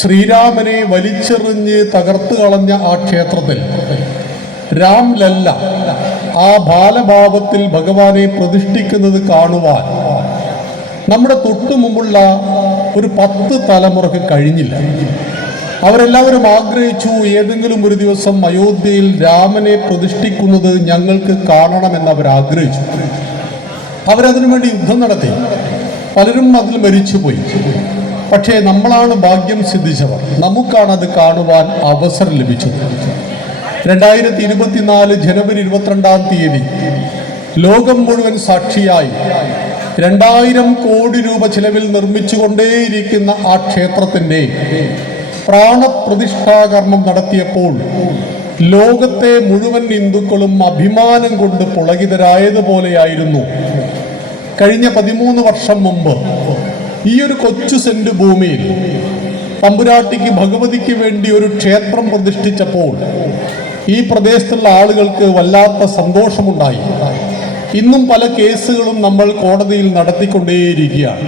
ശ്രീരാമനെ വലിച്ചെറിഞ്ഞ് തകർത്തു കളഞ്ഞ ആ ക്ഷേത്രത്തിൽ രാംലല്ല ആ ബാലഭാവത്തിൽ ഭഗവാനെ പ്രതിഷ്ഠിക്കുന്നത് കാണുവാൻ നമ്മുടെ തൊട്ടു മുമ്പുള്ള ഒരു 10 തലമുറക്ക് കഴിഞ്ഞില്ല. അവരെല്ലാവരും ആഗ്രഹിച്ചു, ഏതെങ്കിലും ഒരു ദിവസം അയോധ്യയിൽ രാമനെ പ്രതിഷ്ഠിക്കുന്നത് ഞങ്ങൾക്ക് കാണണമെന്ന് അവർ ആഗ്രഹിച്ചു. അവരതിനു വേണ്ടി യുദ്ധം നടത്തി, പലരും അതിൽ മരിച്ചുപോയി. പക്ഷേ നമ്മളാണ് ഭാഗ്യം സിദ്ധിച്ചവർ, നമുക്കാണ് അത് കാണുവാൻ അവസരം ലഭിച്ചത്. 2024 ജനുവരി 22-ാം തീയതി ലോകം മുഴുവൻ സാക്ഷിയായി 2000 കോടി രൂപ ചിലവിൽ നിർമ്മിച്ചുകൊണ്ടേയിരിക്കുന്ന ആ ക്ഷേത്രത്തിൻ്റെ പ്രാണപ്രതിഷ്ഠാകർമ്മം നടത്തിയപ്പോൾ ലോകത്തെ മുഴുവൻ ഹിന്ദുക്കളും അഭിമാനം കൊണ്ട് പുളകിതരായതുപോലെയായിരുന്നു. കഴിഞ്ഞ 13 വർഷം മുമ്പ് ഈ ഒരു കൊച്ചു സെന്റ് ഭൂമിയിൽ തമ്പുരാട്ടിക്ക് ഭഗവതിക്ക് വേണ്ടി ഒരു ക്ഷേത്രം പ്രതിഷ്ഠിച്ചപ്പോൾ ഈ പ്രദേശത്തുള്ള ആളുകൾക്ക് വല്ലാത്ത സന്തോഷമുണ്ടായി. ഇന്നും പല കേസുകളും നമ്മൾ കോടതിയിൽ നടത്തിക്കൊണ്ടേയിരിക്കുകയാണ്.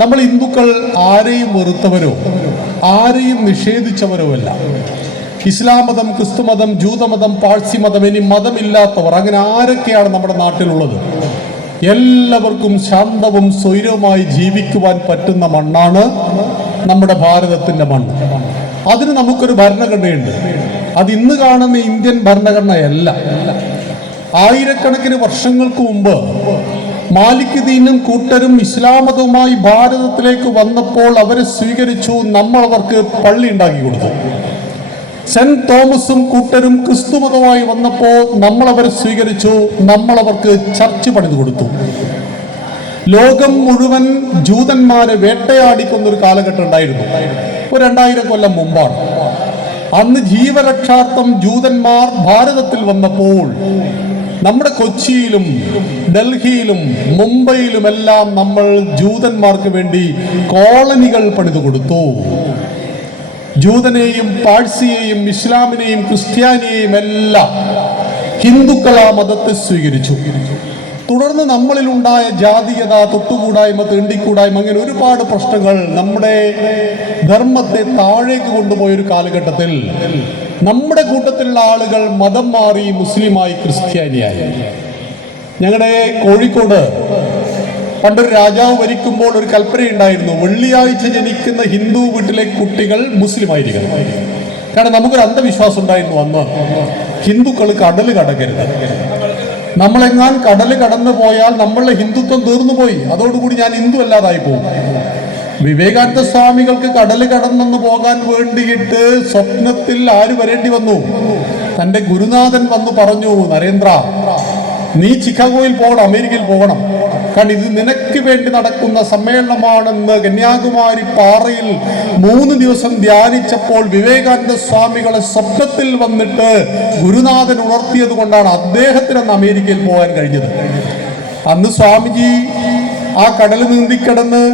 നമ്മൾ ഹിന്ദുക്കൾ ആരെയും വെറുത്തവരോ ആരെയും നിഷേധിച്ചവരോ അല്ല. ഇസ്ലാം മതം, ക്രിസ്തുമതം, ജൂതമതം, പാഴ്സി മതം, ഇനി മതമില്ലാത്തവർ, അങ്ങനെ ആരൊക്കെയാണ് നമ്മുടെ നാട്ടിലുള്ളത്? എല്ലാവർക്കും ശാന്തവും സ്വൈരവുമായി ജീവിക്കുവാൻ പറ്റുന്ന മണ്ണാണ് നമ്മുടെ ഭാരതത്തിൻ്റെ മണ്ണ്. അതിന് നമുക്കൊരു ഭരണഘടനയുണ്ട്. അത് ഇന്ന് കാണുന്ന ഇന്ത്യൻ ഭരണഘടനയല്ല. ആയിരക്കണക്കിന് വർഷങ്ങൾക്ക് മുമ്പ് മാലിക് ദീനും കൂട്ടരും ഇസ്ലാം മതവുമായി ഭാരതത്തിലേക്ക് വന്നപ്പോൾ അവരെ സ്വീകരിച്ചു. നമ്മൾ അവർക്ക് പള്ളി ഉണ്ടാക്കി കൊടുത്തു. സെന്റ് തോമസും കൂട്ടരും ക്രിസ്തു മതമായി വന്നപ്പോൾ നമ്മൾ അവരെ സ്വീകരിച്ചു. നമ്മൾ അവർക്ക് ചർച്ച് പണിത് കൊടുത്തു. ലോകം മുഴുവൻ ജൂതന്മാരെ വേട്ടയാടിക്കൊന്നൊരു കാലഘട്ടം ഉണ്ടായിരുന്നു. ഒരു 2000 കൊല്ലം മുമ്പാണ്. അന്ന് ജീവരക്ഷാർത്ഥം ജൂതന്മാർ ഭാരതത്തിൽ വന്നപ്പോൾ നമ്മുടെ കൊച്ചിയിലും ഡൽഹിയിലും മുംബൈയിലുമെല്ലാം നമ്മൾ ജൂതന്മാർക്ക് വേണ്ടി കോളനികൾ പണിതു കൊടുത്തു. ജൂതനെയും പാഴ്സിയെയും ഇസ്ലാമിനെയും ക്രിസ്ത്യാനിയെയും എല്ലാം ഹിന്ദുക്കൾ ആ മതത്തെ സ്വീകരിച്ചു. തുടർന്ന് നമ്മളിലുണ്ടായ ജാതീയത, തൊട്ടുകൂടായ്മ, തീണ്ടിക്കൂടായ്മ, അങ്ങനെ ഒരുപാട് പ്രശ്നങ്ങൾ നമ്മുടെ ധർമ്മത്തെ താഴേക്ക് കൊണ്ടുപോയൊരു കാലഘട്ടത്തിൽ നമ്മുടെ കൂട്ടത്തിലുള്ള ആളുകൾ മതം മാറി മുസ്ലിമായി, ക്രിസ്ത്യാനിയായി. ഞങ്ങളുടെ കോഴിക്കോട് പണ്ടൊരു രാജാവ് ഭരിക്കുമ്പോൾ ഒരു കൽപ്പനയുണ്ടായിരുന്നു, വെള്ളിയാഴ്ച ജനിക്കുന്ന ഹിന്ദു വീട്ടിലെ കുട്ടികൾ മുസ്ലിം ആയിരിക്കണം. കാരണം നമുക്കൊരു അന്ധവിശ്വാസം ഉണ്ടായിരുന്നു, അന്ന് ഹിന്ദുക്കൾ കടൽ കടക്കരുത്. നമ്മളെങ്ങാൻ കടൽ കടന്നു പോയാൽ നമ്മളുടെ ഹിന്ദുത്വം തീർന്നു പോയി, അതോടുകൂടി ഞാൻ ഹിന്ദു അല്ലാതായി പോകും. വിവേകാനന്ദ സ്വാമികൾക്ക് കടൽ കടന്നു പോകാൻ വേണ്ടിയിട്ട് സ്വപ്നത്തിൽ ആര് വരേണ്ടി വന്നു? തൻ്റെ ഗുരുനാഥൻ വന്നു പറഞ്ഞു, നരേന്ദ്ര, നീ ചിക്കാഗോയിൽ പോകണം, അമേരിക്കയിൽ പോകണം. കാരണം ഇത് നിനക്ക് വേണ്ടി നടക്കുന്ന സമ്മേളനമാണെന്ന് കന്യാകുമാരി പാറയിൽ 3 ദിവസം ധ്യാനിച്ചപ്പോൾ വിവേകാനന്ദ സ്വാമികളെ സ്വപ്നത്തിൽ വന്നിട്ട് ഗുരുനാഥൻ ഉണർത്തിയത് കൊണ്ടാണ് അദ്ദേഹത്തിന് അന്ന് അമേരിക്കയിൽ പോകാൻ കഴിഞ്ഞത്. അന്ന് സ്വാമിജി ആ കടൽ നീന്തിക്കിടന്ന്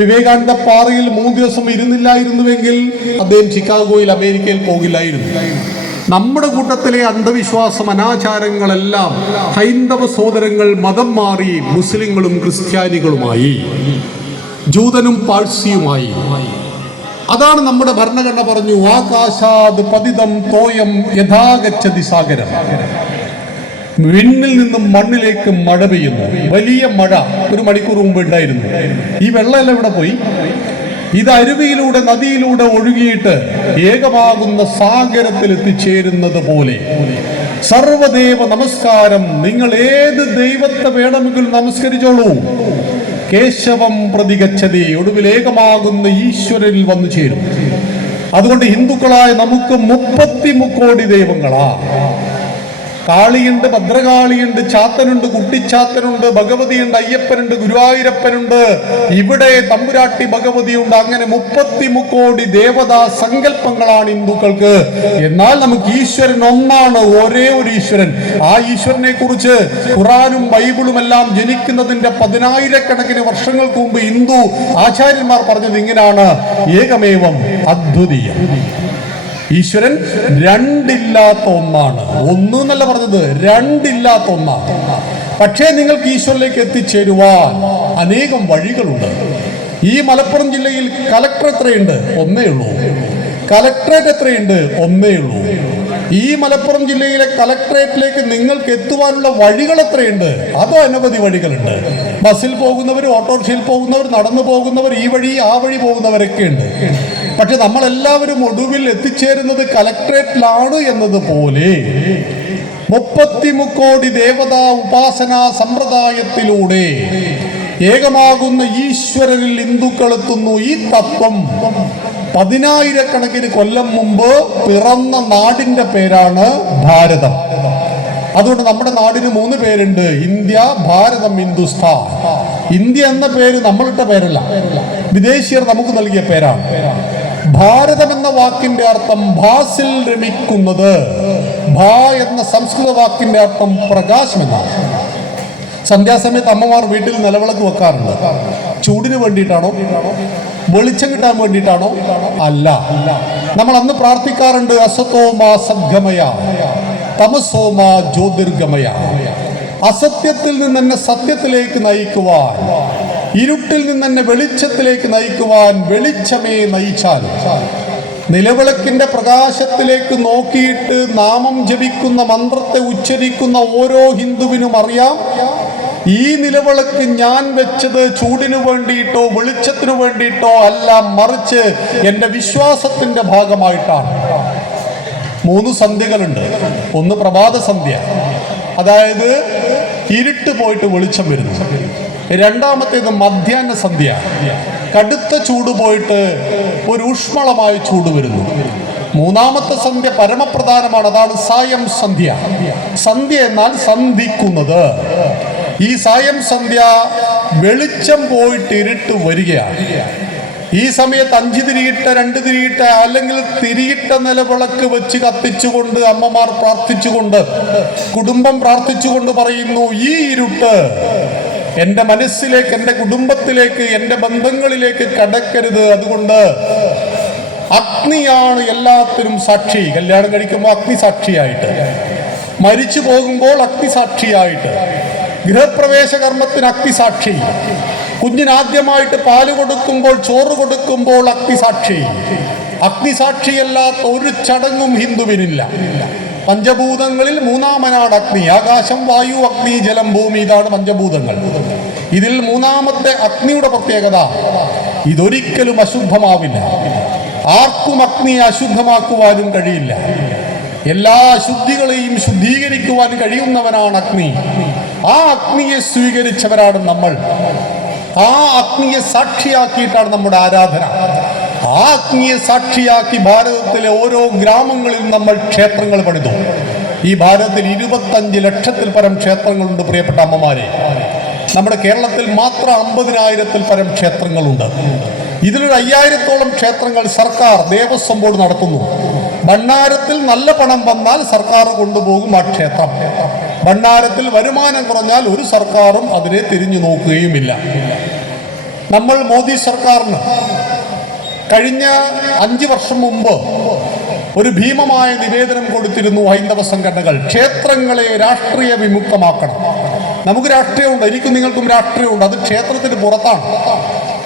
വിവേകാനന്ദ പാറയിൽ 3 ദിവസം ഇരുന്നില്ലായിരുന്നുവെങ്കിൽ അദ്ദേഹം ചിക്കാഗോയിൽ അമേരിക്കയിൽ പോകില്ലായിരുന്നു. നമ്മുടെ കൂട്ടത്തിലെ അന്ധവിശ്വാസം, അനാചാരങ്ങളെല്ലാം ഹൈന്ദവ സഹോദരങ്ങൾ മതം മാറി മുസ്ലിങ്ങളും ക്രിസ്ത്യാനികളുമായി, ജൂതനും പാഴ്സിയുമായി. അതാണ് നമ്മുടെ ഭരണഘടന പറഞ്ഞു, ആകാശാത് പതിതം തോയം യഥാഗച്ഛതി സാഗരം. വിണ്ണിൽ നിന്നും മണ്ണിലേക്ക് മഴ പെയ്യുന്നു. വലിയ മഴ 1 മണിക്കൂർ മുമ്പ് ഉണ്ടായിരുന്നു. ഈ വെള്ളമെല്ലാം ഇവിടെ പോയി. ഇത് അരുവിയിലൂടെ, നദിയിലൂടെ ഒഴുകിയിട്ട് ഏകമാകുന്ന സാഗരത്തിൽ എത്തിച്ചേരുന്നത് പോലെ സർവദേവ നമസ്കാരം. നിങ്ങൾ ഏത് ദൈവത്തെ വേണമെങ്കിലും നമസ്കരിച്ചോളൂ. കേശവം പ്രതിഗച്ഛതി, ഒടുവിൽ ഏകമാകുന്ന ഈശ്വരനിൽ വന്നു ചേരും. അതുകൊണ്ട് ഹിന്ദുക്കളായ നമുക്ക് 33 കോടി ദൈവങ്ങളാ. കാളിയുണ്ട്, ഭദ്രകാളിയുണ്ട്, ചാത്തനുണ്ട്, കുട്ടിച്ചാത്തനുണ്ട്, ഭഗവതിയുണ്ട്, അയ്യപ്പനുണ്ട്, ഗുരുവായൂരപ്പനുണ്ട്, ഇവിടെ തമ്പുരാട്ടി ഭഗവതിയുണ്ട്. അങ്ങനെ 33 കോടി ദേവതാ സങ്കല്പങ്ങളാണ് ഹിന്ദുക്കൾക്ക്. എന്നാൽ നമുക്ക് ഈശ്വരൻ ഒന്നാണ്, ഒരേ ഒരു ഈശ്വരൻ. ആ ഈശ്വരനെ കുറിച്ച് ഖുറാനും ബൈബിളും എല്ലാം ജനിക്കുന്നതിന്റെ 10,000-കണക്കിന് വർഷങ്ങൾക്ക് മുമ്പ് ഹിന്ദു ആചാര്യന്മാർ പറഞ്ഞത് ഇങ്ങനെയാണ്, ഏകമേവം അദ്വിതീയം. ഈശ്വരൻ രണ്ടില്ലാത്ത ഒന്നാണ്. ഒന്ന് എന്നല്ല പറഞ്ഞത്, രണ്ടില്ലാത്ത ഒന്നാണ്. പക്ഷേ നിങ്ങൾക്ക് ഈശ്വരനിലേക്ക് എത്തിച്ചേരുവാൻ അനേകം വഴികളുണ്ട്. ഈ മലപ്പുറം ജില്ലയിൽ കലക്ടർ എത്രയുണ്ട്? ഒന്നേ ഉള്ളൂ. കലക്ടറേറ്റ് എത്രയുണ്ട്? ഒന്നേ ഉള്ളൂ. ഈ മലപ്പുറം ജില്ലയിലെ കലക്ടറേറ്റിലേക്ക് നിങ്ങൾക്ക് എത്തുവാനുള്ള വഴികൾ എത്രയുണ്ട്? അതോ അനവധി വഴികളുണ്ട്. ബസ്സിൽ പോകുന്നവർ, ഓട്ടോറിക്ഷയിൽ പോകുന്നവർ, നടന്നു പോകുന്നവർ, ഈ വഴി ആ വഴി പോകുന്നവരൊക്കെ ഉണ്ട്. പക്ഷെ നമ്മളെല്ലാവരും ഒടുവിൽ എത്തിച്ചേരുന്നത് കലക്ടറേറ്റിലാണ് എന്നതുപോലെ 33 കോടി ദേവതാ ഉപാസനാ സമ്പ്രദായത്തിലൂടെ ഏകമാകുന്ന ഈശ്വരനിൽ ഹിന്ദുക്കൾ എത്തുന്നു. ഈ തത്വം 10,000-കണക്കിന് കൊല്ലം മുമ്പ് പിറന്ന നാടിന്റെ പേരാണ് ഭാരതം. അതുകൊണ്ട് നമ്മുടെ നാടിന് 3 പേരുണ്ട്: ഇന്ത്യ, ഭാരതം, ഹിന്ദുസ്ഥാൻ. ഇന്ത്യ എന്ന പേര് നമ്മളിട്ട പേരല്ല, വിദേശീയർ നമുക്ക് നൽകിയ പേരാണ്. ഭാരതം എന്ന വാക്കിന്റെ അർത്ഥം ഭാസിൽ രമിക്കുന്നത്. ഭാ എന്ന സംസ്കൃത വാക്കിന്റെ അർത്ഥം പ്രകാശം എന്നാണ്. സന്ധ്യാസമയത്ത് അമ്മമാർ വീട്ടിൽ നിലവിളക്ക് വെക്കാറുണ്ട്. ചൂടിന് വേണ്ടിയിട്ടാണോ? വെളിച്ചം കിട്ടാൻ വേണ്ടിയിട്ടാണോ? അല്ല. നമ്മൾ അന്ന് പ്രാർത്ഥിക്കാറുണ്ട്: അസതോമാ സദ്ഗമയ, തമസോമാ ജ്യോതിർഗമയ. അസത്യത്തിൽ നിന്ന് എന്നെ സത്യത്തിലേക്ക് നയിക്കുവാൻ, ഇരുട്ടിൽ നിന്ന് എന്നെ വെളിച്ചത്തിലേക്ക് നയിക്കുവാൻ വെളിച്ചമേ നയിച്ചാൽ. നിലവിളക്കിന്റെ പ്രകാശത്തിലേക്ക് നോക്കിയിട്ട് നാമം ജപിക്കുന്ന, മന്ത്രത്തെ ഉച്ചരിക്കുന്ന ഓരോ ഹിന്ദുവിനും അറിയാം, ഈ നിലവിളക്ക് ഞാൻ വെച്ചത് ചൂടിനു വേണ്ടിയിട്ടോ വെളിച്ചത്തിനു വേണ്ടിയിട്ടോ അല്ല, മറിച്ച് എൻ്റെ വിശ്വാസത്തിന്റെ ഭാഗമായിട്ടാണ്. 3 സന്ധ്യകളുണ്ട്. ഒന്ന് പ്രഭാത സന്ധ്യ, അതായത് ഇരുട്ട് പോയിട്ട് വെളിച്ചം വരുന്നു. രണ്ടാമത്തേത് മധ്യാഹ്ന സന്ധ്യ, കടുത്ത ചൂട് പോയിട്ട് ഒരു ഊഷ്മളമായ ചൂട് വരുന്നു. മൂന്നാമത്തെ സന്ധ്യ പരമപ്രധാനമാണ്, അതാണ് സായം സന്ധ്യ. സന്ധ്യ എന്നാൽ സന്ധിക്കുന്നത്. ഈ സായം സന്ധ്യ വെളിച്ചം പോയിട്ട് ഇരുട്ട് വരികയാണ്. ഈ സമയത്ത് 5 തിരിയിട്ട, 2 തിരിയിട്ട, അല്ലെങ്കിൽ തിരിയിട്ട നിലവിളക്ക് വെച്ച് കത്തിച്ചുകൊണ്ട് അമ്മമാർ പ്രാർത്ഥിച്ചുകൊണ്ട്, കുടുംബം പ്രാർത്ഥിച്ചുകൊണ്ട് പറയുന്നു: ഈ ഇരുട്ട് എൻ്റെ മനസ്സിലേക്ക്, എൻ്റെ കുടുംബത്തിലേക്ക്, എൻ്റെ ബന്ധങ്ങളിലേക്ക് കടക്കരുത്. അതുകൊണ്ട് അഗ്നിയാണ് എല്ലാത്തിനും സാക്ഷി. കല്യാണം കഴിക്കുമ്പോൾ അഗ്നി സാക്ഷിയായിട്ട്, മരിച്ചു പോകുമ്പോൾ അഗ്നി സാക്ഷിയായിട്ട്, ഗൃഹപ്രവേശ കർമ്മത്തിന് അഗ്നിസാക്ഷി, കുഞ്ഞിനാദ്യമായിട്ട് പാല് കൊടുക്കുമ്പോൾ, ചോറ് കൊടുക്കുമ്പോൾ അഗ്നിസാക്ഷി. അഗ്നിസാക്ഷിയല്ലാത്ത ഒരു ചടങ്ങും ഹിന്ദുവിനില്ല. പഞ്ചഭൂതങ്ങളിൽ 3ാമനാണ് അഗ്നി. ആകാശം, വായു, അഗ്നി, ജലം, ഭൂമി, ഇതാണ് പഞ്ചഭൂതങ്ങൾ. ഇതിൽ 3ാമത്തെ അഗ്നിയുടെ പ്രത്യേകത, ഇതൊരിക്കലും അശുദ്ധമാവില്ല. ആർക്കും അഗ്നിയെ അശുദ്ധമാക്കുവാനും കഴിയില്ല. എല്ലാ അശുദ്ധികളെയും ശുദ്ധീകരിക്കുവാൻ കഴിയുന്നവനാണ് അഗ്നി. ആ അഗ്നിയെ സ്വീകരിച്ചവരാണ് നമ്മൾ. ആ അഗ്നിയെ സാക്ഷിയാക്കിയിട്ടാണ് നമ്മുടെ ആരാധന. ആ അഗ്നിയെ സാക്ഷിയാക്കി ഭാരതത്തിലെ ഓരോ ഗ്രാമങ്ങളിൽ നമ്മൾ ക്ഷേത്രങ്ങൾ പണിതു. ഈ ഭാരതത്തിൽ 25 ലക്ഷത്തിൽ പരം ക്ഷേത്രങ്ങളുണ്ട്. പ്രിയപ്പെട്ട അമ്മമാരെ, നമ്മുടെ കേരളത്തിൽ മാത്രം 50,000-ൽ പരം ക്ഷേത്രങ്ങളുണ്ട്. ഇതിലൊരു 5,000-ഓളം ക്ഷേത്രങ്ങൾ സർക്കാർ ദേവസ്വം ബോർഡ് നടത്തുന്നു. ഭണ്ഡാരത്തിൽ നല്ല പണം വന്നാൽ സർക്കാർ കൊണ്ടുപോകും ആ ക്ഷേത്രം. ഭണ്ഡാരത്തിൽ വരുമാനം കുറഞ്ഞാൽ ഒരു സർക്കാരും അതിനെ തിരിഞ്ഞു നോക്കുകയുമില്ല. നമ്മൾ മോദി സർക്കാരിന് കഴിഞ്ഞ 5 വർഷം മുമ്പ് ഒരു ഭീമമായ നിവേദനം കൊടുത്തിരുന്നു. ഹൈന്ദവ സംഘടനകൾ ക്ഷേത്രങ്ങളെ രാഷ്ട്രീയ വിമുക്തമാക്കണം. നമുക്ക് രാഷ്ട്രീയമുണ്ട്, എനിക്കും നിങ്ങൾക്കും രാഷ്ട്രീയമുണ്ട്. അത് ക്ഷേത്രത്തിന് പുറത്താണ്.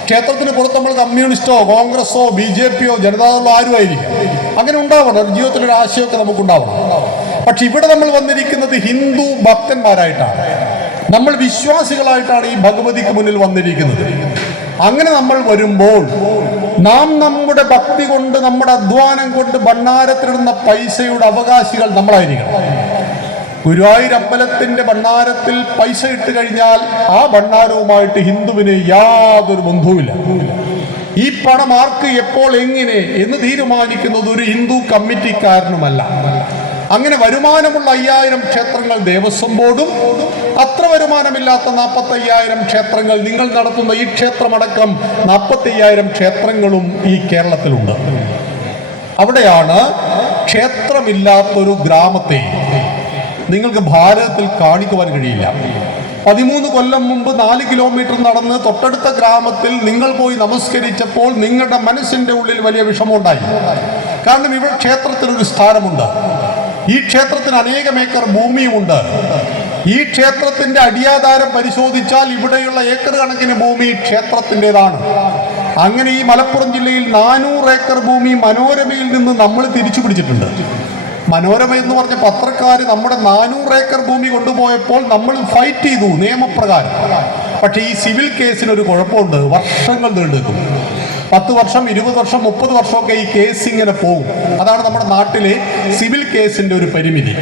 ക്ഷേത്രത്തിന് പുറത്ത് നമ്മൾ കമ്മ്യൂണിസ്റ്റോ കോൺഗ്രസോ BJPയോ ജനതാദളോ ആരുമായിരിക്കും. അങ്ങനെ ഉണ്ടാവണം. ജീവിതത്തിലൊരു ആശയമൊക്കെ നമുക്കുണ്ടാവണം. പക്ഷെ ഇവിടെ നമ്മൾ വന്നിരിക്കുന്നത് ഹിന്ദു ഭക്തന്മാരായിട്ടാണ്, നമ്മൾ വിശ്വാസികളായിട്ടാണ് ഈ ഭഗവതിക്ക് മുന്നിൽ വന്നിരിക്കുന്നത്. അങ്ങനെ നമ്മൾ വരുമ്പോൾ നാം നമ്മുടെ ഭക്തി കൊണ്ട്, നമ്മുടെ അധ്വാനം കൊണ്ട് ഭണ്ഡാരത്തിലിടുന്ന പൈസയുടെ അവകാശികൾ നമ്മളായിരിക്കണം. ഗുരുവായൂർ അമ്പലത്തിന്റെ ഭണ്ഡാരത്തിൽ പൈസ ഇട്ട് കഴിഞ്ഞാൽ ആ ഭണ്ഡാരവുമായിട്ട് ഹിന്ദുവിന് യാതൊരു ബന്ധവുമില്ല. ഈ പണം ആർക്ക്, എപ്പോൾ, എങ്ങനെ എന്ന് തീരുമാനിക്കുന്നത് ഒരു ഹിന്ദു കമ്മിറ്റിക്കാരനുമല്ല. അങ്ങനെ വരുമാനമുള്ള 5,000 ക്ഷേത്രങ്ങൾ ദേവസ്വം ബോർഡും, അത്ര വരുമാനമില്ലാത്ത 45,000 ക്ഷേത്രങ്ങൾ, നിങ്ങൾ നടത്തുന്ന ഈ ക്ഷേത്രമടക്കം 45,000 ക്ഷേത്രങ്ങളും ഈ കേരളത്തിലുണ്ട്. അവിടെയാണ് ക്ഷേത്രമില്ലാത്തൊരു ഗ്രാമത്തെ നിങ്ങൾക്ക് ഭാരതത്തിൽ കാണിക്കുവാൻ കഴിയില്ല. 13 കൊല്ലം മുമ്പ് 4 കിലോമീറ്റർ നടന്ന് തൊട്ടടുത്ത ഗ്രാമത്തിൽ നിങ്ങൾ പോയി നമസ്കരിച്ചപ്പോൾ നിങ്ങളുടെ മനസ്സിന്റെ ഉള്ളിൽ വലിയ വിഷമമുണ്ടായി. കാരണം ഇവിടെ ക്ഷേത്രത്തിനൊരു സ്ഥാനമുണ്ട്. ഈ ക്ഷേത്രത്തിന് അനേകം ഏക്കർ ഭൂമിയുമുണ്ട്. ഈ ക്ഷേത്രത്തിന്റെ അടിയാധാരം പരിശോധിച്ചാൽ ഇവിടെയുള്ള ഏക്കർ കണക്കിന് ഭൂമി ക്ഷേത്രത്തിൻ്റെതാണ്. അങ്ങനെ ഈ മലപ്പുറം ജില്ലയിൽ 400 ഏക്കർ ഭൂമി മനോരമയിൽ നിന്ന് നമ്മൾ തിരിച്ചു പിടിച്ചിട്ടുണ്ട്. മനോരമ എന്ന് പറഞ്ഞ പത്രക്കാർ നമ്മുടെ 400 ഏക്കർ ഭൂമി കൊണ്ടുപോയപ്പോൾ നമ്മൾ ഫൈറ്റ് ചെയ്തു നിയമപ്രകാരം. പക്ഷേ ഈ സിവിൽ കേസിനൊരു കുഴപ്പമുണ്ട്, വർഷങ്ങൾ നീണ്ടുനിൽക്കും. 10 വർഷം, 20 വർഷം, 30 വർഷമൊക്കെ ഈ കേസ് ഇങ്ങനെ പോകും. അതാണ് നമ്മുടെ നാട്ടിലെ സിവിൽ കേസിന്റെ ഒരു പരിമിതി.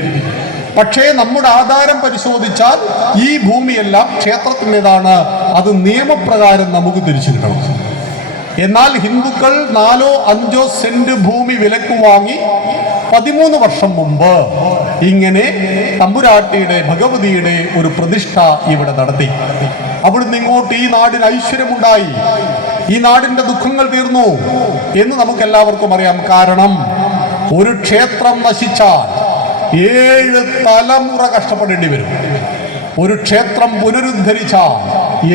പക്ഷേ നമ്മുടെ ആധാരം പരിശോധിച്ചാൽ ഈ ഭൂമിയെല്ലാം ക്ഷേത്രത്തിൻ്റെതാണ്, അത് നിയമപ്രകാരം നമുക്ക് തിരിച്ചു കിട്ടണം. എന്നാൽ ഹിന്ദുക്കൾ 4-5 സെന്റ് ഭൂമി വിലക്ക് വാങ്ങി 13 വർഷം മുമ്പ് ഇങ്ങനെ തമ്പുരാട്ടിയുടെ ഭഗവതിയുടെ ഒരു പ്രതിഷ്ഠ ഇവിടെ നടത്തി. അവിടുന്ന് ഇങ്ങോട്ട് ഈ നാടിന് ഐശ്വര്യമുണ്ടായി, ഈ നാടിന്റെ ദുഃഖങ്ങൾ തീർന്നു എന്ന് നമുക്കെല്ലാവർക്കും അറിയാം. കാരണം ഒരു ക്ഷേത്രം നശിച്ചാൽ 7 തലമുറ കഷ്ടപ്പെടേണ്ടി വരും. ഒരു ക്ഷേത്രം പുനരുദ്ധരിച്ചാൽ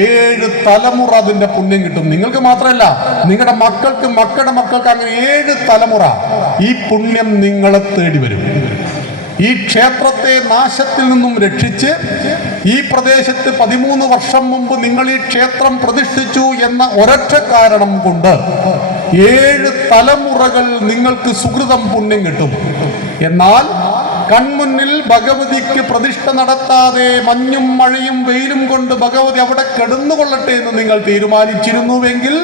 7 തലമുറ അതിന്റെ പുണ്യം കിട്ടും. നിങ്ങൾക്ക് മാത്രമല്ല, നിങ്ങളുടെ മക്കൾക്ക്, മക്കളുടെ മക്കൾക്ക്, അങ്ങനെ 7 തലമുറ ഈ പുണ്യം നിങ്ങളെ തേടി വരും. ഈ ക്ഷേത്രത്തെ നാശത്തിൽ നിന്നും രക്ഷിച്ച് ഈ പ്രദേശത്ത് 13 വർഷം മുമ്പ് നിങ്ങൾ ഈ ക്ഷേത്രം പ്രതിഷ്ഠിച്ചു എന്ന ഒരൊറ്റ കാരണം കൊണ്ട് 7 തലമുറകൾ നിങ്ങൾക്ക് സുകൃതം പുണ്യം കിട്ടും. എന്നാൽ കൺമുന്നിൽ ഭഗവതിക്ക് പ്രതിഷ്ഠ നടത്താതെ മഞ്ഞും മഴയും വെയിലും കൊണ്ട് ഭഗവതി അവിടെ കിടന്നുകൊള്ളട്ടെ എന്ന് നിങ്ങൾ തീരുമാനിച്ചിരുന്നുവെങ്കിൽ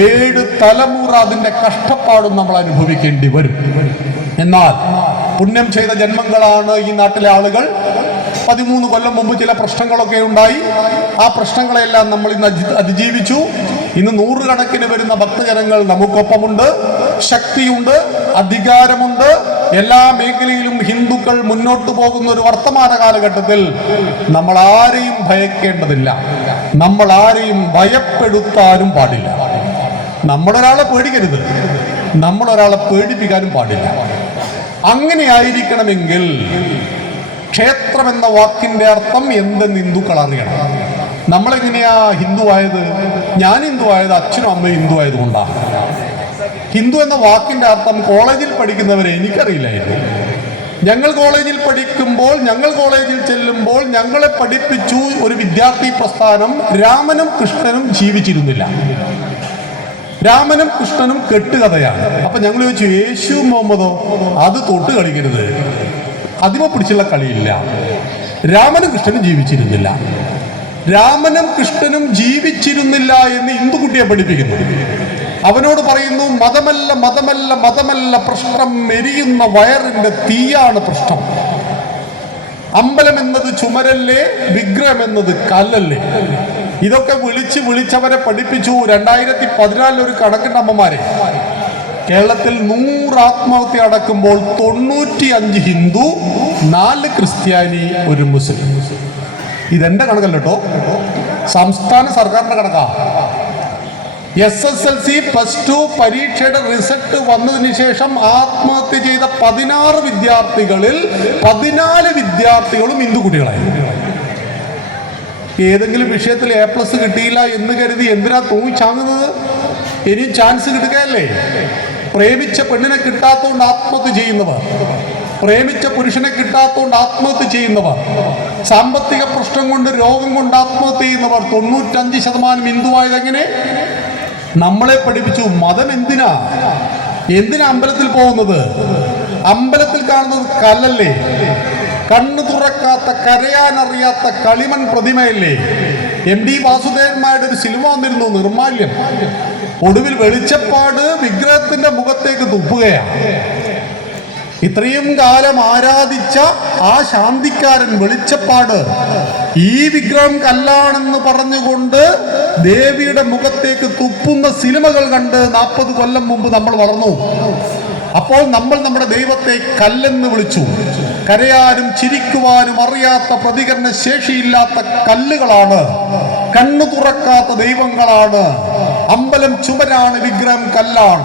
7 തലമുറ അതിന്റെ കഷ്ടപ്പാടും നമ്മൾ അനുഭവിക്കേണ്ടി വരും. എന്നാൽ പുണ്യം ചെയ്ത ജന്മങ്ങളാണ് ഈ നാട്ടിലെ ആളുകൾ. 13 കൊല്ലം മുമ്പ് ചില പ്രശ്നങ്ങളൊക്കെ ഉണ്ടായി. ആ പ്രശ്നങ്ങളെല്ലാം നമ്മൾ ഇന്ന് അതിജീവിച്ചു. ഇന്ന് 100 കണക്കിന് വരുന്ന ഭക്തജനങ്ങൾ നമുക്കൊപ്പമുണ്ട്, ശക്തിയുണ്ട്, അധികാരമുണ്ട്. എല്ലാ മേഖലയിലും ഹിന്ദുക്കൾ മുന്നോട്ട് പോകുന്ന ഒരു വർത്തമാന കാലഘട്ടത്തിൽ നമ്മൾ ആരെയും ഭയക്കേണ്ടതില്ല, നമ്മൾ ആരെയും ഭയപ്പെടുത്താനും പാടില്ല. നമ്മളൊരാളെ പേടിക്കരുത്, നമ്മളൊരാളെ പേടിപ്പിക്കാനും പാടില്ല. അങ്ങനെ ആയിരിക്കണമെങ്കിൽ ക്ഷേത്രം എന്ന വാക്കിന്റെ അർത്ഥം എന്തെന്ന് ഹിന്ദുക്കൾ അറിയണം. നമ്മളെങ്ങനെയാ ഹിന്ദു ആയത്? ഞാൻ ഹിന്ദു ആയത് അച്ഛനും അമ്മയും ഹിന്ദു ആയതുകൊണ്ടാണ്. ഹിന്ദു എന്ന വാക്കിന്റെ അർത്ഥം കോളേജിൽ പഠിക്കുന്നവരെ എനിക്കറിയില്ലായിരുന്നു. ഞങ്ങൾ കോളേജിൽ പഠിക്കുമ്പോൾ, ഞങ്ങൾ കോളേജിൽ ചെല്ലുമ്പോൾ ഞങ്ങളെ പഠിപ്പിച്ചു ഒരു വിദ്യാർത്ഥി പ്രസ്ഥാനം, രാമനും കൃഷ്ണനും ജീവിച്ചിരുന്നില്ല, രാമനും കൃഷ്ണനും കെട്ടുകഥയാണ്. അപ്പൊ ഞങ്ങൾ ചോദിച്ചു, യേശു മുഹമ്മദോ? അത് തൊട്ട് കളിക്കരുത്, അതിമ പിടിച്ചുള്ള കളിയില്ല. രാമനും കൃഷ്ണനും ജീവിച്ചിരുന്നില്ല. രാമനും കൃഷ്ണനും ജീവിച്ചിരുന്നില്ല എന്ന് ഹിന്ദുക്കുട്ടിയെ പഠിപ്പിക്കുന്നു. അവനോട് പറയുന്നു, മതമല്ല മതമല്ല മതമല്ല പ്രശ്നം, എരിയുന്ന വയറിന്റെ തീയാണ് പ്രശ്നം. അമ്പലം എന്നത് ചുമരല്ലേ, വിഗ്രഹം എന്നത് കല്ലല്ലേ? ഇതൊക്കെ വിളിച്ചവരെ പഠിപ്പിച്ചു. 2014 ഒരു കണക്കുണ്ട് അമ്മമാരെ, കേരളത്തിൽ 100 ആത്മഹത്യ അടക്കുമ്പോൾ 95 ഹിന്ദു, 4 ക്രിസ്ത്യാനി, 1 മുസ്ലിം. ഇതെന്റെ കണക്കല്ല കേട്ടോ, സംസ്ഥാന സർക്കാരിന്റെ കണക്കാ. SSLC +2 പരീക്ഷയുടെ റിസൾട്ട് വന്നതിന് ശേഷം ആത്മഹത്യ ചെയ്ത 16 വിദ്യാർത്ഥികളിൽ 14 വിദ്യാർത്ഥികളും ഹിന്ദു കുട്ടികളായി. ഏതെങ്കിലും വിഷയത്തിൽ A+ കിട്ടിയില്ല എന്ന് കരുതി എന്തിനാ തൂങ്ങിച്ചാങ്ങുന്നത്? ഇനിയും ചാൻസ് കിട്ടുകയല്ലേ? പ്രേമിച്ച പെണ്ണിനെ കിട്ടാത്തതുകൊണ്ട് ആത്മഹത്യ ചെയ്യുന്നവർ, പ്രേമിച്ച പുരുഷനെ കിട്ടാത്തതുകൊണ്ട് ആത്മഹത്യ ചെയ്യുന്നവർ, സാമ്പത്തിക പ്രശ്നം കൊണ്ട്, രോഗം കൊണ്ട് ആത്മഹത്യ ചെയ്യുന്നവർ 95% ഹിന്ദുവായത് എങ്ങനെ? നമ്മളെ പഠിപ്പിച്ചു. മതം എന്തിനാ അമ്പലത്തിൽ പോകുന്നത്? അമ്പലത്തിൽ കാണുന്നത് കല്ലല്ലേ? കണ്ണു തുറക്കാത്ത, കരയാനറിയാത്ത കളിമൺ പ്രതിമയല്ലേ? MD വാസുദേവന്മാരുടെ ഒരു സിനിമ വന്നിരുന്നു, നിർമാല്യം. ഒടുവിൽ വെളിച്ചപ്പാട് വിഗ്രഹത്തിന്റെ മുഖത്തേക്ക് തുപ്പുകയാണ്. ഇത്രയും കാലം ആരാധിച്ച ആ ശാന്തിക്കാരൻ വെളിച്ചപ്പാട് ഈ വിഗ്രഹം കല്ലാണെന്ന് പറഞ്ഞുകൊണ്ട് ദേവിയുടെ മുഖത്തേക്ക് തുപ്പുന്ന സിനിമകൾ കണ്ട് 40 കൊല്ലം മുമ്പ് നമ്മൾ വളർന്നു. അപ്പോൾ നമ്മൾ നമ്മുടെ ദൈവത്തെ കല്ലെന്ന് വിളിച്ചു. കരയാനും ചിരിക്കുവാനും അറിയാത്ത, പ്രതികരണ ശേഷിയില്ലാത്ത കല്ലുകളാണ്, കണ്ണു തുറക്കാത്ത ദൈവങ്ങളാണ്. അമ്പലം ചുമരാണ്, വിഗ്രഹം കല്ലാണ്.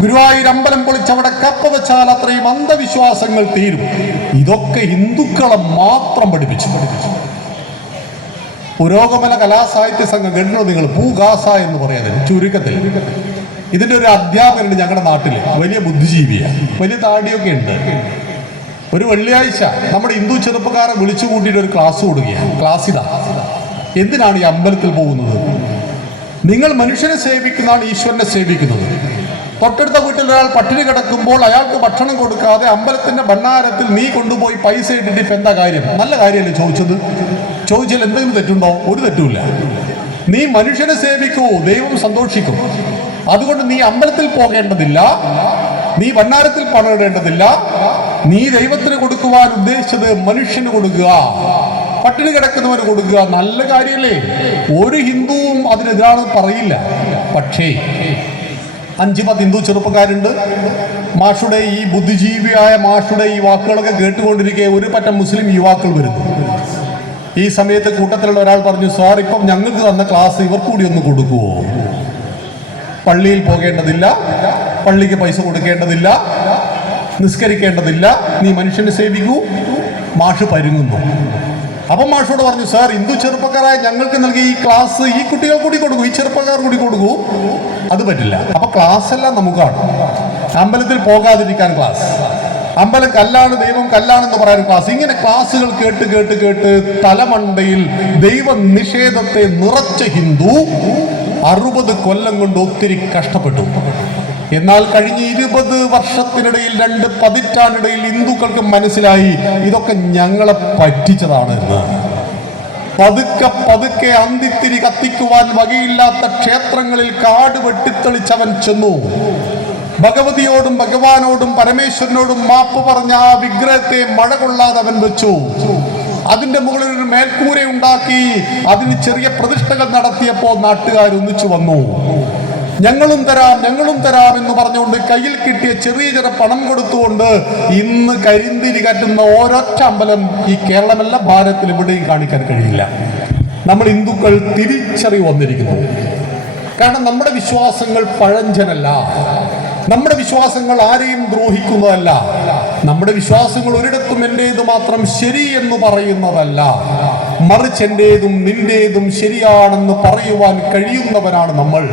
ഗുരുവായൂർ അമ്പലം പൊളിച്ചവിടെ കപ്പ വെച്ചാൽ അത്രയും അന്ധവിശ്വാസങ്ങൾ തീരും. ഇതൊക്കെ ഹിന്ദുക്കളെ മാത്രം പഠിപ്പിച്ചു. പുരോഗമന കലാസാഹിത്യ സംഘം കേട്ടോ നിങ്ങൾ? പൂഗാസ എന്ന് പറയാതെ ചുരുക്കത്തിൽ. ഇതിന്റെ ഒരു അധ്യാപകനുണ്ട് ഞങ്ങളുടെ നാട്ടിൽ, വലിയ ബുദ്ധിജീവിയാണ്, വലിയ താടിയൊക്കെ ഉണ്ട്. ഒരു വെള്ളിയാഴ്ച നമ്മുടെ ഹിന്ദു ചെറുപ്പക്കാരെ വിളിച്ചു കൂട്ടിയിട്ട് ഒരു ക്ലാസ് കൊടുക്കുകയാണ്. ക്ലാസ് ഇതാ: എന്തിനാണ് ഈ അമ്പലത്തിൽ പോകുന്നത്? നിങ്ങൾ മനുഷ്യനെ സേവിക്കുന്നതാണ് ഈശ്വരനെ സേവിക്കുന്നത്. തൊട്ടടുത്ത വീട്ടിൽ ഒരാൾ പട്ടിണി കിടക്കുമ്പോൾ അയാൾക്ക് ഭക്ഷണം കൊടുക്കാതെ അമ്പലത്തിന്റെ ഭണ്ഡാരത്തിൽ നീ കൊണ്ടുപോയി പൈസ ഇട്ടിട്ട് ഇപ്പം എന്താ കാര്യം? നല്ല കാര്യമല്ലേ ചോദിച്ചത്? ചോദിച്ചാൽ എന്തെങ്കിലും തെറ്റുണ്ടോ? ഒരു തെറ്റുമില്ല. നീ മനുഷ്യനെ സേവിക്കൂ, ദൈവം സന്തോഷിക്കും. അതുകൊണ്ട് നീ അമ്പലത്തിൽ പോകേണ്ടതില്ല, നീ ഭണ്ഡാരത്തിൽ പണം ഇടേണ്ടതില്ല. നീ ദൈവത്തിന് കൊടുക്കുവാൻ ഉദ്ദേശിച്ചത് മനുഷ്യന് കൊടുക്കുക, പട്ടിണി കിടക്കുന്നവന് കൊടുക്കുക. നല്ല കാര്യമല്ലേ? ഒരു ഹിന്ദുവും അതിനെതിരാണെന്ന് പറയില്ല. പക്ഷേ 5-10 ഹിന്ദു ചെറുപ്പക്കാരുണ്ട്. മാഷുടെ ഈ ബുദ്ധിജീവിയായ മാഷുടെ ഈ വാക്കുകളൊക്കെ കേട്ടുകൊണ്ടിരിക്കെ ഒരു പറ്റം മുസ്ലിം യുവാക്കൾ വരുന്നു. ഈ സമയത്ത് കൂട്ടത്തിലുള്ള ഒരാൾ പറഞ്ഞു, സാർ ഇപ്പം ഞങ്ങൾക്ക് തന്ന ക്ലാസ് ഇവർക്ക് കൂടി ഒന്ന് കൊടുക്കുവോ? പള്ളിയിൽ പോകേണ്ടതില്ല, പള്ളിക്ക് പൈസ കൊടുക്കേണ്ടതില്ല, നിസ്കരിക്കേണ്ടതില്ല, നീ മനുഷ്യനെ സേവിക്കൂ. മാഷ് പരുങ്ങുന്നു. അപ്പം മാഷോട് പറഞ്ഞു, സാർ ഹിന്ദു ചെറുപ്പക്കാരായ ഞങ്ങൾക്ക് നൽകിയ ഈ ക്ലാസ് ഈ കുട്ടികൾ കൂടി കൊടുക്കൂ, ഈ ചെറുപ്പക്കാർ കൂടി കൊടുക്കൂ. അത് പറ്റില്ല. അപ്പൊ ക്ലാസ് എല്ലാം നമുക്കാണ്. അമ്പലത്തിൽ പോകാതിരിക്കാൻ ക്ലാസ്, അമ്പലം കല്ലാണ്, ദൈവം കല്ലാണെന്ന് പറയാൻ ക്ലാസ്. ഇങ്ങനെ ക്ലാസ്സുകൾ കേട്ട് കേട്ട് കേട്ട് തലമണ്ടയിൽ ദൈവ നിഷേധത്തെ നിറച്ച ഹിന്ദു 60 കൊല്ലം കൊണ്ട് ഒത്തിരി കഷ്ടപ്പെട്ടു. എന്നാൽ കഴിഞ്ഞ 20 വർഷത്തിനിടയിൽ, 2 പതിറ്റാണ്ടിടയിൽ ഹിന്ദുക്കൾക്ക് മനസ്സിലായി ഇതൊക്കെ ഞങ്ങളെ പറ്റിച്ചതാണ് എന്ന്. പതുക്കെ പതുക്കെ അന്തിത്തിരി കത്തിക്കുവാൻ വകയില്ലാത്ത ക്ഷേത്രങ്ങളിൽ കാട് വെട്ടിത്തെളിച്ചവൻ ചെന്നു. ഭഗവതിയോടും ഭഗവാനോടും പരമേശ്വരനോടും മാപ്പ് പറഞ്ഞ ആ വിഗ്രഹത്തെ മഴ കൊള്ളാതെ അവൻ വെച്ചു. അതിന്റെ മുകളിൽ ഒരു മേൽക്കൂര ഉണ്ടാക്കി അതിന് ചെറിയ പ്രതിഷ്ഠകൾ നടത്തിയപ്പോൾ നാട്ടുകാർ ഒന്നിച്ചു വന്നു. ഞങ്ങളും തരാം എന്ന് പറഞ്ഞുകൊണ്ട് കയ്യിൽ കിട്ടിയ ചെറിയ ചെറിയ പണം കൊടുത്തുകൊണ്ട് ഇന്ന് കരിന്തിരി കറ്റുന്ന ഒരൊറ്റ അമ്പലം ഈ കേരളമല്ല, ഭാരതത്തിൽ എവിടെയും കാണിക്കാൻ കഴിയില്ല. നമ്മൾ ഹിന്ദുക്കൾ തിരിച്ചറിവ് വന്നിരിക്കുന്നു. കാരണം നമ്മുടെ വിശ്വാസങ്ങൾ പഴഞ്ചനല്ല, നമ്മുടെ വിശ്വാസങ്ങൾ ആരെയും ദ്രോഹിക്കുന്നതല്ല, നമ്മുടെ വിശ്വാസങ്ങൾ ഒരിടത്തും എന്റേത് മാത്രം ശരി എന്ന് പറയുന്നതല്ല, മറിച്ച് എന്റേതും നിന്റേതും ശരിയാണെന്ന് പറയുവാൻ കഴിയുന്നവരാണ് നമ്മൾ.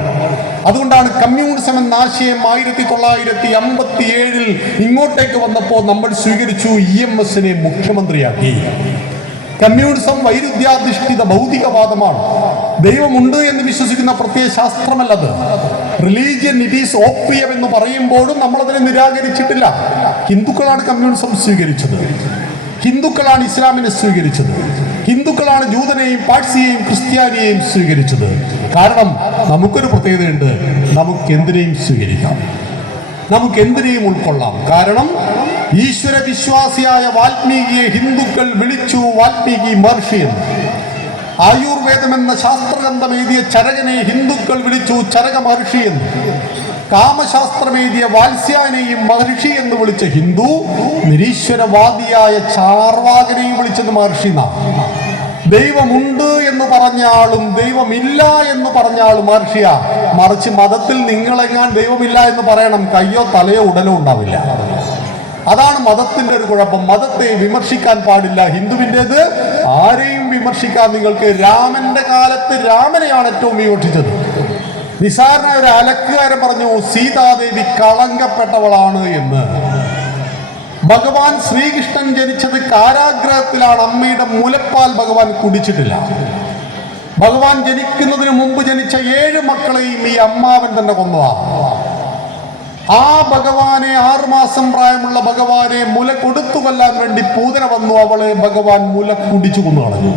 അതുകൊണ്ടാണ് കമ്മ്യൂണിസം എന്ന ആശയം 1957 ഇങ്ങോട്ടേക്ക് വന്നപ്പോൾ നമ്മൾ സ്വീകരിച്ചു. EMSനെ മുഖ്യമന്ത്രിയാക്കി. കമ്മ്യൂണിസം വൈരുദ്ധ്യാധിഷ്ഠിത ഭൗതികവാദമാണ്. ദൈവമുണ്ട് എന്ന് വിശ്വസിക്കുന്ന പ്രത്യയ ശാസ്ത്രമല്ലത്. റിലീജിയൻ ഇറ്റ് ഈസ് ഓപ്പിയം എന്ന് പറയുമ്പോഴും നമ്മളതിനെ നിരാകരിച്ചിട്ടില്ല. ഹിന്ദുക്കളാണ് കമ്മ്യൂണിസം സ്വീകരിച്ചത്, ഹിന്ദുക്കളാണ് ഇസ്ലാമിനെ സ്വീകരിച്ചത്, ഹിന്ദുക്കളാണ് ജൂതനെയും പാഴ്സിയെയും ക്രിസ്ത്യാനിയെയും സ്വീകരിച്ചത്. കാരണം നമുക്കൊരു പ്രത്യേകതയുണ്ട്, നമുക്കെന്തിനേയും സ്വീകരിക്കാം, നമുക്കെന്തിനേയും ഉൾക്കൊള്ളാം. കാരണം ഈശ്വര വിശ്വാസിയായ വാൽമീകിയെ ഹിന്ദുക്കൾ വിളിച്ചു വാൽമീകി മഹർഷി എന്ന്. ആയുർവേദം എന്ന ശാസ്ത്രഗ്രന്ഥം എഴുതിയ ചരകനെ ഹിന്ദുക്കൾ വിളിച്ചു ചരക മഹർഷി എന്ന്. കാമശാസ്ത്രം എഴുതിയ വാത്സ്യായനെയും മഹർഷി എന്ന് വിളിച്ച ഹിന്ദു നിരീശ്വരവാദിയായ ചാർവാകനെയും വിളിച്ചത് മഹർഷി എന്നാണ്. ദൈവമുണ്ട് എന്ന് പറഞ്ഞ ആളും ദൈവമില്ല എന്ന് പറഞ്ഞ ആളും മഹർഷിയ. മറിച്ച് മതത്തിൽ നിങ്ങളെങ്ങാൻ ദൈവമില്ല എന്ന് പറയണം, കയ്യോ തലയോ ഉടലോ ഉണ്ടാവില്ല. അതാണ് മതത്തിന്റെ ഒരു കുഴപ്പം. മതത്തെ വിമർശിക്കാൻ പാടില്ല. ഹിന്ദുവിൻ്റെത് ആരെയും വിമർശിക്കാൻ. നിങ്ങൾക്ക് രാമന്റെ കാലത്ത് രാമനെയാണ് ഏറ്റവും വിമർശിച്ചത്. നിസാരനായ ഒരു അലക്കുകാരൻ പറഞ്ഞു സീതാദേവി കളങ്കപ്പെട്ടവളാണ് എന്ന്. ഭഗവാൻ ശ്രീകൃഷ്ണൻ ജനിച്ചത് കാരാഗ്രഹത്തിലാണ്. അമ്മയുടെ മുലപ്പാൽ ഭഗവാൻ കുടിച്ചിട്ടില്ല. ഭഗവാൻ ജനിക്കുന്നതിന് മുമ്പ് ജനിച്ച 7 മക്കളെയും ഈ അമ്മാവൻ തന്നെ കൊന്നതാണ്. ആ ഭഗവാനെ, 6 മാസം പ്രായമുള്ള ഭഗവാനെ മുല കൊടുത്തു കൊല്ലാൻ വേണ്ടി പൂതന വന്നു. അവളെ ഭഗവാൻ മുല കുടിച്ചു കൊന്നു കളഞ്ഞു.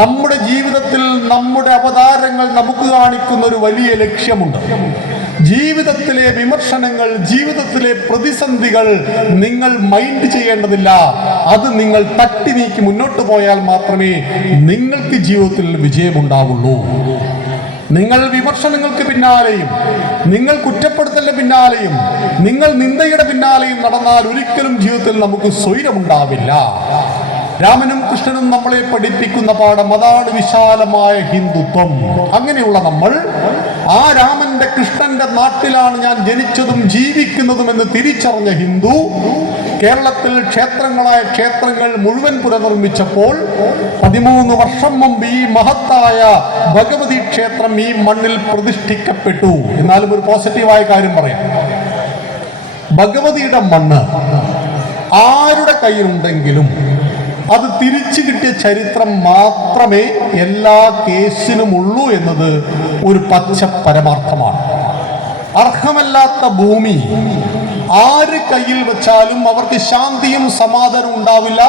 നമ്മുടെ ജീവിതത്തിൽ നമ്മുടെ അവതാരങ്ങൾ നമുക്ക് കാണിക്കുന്ന ഒരു വലിയ ലക്ഷ്യമുണ്ട്. ജീവിതത്തിലെ വിമർശനങ്ങൾ, ജീവിതത്തിലെ പ്രതിസന്ധികൾ നിങ്ങൾ മൈൻഡ് ചെയ്യേണ്ടതില്ല. അത് നിങ്ങൾ തട്ടി നീക്കി മുന്നോട്ട് പോയാൽ മാത്രമേ നിങ്ങൾക്ക് ജീവിതത്തിൽ വിജയമുണ്ടാവുള്ളൂ. നിങ്ങൾ വിമർശനങ്ങൾക്ക് പിന്നാലെയും നിങ്ങൾ കുറ്റപ്പെടുത്തലിന്റെ പിന്നാലെയും നിങ്ങൾ നിന്ദയുടെ പിന്നാലെയും നടന്നാൽ ഒരിക്കലും ജീവിതത്തിൽ നമുക്ക് സ്വൈരമുണ്ടാവില്ല. രാമനും കൃഷ്ണനും നമ്മളെ പഠിപ്പിക്കുന്ന പാഠം അതാണ് വിശാലമായ ഹിന്ദുത്വം. അങ്ങനെയുള്ള നമ്മൾ ആ രാമന്റെ കൃഷ്ണന്റെ നാട്ടിലാണ് ഞാൻ ജനിച്ചതും ജീവിക്കുന്നതും എന്ന് തിരിച്ചറിഞ്ഞ ഹിന്ദു കേരളത്തിൽ ക്ഷേത്രങ്ങളായ ക്ഷേത്രങ്ങൾ മുഴുവൻ പുനർനിർമ്മിച്ചപ്പോൾ 13 വർഷം മുമ്പ് ഈ മഹത്തായ ഭഗവതി ക്ഷേത്രം ഈ മണ്ണിൽ പ്രതിഷ്ഠിക്കപ്പെട്ടു. എന്നാലും ഒരു പോസിറ്റീവായ കാര്യം പറയാം. ഭഗവതിയുടെ മണ്ണ് ആരുടെ കയ്യിലുണ്ടെങ്കിലും അത് തിരിച്ചു കിട്ടിയ ചരിത്രം മാത്രമേ എല്ലാ കേസിനുമുള്ളൂ എന്നത് ഒരു പച്ച പരമാർത്ഥമാണ്. അർഹമല്ലാത്ത ഭൂമി ആര് കയ്യിൽ വെച്ചാലും അവർക്ക് ശാന്തിയും സമാധാനവും ഉണ്ടാവില്ല.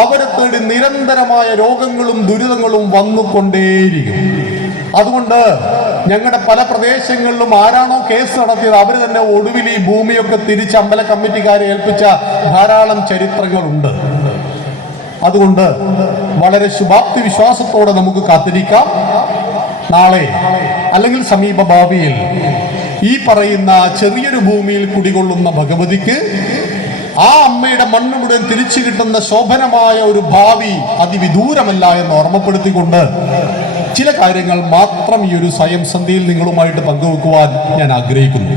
അവരെ തേടി നിരന്തരമായ രോഗങ്ങളും ദുരിതങ്ങളും വന്നുകൊണ്ടേയിരിക്കും. അതുകൊണ്ട് ഞങ്ങളുടെ പല പ്രദേശങ്ങളിലും ആരാണോ കേസ് നടത്തിയത് അവർ തന്നെ ഒടുവിൽ ഈ ഭൂമിയൊക്കെ തിരിച്ച് അമ്പല കമ്മിറ്റിക്കാരെ ഏൽപ്പിച്ച ധാരാളം ചരിത്രങ്ങളുണ്ട്. അതുകൊണ്ട് വളരെ ശുഭാപ്തി വിശ്വാസത്തോടെ നമുക്ക് കാത്തിരിക്കാം. നാളെ അല്ലെങ്കിൽ സമീപ ഭാവിയിൽ ഈ പറയുന്ന ചെറിയൊരു ഭൂമിയിൽ കുടികൊള്ളുന്ന ഭഗവതിക്ക് ആ അമ്മയുടെ മണ്ണ് മുഴുവൻ തിരിച്ചു കിട്ടുന്ന ശോഭനമായ ഒരു ഭാവി അതിവിദൂരമല്ല എന്ന് ഓർമ്മപ്പെടുത്തിക്കൊണ്ട് ചില കാര്യങ്ങൾ മാത്രം ഈ ഒരു സ്വയം സന്ധ്യയിൽ നിങ്ങളുമായിട്ട് പങ്കുവെക്കുവാൻ ഞാൻ ആഗ്രഹിക്കുന്നു.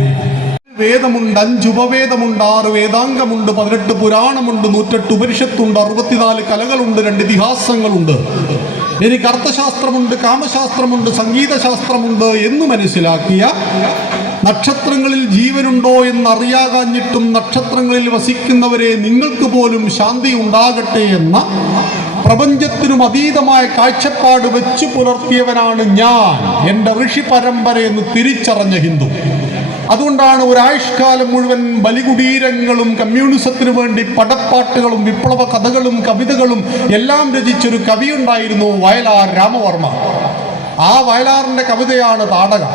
വേദമുണ്ട്, 5 ഉപവേദമുണ്ട്, 6 വേദാംഗമുണ്ട്, 18 പുരാണമുണ്ട്, 108 ഉപനിഷത്തുണ്ട്, 64 കലകളുണ്ട്, 2 ഇതിഹാസങ്ങളുണ്ട്. എനിക്ക് അർത്ഥശാസ്ത്രമുണ്ട്, കാമശാസ്ത്രമുണ്ട്, സംഗീതശാസ്ത്രമുണ്ട് എന്ന് മനസ്സിലാക്കിയ, നക്ഷത്രങ്ങളിൽ ജീവനുണ്ടോ എന്നറിയാകാഞ്ഞിട്ടും നക്ഷത്രങ്ങളിൽ വസിക്കുന്നവരെ നിങ്ങൾക്ക് പോലും ശാന്തി ഉണ്ടാകട്ടെ എന്ന പ്രപഞ്ചത്തിനും അതീതമായ കാഴ്ചപ്പാട് വെച്ചു പുലർത്തിയവനാണ് ഞാൻ, എൻ്റെ ഋഷി പരമ്പരയെന്ന് തിരിച്ചറിഞ്ഞ ഹിന്ദു. അതുകൊണ്ടാണ് ഒരായുഷ്കാലം മുഴുവൻ ബലികുടീരങ്ങളും കമ്മ്യൂണിസത്തിനു വേണ്ടി പടപ്പാട്ടുകളും വിപ്ലവ കഥകളും കവിതകളും എല്ലാം രചിച്ചൊരു കവിയുണ്ടായിരുന്നു, വയലാർ രാമവർമ്മ. ആ വയലാറിന്റെ കവിതയാണ് താടക.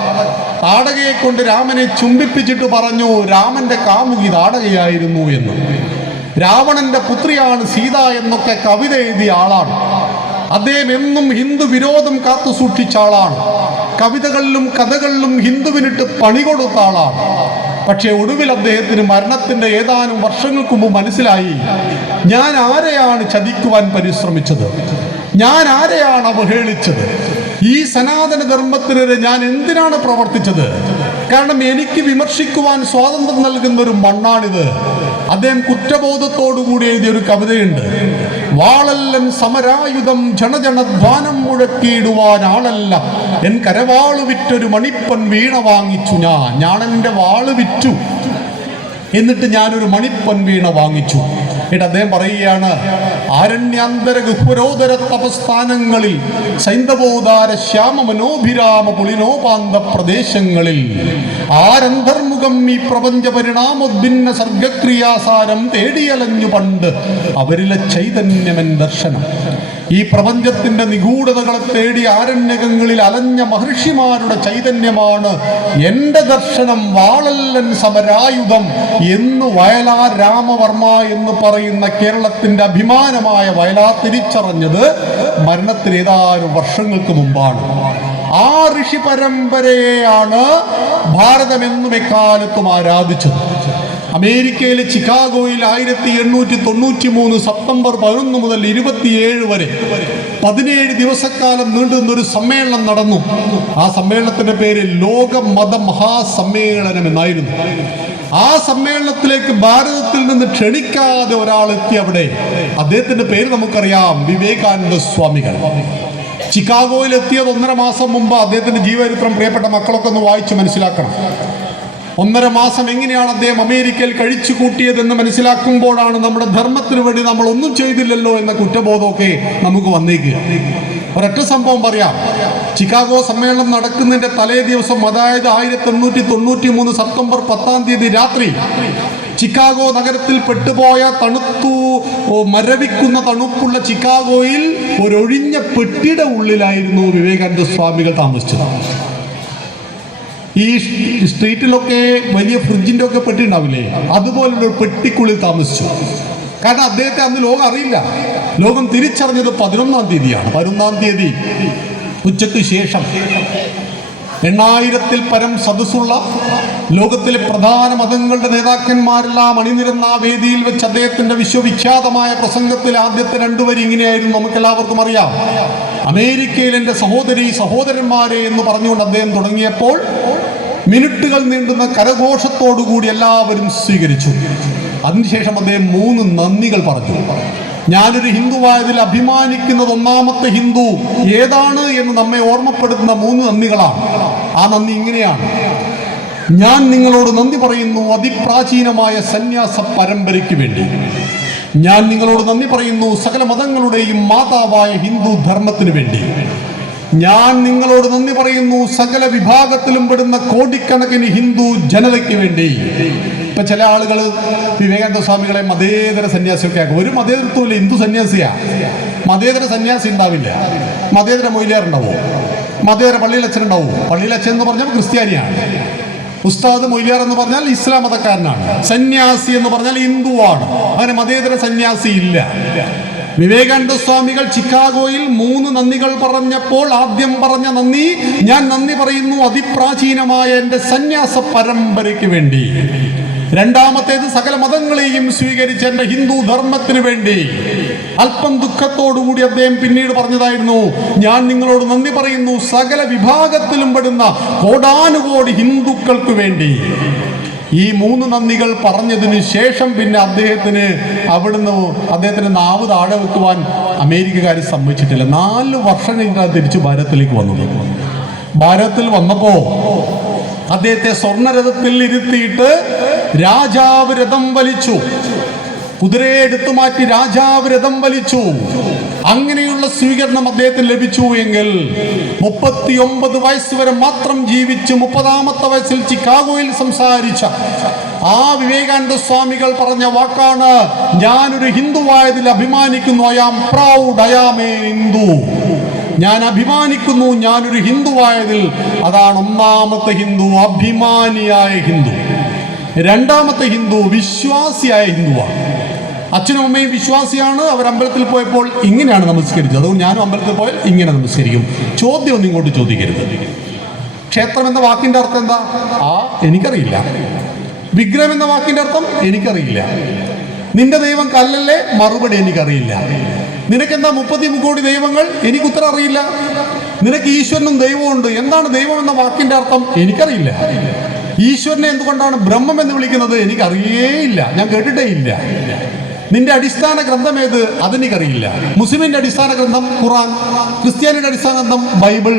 താടകയെ കൊണ്ട് രാമനെ ചുംബിപ്പിച്ചിട്ട് പറഞ്ഞു, രാമന്റെ കാമുകി താടകയായിരുന്നു എന്ന്. രാവണന്റെ പുത്രിയാണ് സീത എന്നൊക്കെ കവിത എഴുതിയ ആളാണ്. അദ്ദേഹം എന്നും ഹിന്ദു വിരോധം കാത്തു സൂക്ഷിച്ച ആളാണ്. കവിതകളിലും കഥകളിലും ഹിന്ദുവിനിട്ട് പണി കൊടുത്ത ആളാണ്. പക്ഷെ ഒടുവിൽ അദ്ദേഹത്തിന് മരണത്തിന്റെ ഏതാനും വർഷങ്ങൾക്ക് മുമ്പ് മനസ്സിലായി, ഞാൻ ആരെയാണ് ചതിക്കുവാൻ പരിശ്രമിച്ചത്, ഞാൻ ആരെയാണ് അവഹേളിച്ചത്, ഈ സനാതന ധർമ്മത്തിനെതിരെ ഞാൻ എന്തിനാണ് പ്രവർത്തിച്ചത്? കാരണം എനിക്ക് വിമർശിക്കുവാൻ സ്വാതന്ത്ര്യം നൽകുന്ന ഒരു മണ്ണാണിത്. അദ്ദേഹം കുറ്റബോധത്തോടുകൂടി എഴുതിയ ഒരു കവിതയുണ്ട്, വാളല്ലൻ സമരായുധം ജനജനധ്വാനം മുഴക്കിയിടുവാൻ ആളല്ല, എൻ കരവാള് വിറ്റൊരു മണിപ്പൻ വീണ വാങ്ങിച്ചു ഞാൻ എൻ്റെ വാള് വിറ്റു, എന്നിട്ട് ഞാനൊരു മണിപ്പൻ വീണ വാങ്ങിച്ചു. എന്നിട്ട് അദ്ദേഹം പറയുകയാണ്, ആരണ്യാന്തര ഗുഹ്വരോദര തപസ്ഥാനങ്ങളിൽ സൈന്ധവോദാര ശ്യാമ മനോഭിരാമ പുളിനോപാന്ത പ്രദേശങ്ങളിൽ ആരന്തർമുഖം ഈ പ്രപഞ്ച പരിണാമോദ്ഭിന്ന സർഗക്രിയാസാരം തേടിയലഞ്ഞു പണ്ട് അവരിലെ ചൈതന്യമെൻ ദർശനം. ഈ പ്രപഞ്ചത്തിന്റെ നിഗൂഢതകളെ തേടി ആരണ്യകങ്ങളിൽ അലഞ്ഞ മഹർഷിമാരുടെ ചൈതന്യമാണ് എൻ്റെ ദർശനം, വാളല്ലൻ സമരായുധം എന്ന് വയലാർ രാമവർമ്മ എന്ന് പറയുന്ന കേരളത്തിന്റെ അഭിമാനമായ വയലാർ തിരിച്ചറിഞ്ഞത് മരണത്തിന് ഏതാനും വർഷങ്ങൾക്ക് മുമ്പാണ്. ആ ഋഷി പരമ്പരയെയാണ് ഭാരതം എന്നും എക്കാലത്തും ആരാധിച്ചത്. അമേരിക്കയിലെ ചിക്കാഗോയിൽ 1893 സെപ്റ്റംബർ 11 മുതൽ 27 വരെ 17 ദിവസക്കാലം നീണ്ടുനിന്നൊരു സമ്മേളനം നടന്നു. ആ സമ്മേളനത്തിന്റെ പേര് ലോക മത മഹാസമ്മേളനം എന്നായിരുന്നു. ആ സമ്മേളനത്തിലേക്ക് ഭാരതത്തിൽ നിന്ന് ക്ഷണിക്കാതെ ഒരാൾ എത്തി അവിടെ. അദ്ദേഹത്തിന്റെ പേര് നമുക്കറിയാം, വിവേകാനന്ദ സ്വാമികൾ. ചിക്കാഗോയിൽ എത്തിയത് 1.5 മാസം മുമ്പ്. അദ്ദേഹത്തിന്റെ ജീവചരിത്രം പ്രിയപ്പെട്ട മക്കളൊക്കെ ഒന്ന് വായിച്ച് മനസ്സിലാക്കണം. 1.5 മാസം എങ്ങനെയാണ് അദ്ദേഹം അമേരിക്കയിൽ കഴിച്ചു കൂട്ടിയതെന്ന് മനസ്സിലാക്കുമ്പോഴാണ് നമ്മുടെ ധർമ്മത്തിന് വേണ്ടി നമ്മൾ ഒന്നും ചെയ്തില്ലല്ലോ എന്ന കുറ്റബോധമൊക്കെ നമുക്ക് വന്നേക്കുക. ഒരൊറ്റ സംഭവം പറയാം. ചിക്കാഗോ സമ്മേളനം നടക്കുന്നതിന്റെ തലേ ദിവസം, അതായത് 1893 സെപ്റ്റംബർ 10 രാത്രി, ചിക്കാഗോ നഗരത്തിൽ പെട്ടുപോയ മരവിക്കുന്ന തണുപ്പുള്ള ചിക്കാഗോയിൽ ഒരൊഴിഞ്ഞ പെട്ടിയുടെ ഉള്ളിലായിരുന്നു വിവേകാനന്ദ സ്വാമികൾ താമസിച്ചത്. ഈ സ്ട്രീറ്റിലൊക്കെ വലിയ ഫ്രിഡ്ജിന്റെ ഒക്കെ പെട്ടി ഉണ്ടാവില്ലേ, അതുപോലൊരു പെട്ടിക്കുള്ളിൽ താമസിച്ചു. കാരണം അദ്ദേഹത്തെ അന്ന് ലോകം അറിയില്ല. ലോകം തിരിച്ചറിഞ്ഞത് 11-ാം തീയതിയാണ്. 11-ാം തീയതി ഉച്ചയ്ക്ക് ശേഷം 8000-ൽ പരം സദസ്സുള്ള ലോകത്തിലെ പ്രധാന മതങ്ങളുടെ നേതാക്കന്മാരെല്ലാം അണിനിരന്ന ആ വേദിയിൽ വെച്ച് അദ്ദേഹത്തിന്റെ വിശ്വവിഖ്യാതമായ പ്രസംഗത്തിൽ ആദ്യത്തെ 2 വരി ഇങ്ങനെയായിരുന്നു, നമുക്കെല്ലാവർക്കും അറിയാം. അമേരിക്കയിൽ എൻ്റെ സഹോദരി സഹോദരന്മാരെ എന്ന് പറഞ്ഞുകൊണ്ട് അദ്ദേഹം തുടങ്ങിയപ്പോൾ മിനിറ്റുകൾ നീണ്ടുന്ന കരഘോഷത്തോടുകൂടി എല്ലാവരും സ്വീകരിച്ചു. അതിനുശേഷം അദ്ദേഹം 3 നന്ദികൾ പറഞ്ഞു. ഞാനൊരു ഹിന്ദുവായതിൽ അഭിമാനിക്കുന്നത്, ഒന്നാമത്തെ ഹിന്ദു ഏതാണ് എന്ന് നമ്മെ ഓർമ്മപ്പെടുത്തുന്ന 3 നന്ദികളാണ്. ആ നന്ദി ഇങ്ങനെയാണ്: ഞാൻ നിങ്ങളോട് നന്ദി പറയുന്നു അതിപ്രാചീനമായ സന്യാസ പരമ്പരയ്ക്ക് വേണ്ടി. ഞാൻ നിങ്ങളോട് നന്ദി പറയുന്നു സകല മതങ്ങളുടെയും മാതാവായ ഹിന്ദു ധർമ്മത്തിനു വേണ്ടി. ഞാൻ നിങ്ങളോട് നന്ദി പറയുന്നു സകല വിഭാഗത്തിലും പെടുന്ന കോടിക്കണക്കിന് ഹിന്ദു ജനതയ്ക്ക് വേണ്ടി. ഇപ്പൊ ചില ആളുകൾ വിവേകാനന്ദ സ്വാമികളെ മതേതര സന്യാസിയൊക്കെ ആക്കും. ഒരു മതേതരത്വമില്ല, ഹിന്ദു സന്യാസിയാ. മതേതര സന്യാസി ഉണ്ടാവില്ല. മതേതര മൊയ്ലിയാറുണ്ടാവോ? മതേതര പള്ളിയിലച്ഛൻ ഉണ്ടാവോ? പള്ളിയിലച്ഛൻ എന്ന് പറഞ്ഞാൽ ക്രിസ്ത്യാനിയാണ്. ഉസ്താദ് മൊയ്ലിയാർ എന്ന് പറഞ്ഞാൽ ഇസ്ലാം മതക്കാരനാണ്. സന്യാസി എന്ന് പറഞ്ഞാൽ ഹിന്ദുവാണ്. അങ്ങനെ മതേതര സന്യാസി ഇല്ല. വിവേകാനന്ദ സ്വാമികൾ ചിക്കാഗോയിൽ 3 നന്ദികൾ പറഞ്ഞപ്പോൾ ആദ്യം പറഞ്ഞ നന്ദി, ഞാൻ നന്ദി പറയുന്നു അതിപ്രാചീനമായ എൻ്റെ സന്യാസ പരമ്പരയ്ക്ക് വേണ്ടി. രണ്ടാമത്തേത് സകല മതങ്ങളെയും സ്വീകരിച്ച എൻ്റെ ഹിന്ദു ധർമ്മത്തിന് വേണ്ടി. അല്പം ദുഃഖത്തോടുകൂടി അദ്ദേഹം പിന്നീട് പറഞ്ഞതായിരുന്നു, ഞാൻ നിങ്ങളോട് നന്ദി പറയുന്നു സകല വിഭാഗത്തിലും പെടുന്ന കോടാനുകോടി ഹിന്ദുക്കൾക്ക് വേണ്ടി. ഈ 3 നന്ദികൾ പറഞ്ഞതിന് ശേഷം പിന്നെ അദ്ദേഹത്തിന് നാവ് താഴെ വെക്കുവാൻ അമേരിക്കക്കാർ സമ്മതിച്ചിട്ടില്ല. 4 വർഷം കഴിഞ്ഞാൽ തിരിച്ച് ഭാരതത്തിലേക്ക് വന്നത്. ഭാരതത്തിൽ വന്നപ്പോ അദ്ദേഹത്തെ സ്വർണ്ണരഥത്തിൽ ഇരുത്തിയിട്ട് രാജാവ് രഥം വലിച്ചു. കുതിരയെ എടുത്തു മാറ്റി രാജാവ് രഥം വലിച്ചു. അങ്ങനെയുള്ള സ്വീകരണം അദ്ദേഹത്തിന് ലഭിച്ചു എങ്കിൽ 39 വയസ്സ് വരെ മാത്രം ജീവിച്ച് 30ാമത്തെ വയസ്സിൽ ചിക്കാഗോയിൽ സംസാരിച്ച ആ വിവേകാനന്ദ സ്വാമികൾ പറഞ്ഞ വാക്കാണ്, ഞാനൊരു ഹിന്ദുവായതിൽ അഭിമാനിക്കുന്നു. I am proud, I am a Hindu. ഞാൻ അഭിമാനിക്കുന്നു, ഞാനൊരു ഹിന്ദുവായതിൽ. അതാണ് ഒന്നാമത്തെ ഹിന്ദു, അഭിമാനിയായ ഹിന്ദു. രണ്ടാമത്തെ ഹിന്ദു വിശ്വാസിയായ ഹിന്ദുവാണ്. അച്ഛനും അമ്മയും വിശ്വാസിയാണ്. അവർ അമ്പലത്തിൽ പോയപ്പോൾ ഇങ്ങനെയാണ് നമസ്കരിച്ചത്. അതുകൊണ്ട് ഞാനും അമ്പലത്തിൽ പോയാൽ ഇങ്ങനെ നമസ്കരിക്കും. ചോദ്യം ഒന്നും ഇങ്ങോട്ട് ചോദിക്കരുത്. ക്ഷേത്രം എന്ന വാക്കിന്റെ അർത്ഥം എന്താ? എനിക്കറിയില്ല. വിഗ്രഹം എന്ന വാക്കിന്റെ അർത്ഥം എനിക്കറിയില്ല. നിന്റെ ദൈവം കല്ലല്ലേ? മറുപടി എനിക്കറിയില്ല. നിനക്കെന്താ 30 കോടി ദൈവങ്ങൾ? എനിക്ക് ഉത്തരം അറിയില്ല. നിനക്ക് ഈശ്വരനും ദൈവവും ഉണ്ട്. എന്താണ് ദൈവം എന്ന വാക്കിന്റെ അർത്ഥം? എനിക്കറിയില്ല. ഈശ്വരനെ എന്തുകൊണ്ടാണ് ബ്രഹ്മം എന്ന് വിളിക്കുന്നത്? എനിക്കറിയേയില്ല, ഞാൻ കേട്ടിട്ടേ ഇല്ല. നിന്റെ അടിസ്ഥാന ഗ്രന്ഥം ഏത്? അതെനിക്കറിയില്ല. മുസ്ലിമിന്റെ അടിസ്ഥാന ഗ്രന്ഥം ഖുറാൻ, ക്രിസ്ത്യാനിയുടെ അടിസ്ഥാന ഗ്രന്ഥം ബൈബിൾ.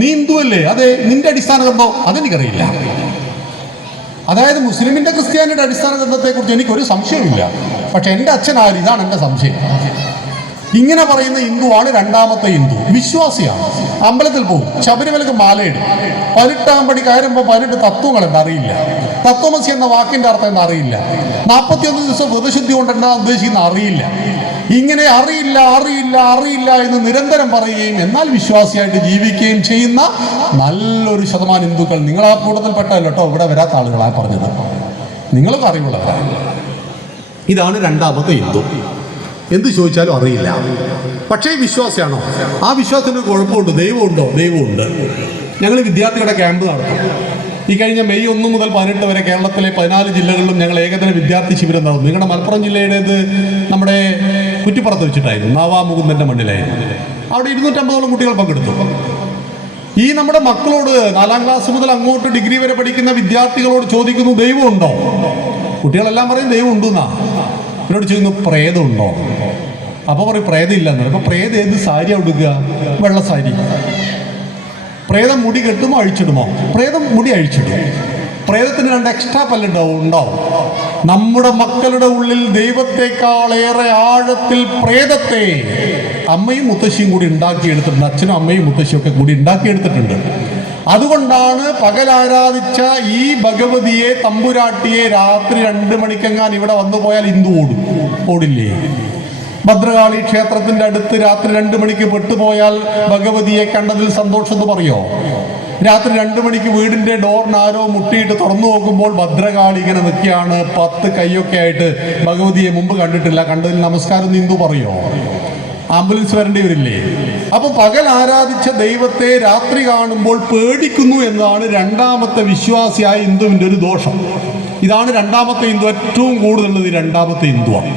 നീ ഹിന്ദു അല്ലേ? അതെ. നിന്റെ അടിസ്ഥാന ഗ്രന്ഥം? അതെനിക്കറിയില്ല. അതായത് മുസ്ലിമിന്റെ ക്രിസ്ത്യാനിയുടെ അടിസ്ഥാന ഗ്രന്ഥത്തെ കുറിച്ച് എനിക്കൊരു സംശയമില്ല. പക്ഷെ എൻ്റെ അച്ഛൻ ആര്? ഇതാണ് എൻ്റെ സംശയം. ഇങ്ങനെ പറയുന്ന ഹിന്ദുവാണ് രണ്ടാമത്തെ ഹിന്ദു. വിശ്വാസിയാണ്. അമ്പലത്തിൽ പോകും, ശബരിമലക്ക് മാലയിടും. 18ാം പടി കയറുമ്പോൾ 18 തത്വങ്ങൾ എന്നറിയില്ല. തത്വമസി എന്ന വാക്കിന്റെ അർത്ഥം എന്നറിയില്ല. 41 ദിവസം വ്രതശുദ്ധി കൊണ്ട് എന്താ ഉദ്ദേശിക്കുന്ന അറിയില്ല. ഇങ്ങനെ അറിയില്ല അറിയില്ല അറിയില്ല എന്ന് നിരന്തരം പറയുകയും എന്നാൽ വിശ്വാസിയായിട്ട് ജീവിക്കുകയും ചെയ്യുന്ന നല്ലൊരു ശതമാനം ഹിന്ദുക്കൾ. നിങ്ങൾ ആ കൂട്ടത്തിൽപ്പെട്ടല്ലോ കേട്ടോ. ഇവിടെ വരാത്ത ആളുകളാണ് പറഞ്ഞത്. നിങ്ങൾക്ക് അറിവുള്ളവരാണ്. ഇതാണ് രണ്ടാമത്തെ ഹിന്ദു. എന്ത് ചോദിച്ചാലും അറിയില്ല. പക്ഷേ വിശ്വാസിയാണോ? ആ വിശ്വാസത്തിന് കുഴപ്പമുണ്ട്. ദൈവമുണ്ടോ? ദൈവമുണ്ട്. ഞങ്ങൾ വിദ്യാർത്ഥികളുടെ ക്യാമ്പ് നടത്തും. ഈ കഴിഞ്ഞ മെയ് 1 മുതൽ 18 വരെ കേരളത്തിലെ 14 ജില്ലകളിലും ഞങ്ങൾ ഏകദിന വിദ്യാർത്ഥി ശിബിരം നടന്നു. നിങ്ങളുടെ മലപ്പുറം ജില്ലയുടേത് നമ്മുടെ കുറ്റിപ്പുറത്ത് വെച്ചിട്ടായിരുന്നു, നാവാമുകുന്ദൻ്റെ മണ്ണിലായിരുന്നു. അവിടെ 250ഓളം കുട്ടികൾ പങ്കെടുത്തു. ഈ നമ്മുടെ മക്കളോട് 4ാം ക്ലാസ് മുതൽ അങ്ങോട്ട് ഡിഗ്രി വരെ പഠിക്കുന്ന വിദ്യാർത്ഥികളോട് ചോദിക്കുന്നു, ദൈവമുണ്ടോ? കുട്ടികളെല്ലാം പറയും ദൈവം ഉണ്ടെന്നാ. എന്നോട് ചോദിക്കുന്നു, പ്രേതമുണ്ടോ? അപ്പോൾ പറയും പ്രേതം ഇല്ലെന്ന്. അപ്പോൾ പ്രേതം ഏത് സാരിയാണ് ഉടുക്കുക? വെള്ള സാരി. പ്രേതം മുടി കെട്ടുമോ അഴിച്ചിടുമോ? പ്രേതം മുടി അഴിച്ചിടും. പ്രേതത്തിന് 2 എക്സ്ട്രാ പല്ലുണ്ടാവും. നമ്മുടെ മക്കളുടെ ഉള്ളിൽ ദൈവത്തെക്കാളേറെ ആഴത്തിൽ പ്രേതത്തെ അമ്മയും മുത്തശ്ശിയും കൂടി ഉണ്ടാക്കിയെടുത്തിട്ടുണ്ട്. അച്ഛനും അമ്മയും മുത്തശ്ശിയും ഒക്കെ കൂടി ഉണ്ടാക്കിയെടുത്തിട്ടുണ്ട്. അതുകൊണ്ടാണ് പകൽ ആരാധിച്ച ഈ ഭഗവതിയെ, തമ്പുരാട്ടിയെ രാത്രി 2 മണിക്കെങ്ങാൻ ഇവിടെ വന്നു പോയാൽ ഹിന്ദു ഓടില്ലേ? ഭദ്രകാളി ക്ഷേത്രത്തിന്റെ അടുത്ത് രാത്രി 2 മണിക്ക് പെട്ടുപോയാൽ ഭഗവതിയെ കണ്ടതിൽ സന്തോഷം എന്ന് പറയോ? രാത്രി 2 മണിക്ക് വീടിന്റെ ഡോറിന് ആരോ മുട്ടിയിട്ട് തുറന്നു നോക്കുമ്പോൾ ഭദ്രകാളി ഇങ്ങനെ നിൽക്കുകയാണ്, 10 കൈയൊക്കെ ആയിട്ട്. ഭഗവതിയെ മുമ്പ് കണ്ടിട്ടില്ല, കണ്ടതിൽ നമസ്കാരം ഹിന്ദു പറയോ? ആംബുലൻസ് വരേണ്ടി വരില്ലേ? അപ്പൊ പകൽ ആരാധിച്ച ദൈവത്തെ രാത്രി കാണുമ്പോൾ പേടിക്കുന്നു എന്നതാണ് രണ്ടാമത്തെ വിശ്വാസിയായ ഹിന്ദുവിന്റെ ഒരു ദോഷം. ഇതാണ് രണ്ടാമത്തെ ഹിന്ദു. ഏറ്റവും കൂടുതലുള്ളത് ഈ രണ്ടാമത്തെ ഹിന്ദുവാണ്.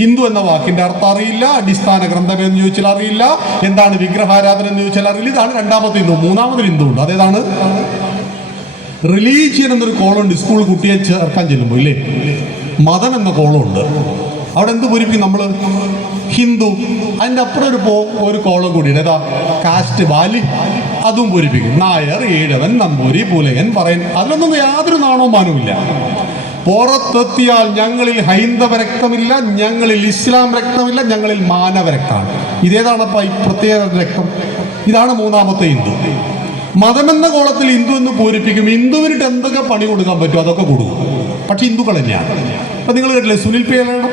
ഹിന്ദു എന്ന വാക്കിന്റെ അർത്ഥം അറിയില്ല, അടിസ്ഥാന ഗ്രന്ഥം എന്ന് ചോദിച്ചാൽ അറിയില്ല, എന്താണ് വിഗ്രഹാരാധന എന്ന് ചോദിച്ചാൽ അറിയില്ല. ഇതാണ് രണ്ടാമത്തെ ഹിന്ദു. മൂന്നാമതൊരു ഹിന്ദു ഉണ്ട്. അതേതാണ്? റിലീജിയൻ എന്നൊരു കോളുണ്ട്. സ്കൂൾ കുട്ടിയെ ചേർക്കാൻ ചെല്ലുമ്പോൾ ഇല്ലേ, മതം എന്ന കോളമുണ്ട്. അവിടെ എന്ത് പൂരിപ്പിക്കും നമ്മൾ? ഹിന്ദു. അതിൻ്റെ അപ്പുറം ഒരു കോളം കൂടി ഏതാ? കാസ്റ്റ്, ബാലി, അതും പൂരിപ്പിക്കും. നായർ, ഈഴവൻ, നമ്പൂരി, പുലയൻ, പറയൻ. അതിലൊന്നും യാതൊരു നാണവും മാനവുമില്ല. പുറത്തെത്തിയാൽ ഞങ്ങളിൽ ഹൈന്ദവ രക്തമില്ല, ഞങ്ങളിൽ ഇസ്ലാം രക്തമില്ല, ഞങ്ങളിൽ മാനവ രക്തമാണ്. ഇതേതാണപ്പോൾ ഈ പ്രത്യേക രക്തം? ഇതാണ് മൂന്നാമത്തെ ഹിന്ദു. മതമെന്ന കോളത്തിൽ ഹിന്ദു എന്ന് പൂരിപ്പിക്കും. ഹിന്ദുവിനിട്ട് എന്തൊക്കെ പണി കൊടുക്കാൻ പറ്റുമോ അതൊക്കെ കൊടുക്കും. പക്ഷെ ഹിന്ദുക്കൾ തന്നെയാണ്. അപ്പൊ നിങ്ങൾ കേട്ടില്ലേ, സുനിൽ പേരാണ്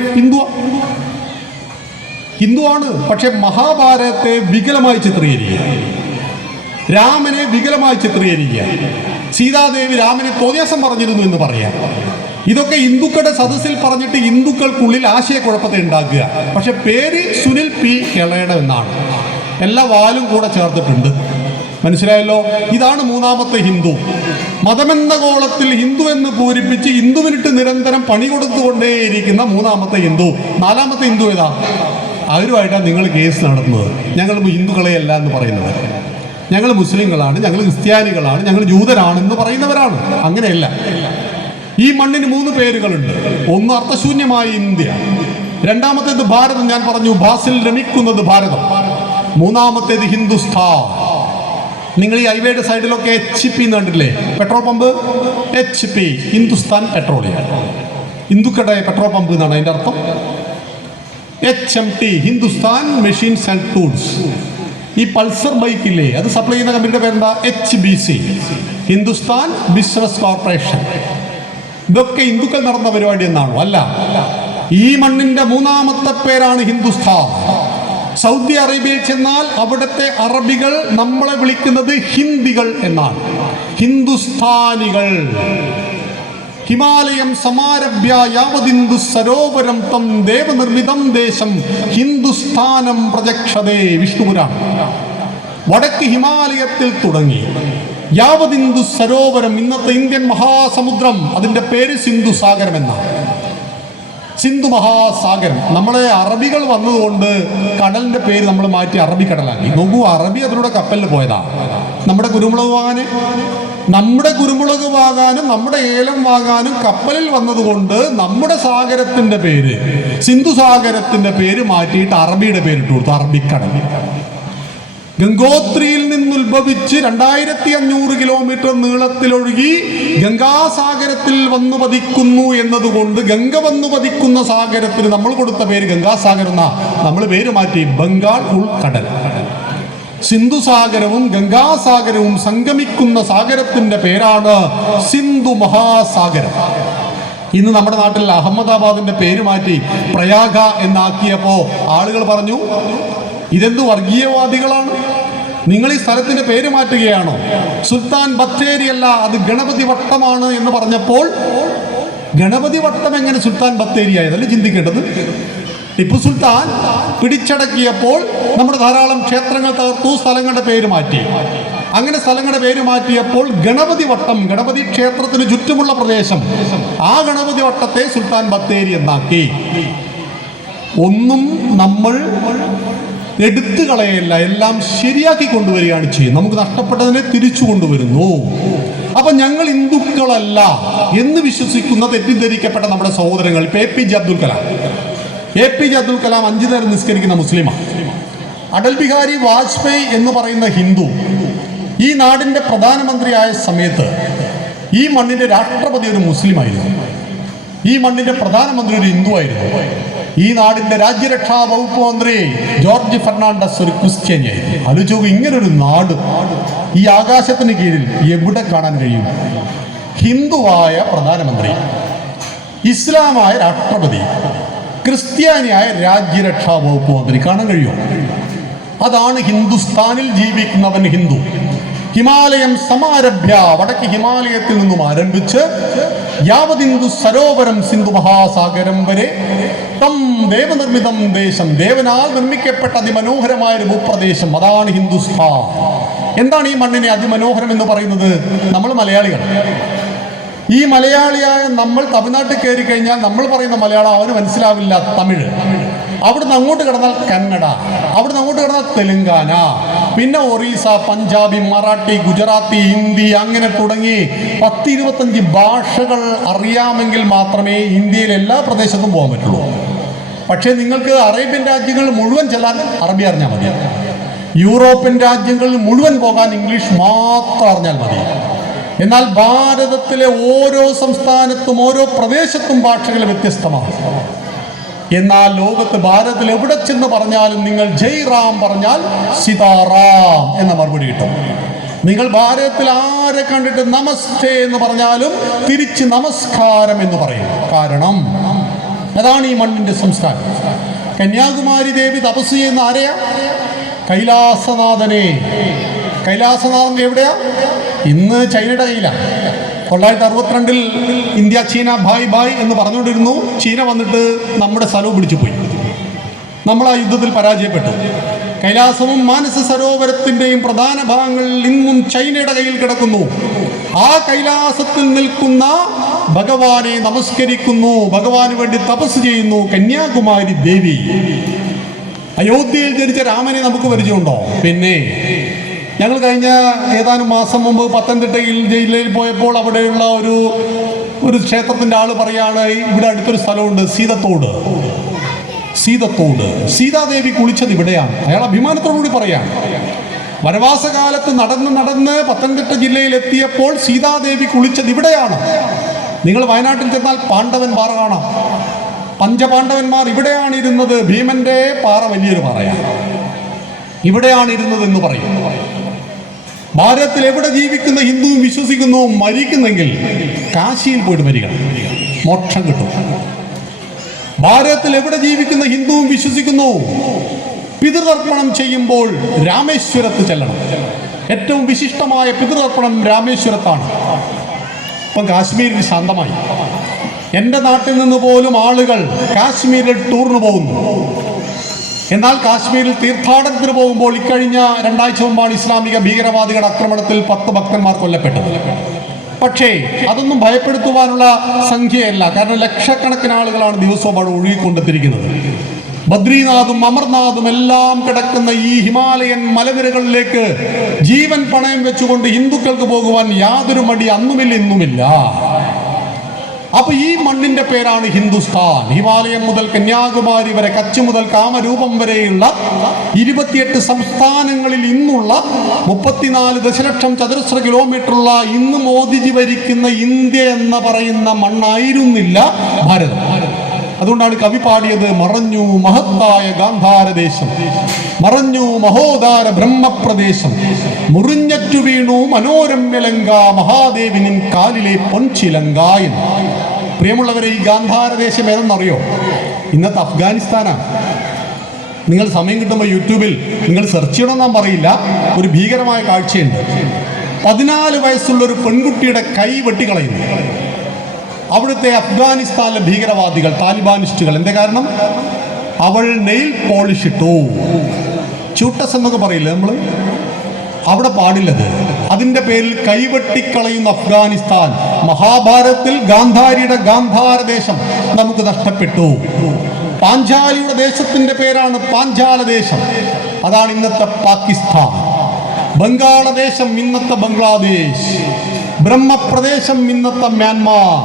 ഹിന്ദുവാണ്. പക്ഷെ മഹാഭാരതത്തെ വികലമായി ചിത്രീകരിക്കുക, രാമനെ വികലമായി ചിത്രീകരിക്കുക, സീതാദേവി രാമനെ തോന്നിയാസം പറഞ്ഞിരുന്നു എന്ന് പറയാം. ഇതൊക്കെ ഹിന്ദുക്കളുടെ സദസ്സിൽ പറഞ്ഞിട്ട് ഹിന്ദുക്കൾക്കുള്ളിൽ ആശയക്കുഴപ്പത്തെ ഉണ്ടാക്കുക. പക്ഷെ പേര് സുനിൽ പി കേളയുടെ എന്നാണ്. എല്ലാ വാലും കൂടെ ചേർത്തിട്ടുണ്ട്. മനസ്സിലായല്ലോ? ഇതാണ് മൂന്നാമത്തെ ഹിന്ദു. മതമെന്ന കോളത്തിൽ ഹിന്ദു എന്ന് പൂരിപ്പിച്ച് ഹിന്ദുവിനിട്ട് നിരന്തരം പണി കൊടുത്തുകൊണ്ടേയിരിക്കുന്ന മൂന്നാമത്തെ ഹിന്ദു. നാലാമത്തെ ഹിന്ദു ഏതാ? അവരുമായിട്ടാണ് നിങ്ങൾ കേസ് നടത്തുന്നത്. ഞങ്ങൾ ഹിന്ദുക്കളെയല്ല എന്ന് പറയുന്നത്, ഞങ്ങൾ മുസ്ലിങ്ങളാണ്, ഞങ്ങൾ ക്രിസ്ത്യാനികളാണ്, ഞങ്ങൾ ജൂതരാണെന്ന് പറയുന്നവരാണ്. അങ്ങനെയല്ല. ഈ മണ്ണിന് 3 പേരുകളുണ്ട്. ഒന്ന് അർത്ഥശൂന്യമായ ഇന്ത്യ, രണ്ടാമത്തേത് ഭാരതം. ഞാൻ പറഞ്ഞു ഭാസിൽ രമിക്കുന്നത് ഭാരതം. മൂന്നാമത്തേത് ഹിന്ദുസ്ഥാൻ. നിങ്ങൾ ഈ ഹൈവേയുടെ സൈഡിലൊക്കെ HP കണ്ടില്ലേ? Petrol pump HP, Hindustan petroleum. ഹിന്ദുക്കളുടെ പെട്രോൾ പമ്പ് എന്നാണ് അതിൻ്റെ അർത്ഥം. HMT, Hindustan machines and tools. ഈ പൾസർ ബൈക്കില്ലേ, അത് സപ്ലൈ ചെയ്യുന്ന കമ്പനിയുടെ പേരെന്താ? HBC, Hindustan business corporation. ഇതൊക്കെ ഹിന്ദുക്കൾ നടന്ന പരിപാടി എന്നാണോ? അല്ല. ഈ മണ്ണിന്റെ മൂന്നാമത്തെ പേരാണ് ഹിന്ദുസ്ഥാൻ. സൗദി അറേബ്യയിൽ ചെന്നാൽ അവിടുത്തെ അറബികൾ നമ്മളെ വിളിക്കുന്നത് ഹിന്ദികൾ എന്നാണ്. ഹിന്ദുസ്ഥാനികൾ. ഹിമാലയം സമാരഭ്യ യാവദിന്ദു സരോവരം തം ദേവനിർമ്മിതം ദേശം ഹിന്ദുസ്ഥാനം പ്രജക്ഷതേ. വിഷ്ണുപുരാണം. വടക്ക് ഹിമാലയത്തിൽ തുടങ്ങി യാവദിന്ദു സരോവരം, ഇന്നത്തെ ഇന്ത്യൻ മഹാസമുദ്രം, അതിൻ്റെ പേര് സിന്ധു സാഗരം എന്നാണ്. സിന്ധു മഹാസാഗരം. നമ്മളെ അറബികൾ വന്നതുകൊണ്ട് കടലിന്റെ പേര് നമ്മൾ മാറ്റി അറബിക്കടലാക്കി. നോക്കൂ, അറബി അതിലൂടെ കപ്പലിൽ പോയതാ. നമ്മുടെ കുരുമുളക് വാങ്ങാനും നമ്മുടെ ഏലം വാങ്ങാനും കപ്പലിൽ വന്നതുകൊണ്ട് നമ്മുടെ സാഗരത്തിന്റെ പേര്, സിന്ധു സാഗരത്തിന്റെ പേര് മാറ്റിയിട്ട് അറബിയുടെ പേരിട്ട് കൊടുത്തു, അറബിക്കടൽ. ഗംഗോത്രിയിൽ നിന്നുത്ഭവിച്ച് 2500 കിലോമീറ്റർ നീളത്തിലൊഴുകി ഗംഗാസാഗരത്തിൽ വന്നു പതിക്കുന്നു എന്നതുകൊണ്ട് ഗംഗ വന്നു പതിക്കുന്ന സാഗരത്തിന് നമ്മൾ കൊടുത്ത പേര് ഗംഗാസാഗരം എന്നാ. നമ്മൾ പേര് മാറ്റി ബംഗാൾ ഉൾക്കടൽ. സിന്ധു സാഗരവും ഗംഗാസാഗരവും സംഗമിക്കുന്ന സാഗരത്തിന്റെ പേരാണ് സിന്ധു മഹാസാഗരം. ഇന്ന് നമ്മുടെ നാട്ടിൽ അഹമ്മദാബാദിന്റെ പേര് മാറ്റി പ്രയാഗ എന്നാക്കിയപ്പോ ആളുകൾ പറഞ്ഞു, ഇതെന്ത് വർഗീയവാദികളാണ്, നിങ്ങൾ ഈ സ്ഥലത്തിന്റെ പേര് മാറ്റുകയാണോ? സുൽത്താൻ ബത്തേരി അല്ല, അത് ഗണപതി വട്ടമാണ് എന്ന് പറഞ്ഞപ്പോൾ ഗണപതി വട്ടം എങ്ങനെ സുൽത്താൻ ബത്തേരി ആയതല്ലേ ചിന്തിക്കേണ്ടത്? ടിപ്പു സുൽത്താൻ പിടിച്ചടക്കിയപ്പോൾ നമ്മുടെ ധാരാളം ക്ഷേത്രങ്ങൾ തകർത്തു, സ്ഥലങ്ങളുടെ പേര് മാറ്റി. അങ്ങനെ സ്ഥലങ്ങളുടെ പേര് മാറ്റിയപ്പോൾ ഗണപതി വട്ടം, ഗണപതി ക്ഷേത്രത്തിന് ചുറ്റുമുള്ള പ്രദേശം, ആ ഗണപതി വട്ടത്തെ സുൽത്താൻ ബത്തേരി എന്നാക്കി. ഒന്നും നമ്മൾ എടുത്തു കളയല്ല, എല്ലാം ശരിയാക്കി കൊണ്ടുവരികയാണ് ചെയ്യുന്നത്. നമുക്ക് നഷ്ടപ്പെട്ടതിനെ തിരിച്ചു കൊണ്ടുവരുന്നു. അപ്പൊ ഞങ്ങൾ ഹിന്ദുക്കളല്ല എന്ന് വിശ്വസിക്കുന്ന തെറ്റിദ്ധരിക്കപ്പെട്ട നമ്മുടെ സഹോദരങ്ങൾ. ഇപ്പൊ APJ അബ്ദുൽ കലാം 5 നേരം നിസ്കരിക്കുന്ന മുസ്ലിമാണ്. അടൽ ബിഹാരി വാജ്പേയി എന്ന് പറയുന്ന ഹിന്ദു ഈ നാടിന്റെ പ്രധാനമന്ത്രിയായ സമയത്ത് ഈ മണ്ണിന്റെ രാഷ്ട്രപതി ഒരു മുസ്ലിം ആയിരുന്നു, ഈ മണ്ണിന്റെ പ്രധാനമന്ത്രി ഒരു ഹിന്ദു ആയിരുന്നു, ഈ നാടിന്റെ രാജ്യരക്ഷാ വകുപ്പ് മന്ത്രി ജോർജ് ഫെർണാണ്ടസ് ഒരു ക്രിസ്ത്യാനിയായിരുന്നു. ആലോചിച്ചു, ഇങ്ങനൊരു നാട് ഈ ആകാശത്തിന് കീഴിൽ എവിടെ കാണാൻ കഴിയും? ഹിന്ദുവായ പ്രധാനമന്ത്രി, ഇസ്ലാമായ രാഷ്ട്രപതി, ക്രിസ്ത്യാനിയായ രാജ്യരക്ഷാ വകുപ്പ് മന്ത്രി കാണാൻ കഴിയുമോ? അതാണ് ഹിന്ദുസ്ഥാനിൽ ജീവിക്കുന്നവൻ ഹിന്ദു. ഹിമാലയം സമാരഭ്യ, വടക്ക് ഹിമാലയത്തിൽ നിന്നും ആരംഭിച്ച് യാവദിന്ദു സരോവരം, സിന്ധു മഹാസാഗരം വരെ തം ദേവനിർമ്മിതം ദേശം, ദേവനാൽ നിർമ്മിക്കപ്പെട്ട അതിമനോഹരമായ ഒരു ഭൂപ്രദേശം, അതാണ് ഹിന്ദുസ്ഥാൻ. എന്താണ് ഈ മണ്ണിനെ അതിമനോഹരം എന്ന് പറയുന്നത്? നമ്മൾ മലയാളികൾ. ഈ മലയാളിയായ നമ്മൾ തമിഴ്നാട്ടിൽ കയറി കഴിഞ്ഞാൽ നമ്മൾ പറയുന്ന മലയാളം അവന് മനസ്സിലാവില്ല, തമിഴ്. അവിടുന്ന് അങ്ങോട്ട് കിടന്നാൽ കന്നഡ, അവിടുന്ന് അങ്ങോട്ട് കിടന്നാൽ തെലുങ്കാന, പിന്നെ ഒറീസ, പഞ്ചാബി, മറാഠി, ഗുജറാത്തി, ഹിന്ദി, അങ്ങനെ തുടങ്ങി 10-25 ഭാഷകൾ അറിയാമെങ്കിൽ മാത്രമേ ഇന്ത്യയിലെ എല്ലാ പ്രദേശത്തും പോകാൻ പറ്റുള്ളൂ. പക്ഷേ നിങ്ങൾക്ക് അറേബ്യൻ രാജ്യങ്ങളിൽ മുഴുവൻ ചെല്ലാൻ അറബി അറിഞ്ഞാൽ മതി, യൂറോപ്യൻ രാജ്യങ്ങളിൽ മുഴുവൻ പോകാൻ ഇംഗ്ലീഷ് മാത്രം അറിഞ്ഞാൽ മതി. എന്നാൽ ഭാരതത്തിലെ ഓരോ സംസ്ഥാനത്തും ഓരോ പ്രദേശത്തും ഭാഷകൾ വ്യത്യസ്തമാണ്. എന്നാൽ ലോകത്ത് ഭാരതത്തിൽ എവിടെ ചെന്ന് പറഞ്ഞാലും നിങ്ങൾ ജയ് റാം പറഞ്ഞാൽ സീതാറാം എന്ന മറുപടി കിട്ടും. നിങ്ങൾ ഭാരതത്തിൽ ആരെ കണ്ടിട്ട് നമസ്തേ എന്ന് പറഞ്ഞാലും തിരിച്ച് നമസ്കാരം എന്ന് പറയും. കാരണം അതാണ് ഈ മണ്ണിന്റെ സംസ്കാരം. കന്യാകുമാരി ദേവി തപസ് ചെയ്യുന്ന ആരെയാ? കൈലാസനാഥനെ. കൈലാസനാഥൻ എവിടെയാ? ഇന്ന് ചൈനയുടെ കയ്യിലാണ്. 1962 ഇന്ത്യ ചീന ഭായ് ഭായ് എന്ന് പറഞ്ഞുകൊണ്ടിരുന്നു. ചീന വന്നിട്ട് നമ്മുടെ സ്ഥലവും പിടിച്ചു പോയി. നമ്മൾ ആ യുദ്ധത്തിൽ പരാജയപ്പെട്ടു. കൈലാസവും മാനസ സരോവരത്തിൻ്റെയും പ്രധാന ഭാഗങ്ങളിൽ ഇന്നും ചൈനയുടെ കയ്യിൽ കിടക്കുന്നു. ആ കൈലാസത്തിൽ നിൽക്കുന്ന ഭഗവാനെ നമസ്കരിക്കുന്നു, ഭഗവാന് വേണ്ടി തപസ് ചെയ്യുന്നു കന്യാകുമാരി ദേവി. അയോധ്യയിൽ ജനിച്ച രാമനെ നമുക്ക് പരിചയമുണ്ടോ? പിന്നെ ഞങ്ങൾ കഴിഞ്ഞ ഏതാനും മാസം മുമ്പ് പത്തനംതിട്ടയിൽ ജില്ലയിൽ പോയപ്പോൾ അവിടെയുള്ള ഒരു ക്ഷേത്രത്തിൻ്റെ ആൾ പറയാണ്, ഇവിടെ അടുത്തൊരു സ്ഥലമുണ്ട് സീതത്തോട്. സീതാദേവി കുളിച്ചത് ഇവിടെയാണ്. അയാൾ അഭിമാനത്തോടുകൂടി പറയാണ്. വനവാസകാലത്ത് നടന്ന് പത്തനംതിട്ട ജില്ലയിൽ എത്തിയപ്പോൾ സീതാദേവി കുളിച്ചത് ഇവിടെയാണ്. നിങ്ങൾ വയനാട്ടിൽ ചെന്നാൽ പാണ്ഡവൻ പാറ കാണാം. പഞ്ചപാണ്ഡവന്മാർ ഇവിടെയാണ് ഇരുന്നത്. ഭീമന്റെ പാറ വലിയൊരു പാറയാണ്. ഇവിടെയാണ് ഇരുന്നത് എന്ന് പറയും. ഭാരതത്തിൽ എവിടെ ജീവിക്കുന്ന ഹിന്ദുവും വിശ്വസിക്കുന്നു മരിക്കുന്നെങ്കിൽ കാശിയിൽ പോയിട്ട് മരിക്കണം, മോക്ഷം കിട്ടും. ഭാരതത്തിൽ എവിടെ ജീവിക്കുന്ന ഹിന്ദുവും വിശ്വസിക്കുന്നു പിതൃതർപ്പണം ചെയ്യുമ്പോൾ രാമേശ്വരത്ത് ചെല്ലണം. ഏറ്റവും വിശിഷ്ടമായ പിതൃതർപ്പണം രാമേശ്വരത്താണ്. ഇപ്പം കാശ്മീരിൽ ശാന്തമായി. എൻ്റെ നാട്ടിൽ നിന്ന് പോലും ആളുകൾ കാശ്മീരിൽ ടൂറിന് പോകുന്നു. എന്നാൽ കാശ്മീരിൽ തീർത്ഥാടനത്തിന് പോകുമ്പോൾ ഇക്കഴിഞ്ഞ 2 ആഴ്ച മുമ്പാണ് ഇസ്ലാമിക ഭീകരവാദികളുടെ ആക്രമണത്തിൽ 10 ഭക്തന്മാർ കൊല്ലപ്പെട്ടത്. പക്ഷേ അതൊന്നും ഭയപ്പെടുത്തുവാനുള്ള സംഖ്യയല്ല. കാരണം ലക്ഷക്കണക്കിന് ആളുകളാണ് ദിവസവും അവിടെ ഒഴുകിക്കൊണ്ടെത്തിരിക്കുന്നത്. ബദ്രീനാഥും അമർനാഥും എല്ലാം കിടക്കുന്ന ഈ ഹിമാലയൻ മലനിരകളിലേക്ക് ജീവൻ പണയം വെച്ചുകൊണ്ട് ഹിന്ദുക്കൾക്ക് പോകുവാൻ യാതൊരു മടി അന്നുമില്ല ഇന്നുമില്ല. അപ്പൊ ഈ മണ്ണിന്റെ പേരാണ് ഹിന്ദുസ്ഥാൻ. ഹിമാലയം മുതൽ കന്യാകുമാരി വരെ, കച്ച് മുതൽ കാമരൂപം വരെയുള്ള 28 സംസ്ഥാനങ്ങളിൽ ഇന്നുള്ള 34 ദശലക്ഷം ചതുരശ്ര കിലോമീറ്ററുള്ള ഇന്ന് മോദിജി ഭരിക്കുന്ന ഇന്ത്യ എന്ന് പറയുന്ന മണ്ണായിരുന്നില്ല ഭാരതം. അതുകൊണ്ടാണ് കവി പാടിയത്, മറഞ്ഞു മഹത്തായ ഗാന്ധാരദേശം, മറഞ്ഞു മഹോദാര ബ്രഹ്മപ്രദേശം, മുറിഞ്ഞറ്റു വീണു മനോരമ്യലങ്ക, മഹാദേവി നിൻ കാലിലെ പൊൻചിലങ്ക എന്ന്. പ്രിയമുള്ളവരെ, ഈ ഗാന്ധാരദേശം ഏതെന്നറിയോ? ഇന്നത്തെ അഫ്ഗാനിസ്ഥാനാണ്. നിങ്ങൾ സമയം കിട്ടുമ്പോൾ യൂട്യൂബിൽ നിങ്ങൾ സെർച്ച് ചെയ്യണമെന്ന് ഞാൻ പറയില്ല. ഒരു ഭീകരമായ കാഴ്ചയുണ്ട്. 14 വയസ്സുള്ള ഒരു പെൺകുട്ടിയുടെ കൈ വെട്ടിക്കളയുന്നു അവിടുത്തെ അഫ്ഗാനിസ്ഥാനിലെ ഭീകരവാദികൾ, താലിബാനിസ്റ്റുകൾ. എന്താ കാരണം? അവൾ നെയിൽ പോളിഷ് ഇട്ടു. ചൂട്ടസ് എന്നൊക്കെ പറയില്ലേ നമ്മൾ? അവിടെ പാടില്ലത്. അതിൻ്റെ പേരിൽ കൈവെട്ടിക്കളയുന്ന അഫ്ഗാനിസ്ഥാൻ. മഹാഭാരതത്തിൽ ഗാന്ധാരിയുടെ ഗാന്ധാരദേശം നമുക്ക് നഷ്ടപ്പെട്ടു. പാഞ്ചാലിയുടെ ദേശത്തിന്റെ പേരാണ് പാഞ്ചാല ദേശം. അതാണ് ഇന്നത്തെ പാകിസ്ഥാൻ. ബംഗാളദേശം ഇന്നത്തെ ബംഗ്ലാദേശ്. ബ്രഹ്മപ്രദേശം ഇന്നത്തെ മ്യാൻമാർ.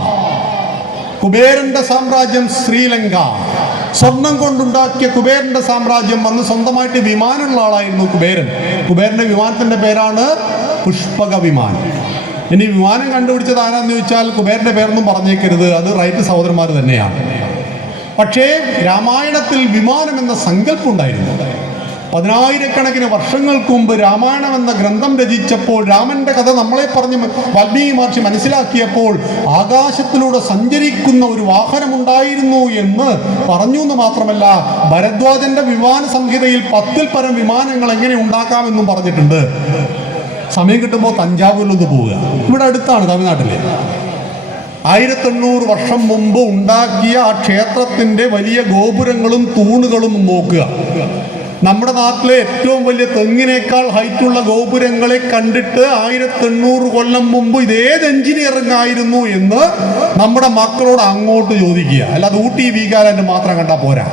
കുബേരന്റെ സാമ്രാജ്യം ശ്രീലങ്ക. സ്വർണം കൊണ്ടുണ്ടാക്കിയ കുബേരന്റെ സാമ്രാജ്യം. അന്ന് സ്വന്തമായിട്ട് വിമാനമുള്ള ആളായിരുന്നു കുബേരൻ. കുബേരന്റെ വിമാനത്തിന്റെ പേരാണ് പുഷ്പക വിമാനം. ഇനി വിമാനം കണ്ടുപിടിച്ചത് ആരാന്ന് ചോദിച്ചാൽ കുബേരന്റെ പേരൊന്നും പറഞ്ഞേക്കരുത്, അത് റൈറ്റ് സഹോദരന്മാർ തന്നെയാണ്. പക്ഷേ രാമായണത്തിൽ വിമാനം എന്ന സങ്കല്പം ഉണ്ടായിരുന്നു. 10,000 വർഷങ്ങൾക്ക് മുമ്പ് രാമായണം എന്ന ഗ്രന്ഥം രചിച്ചപ്പോൾ, രാമന്റെ കഥ നമ്മളെ പറഞ്ഞ് വാൽമീകി മഹർഷി മനസ്സിലാക്കിയപ്പോൾ ആകാശത്തിലൂടെ സഞ്ചരിക്കുന്ന ഒരു വാഹനമുണ്ടായിരുന്നു എന്ന് പറഞ്ഞു എന്ന് മാത്രമല്ല, ഭരദ്വാജന്റെ വിമാന സംഹിതയിൽ 10-ൽ പരം വിമാനങ്ങൾ എങ്ങനെ ഉണ്ടാക്കാമെന്നും പറഞ്ഞിട്ടുണ്ട്. സമയം കിട്ടുമ്പോൾ തഞ്ചാവൂരിലൊന്ന് പോവുക. ഇവിടെ അടുത്താണ്, തമിഴ്നാട്ടിലെ. 1800 വർഷം മുമ്പ് ഉണ്ടാക്കിയ ആ ക്ഷേത്രത്തിന്റെ വലിയ ഗോപുരങ്ങളും തൂണുകളും നോക്കുക. നമ്മുടെ നാട്ടിലെ ഏറ്റവും വലിയ തെങ്ങിനേക്കാൾ ഹൈറ്റുള്ള ഗോപുരങ്ങളെ കണ്ടിട്ട് 1800 കൊല്ലം മുമ്പ് ഇതേത് എഞ്ചിനീയറിംഗ് ആയിരുന്നു എന്ന് നമ്മുടെ മക്കളോട് അങ്ങോട്ട് ചോദിക്കുക. അല്ലാതെ ഊട്ടി വീഗാലാൻഡ് മാത്രം കണ്ടാൽ പോരാ.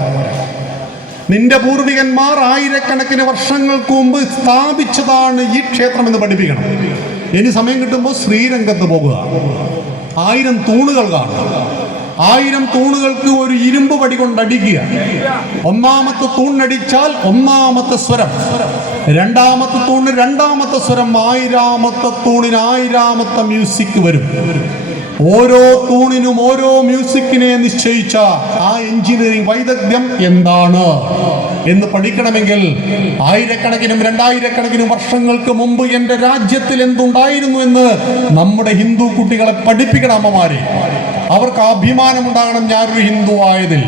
നിന്റെ പൂർവികന്മാർ 1000 വർഷങ്ങൾക്ക് മുമ്പ് സ്ഥാപിച്ചതാണ് ഈ ക്ഷേത്രം എന്ന് പഠിപ്പിക്കണം. ഇനി സമയം കിട്ടുമ്പോൾ ശ്രീരംഗത്ത് പോകുക. 1000 തൂണുകൾ കാണുക. 1000 തൂണുകൾക്ക് ഒരു ഇരുമ്പ് പടി കൊണ്ടടിക്കുക. ഒന്നാമത്തെ തൂണിനടിച്ചാൽ ഒന്നാമത്തെ സ്വരം, രണ്ടാമത്തെ തൂണിന് രണ്ടാമത്തെ സ്വരം, 1000-ാമത്തെ തൂണിന് 1000-ാമത്തെ മ്യൂസിക് വരും. ഓരോ തൂണിനും ഓരോ മ്യൂസിക്കിനെ നിശ്ചയിച്ച ആ എഞ്ചിനീയറിംഗ് വൈദഗ്ധ്യം എന്താണ് എന്ന് പഠിക്കണമെങ്കിൽ ആയിരക്കണക്കിനും 2000-കണക്കിനും വർഷങ്ങൾക്ക് മുമ്പ് എൻ്റെ രാജ്യത്തിൽ എന്തുണ്ടായിരുന്നു എന്ന് നമ്മുടെ ഹിന്ദു കുട്ടികളെ പഠിപ്പിക്കണം അമ്മമാരെ. അവർക്ക് അഭിമാനമുണ്ടാകണം ഞാനൊരു ഹിന്ദു ആയതിൽ.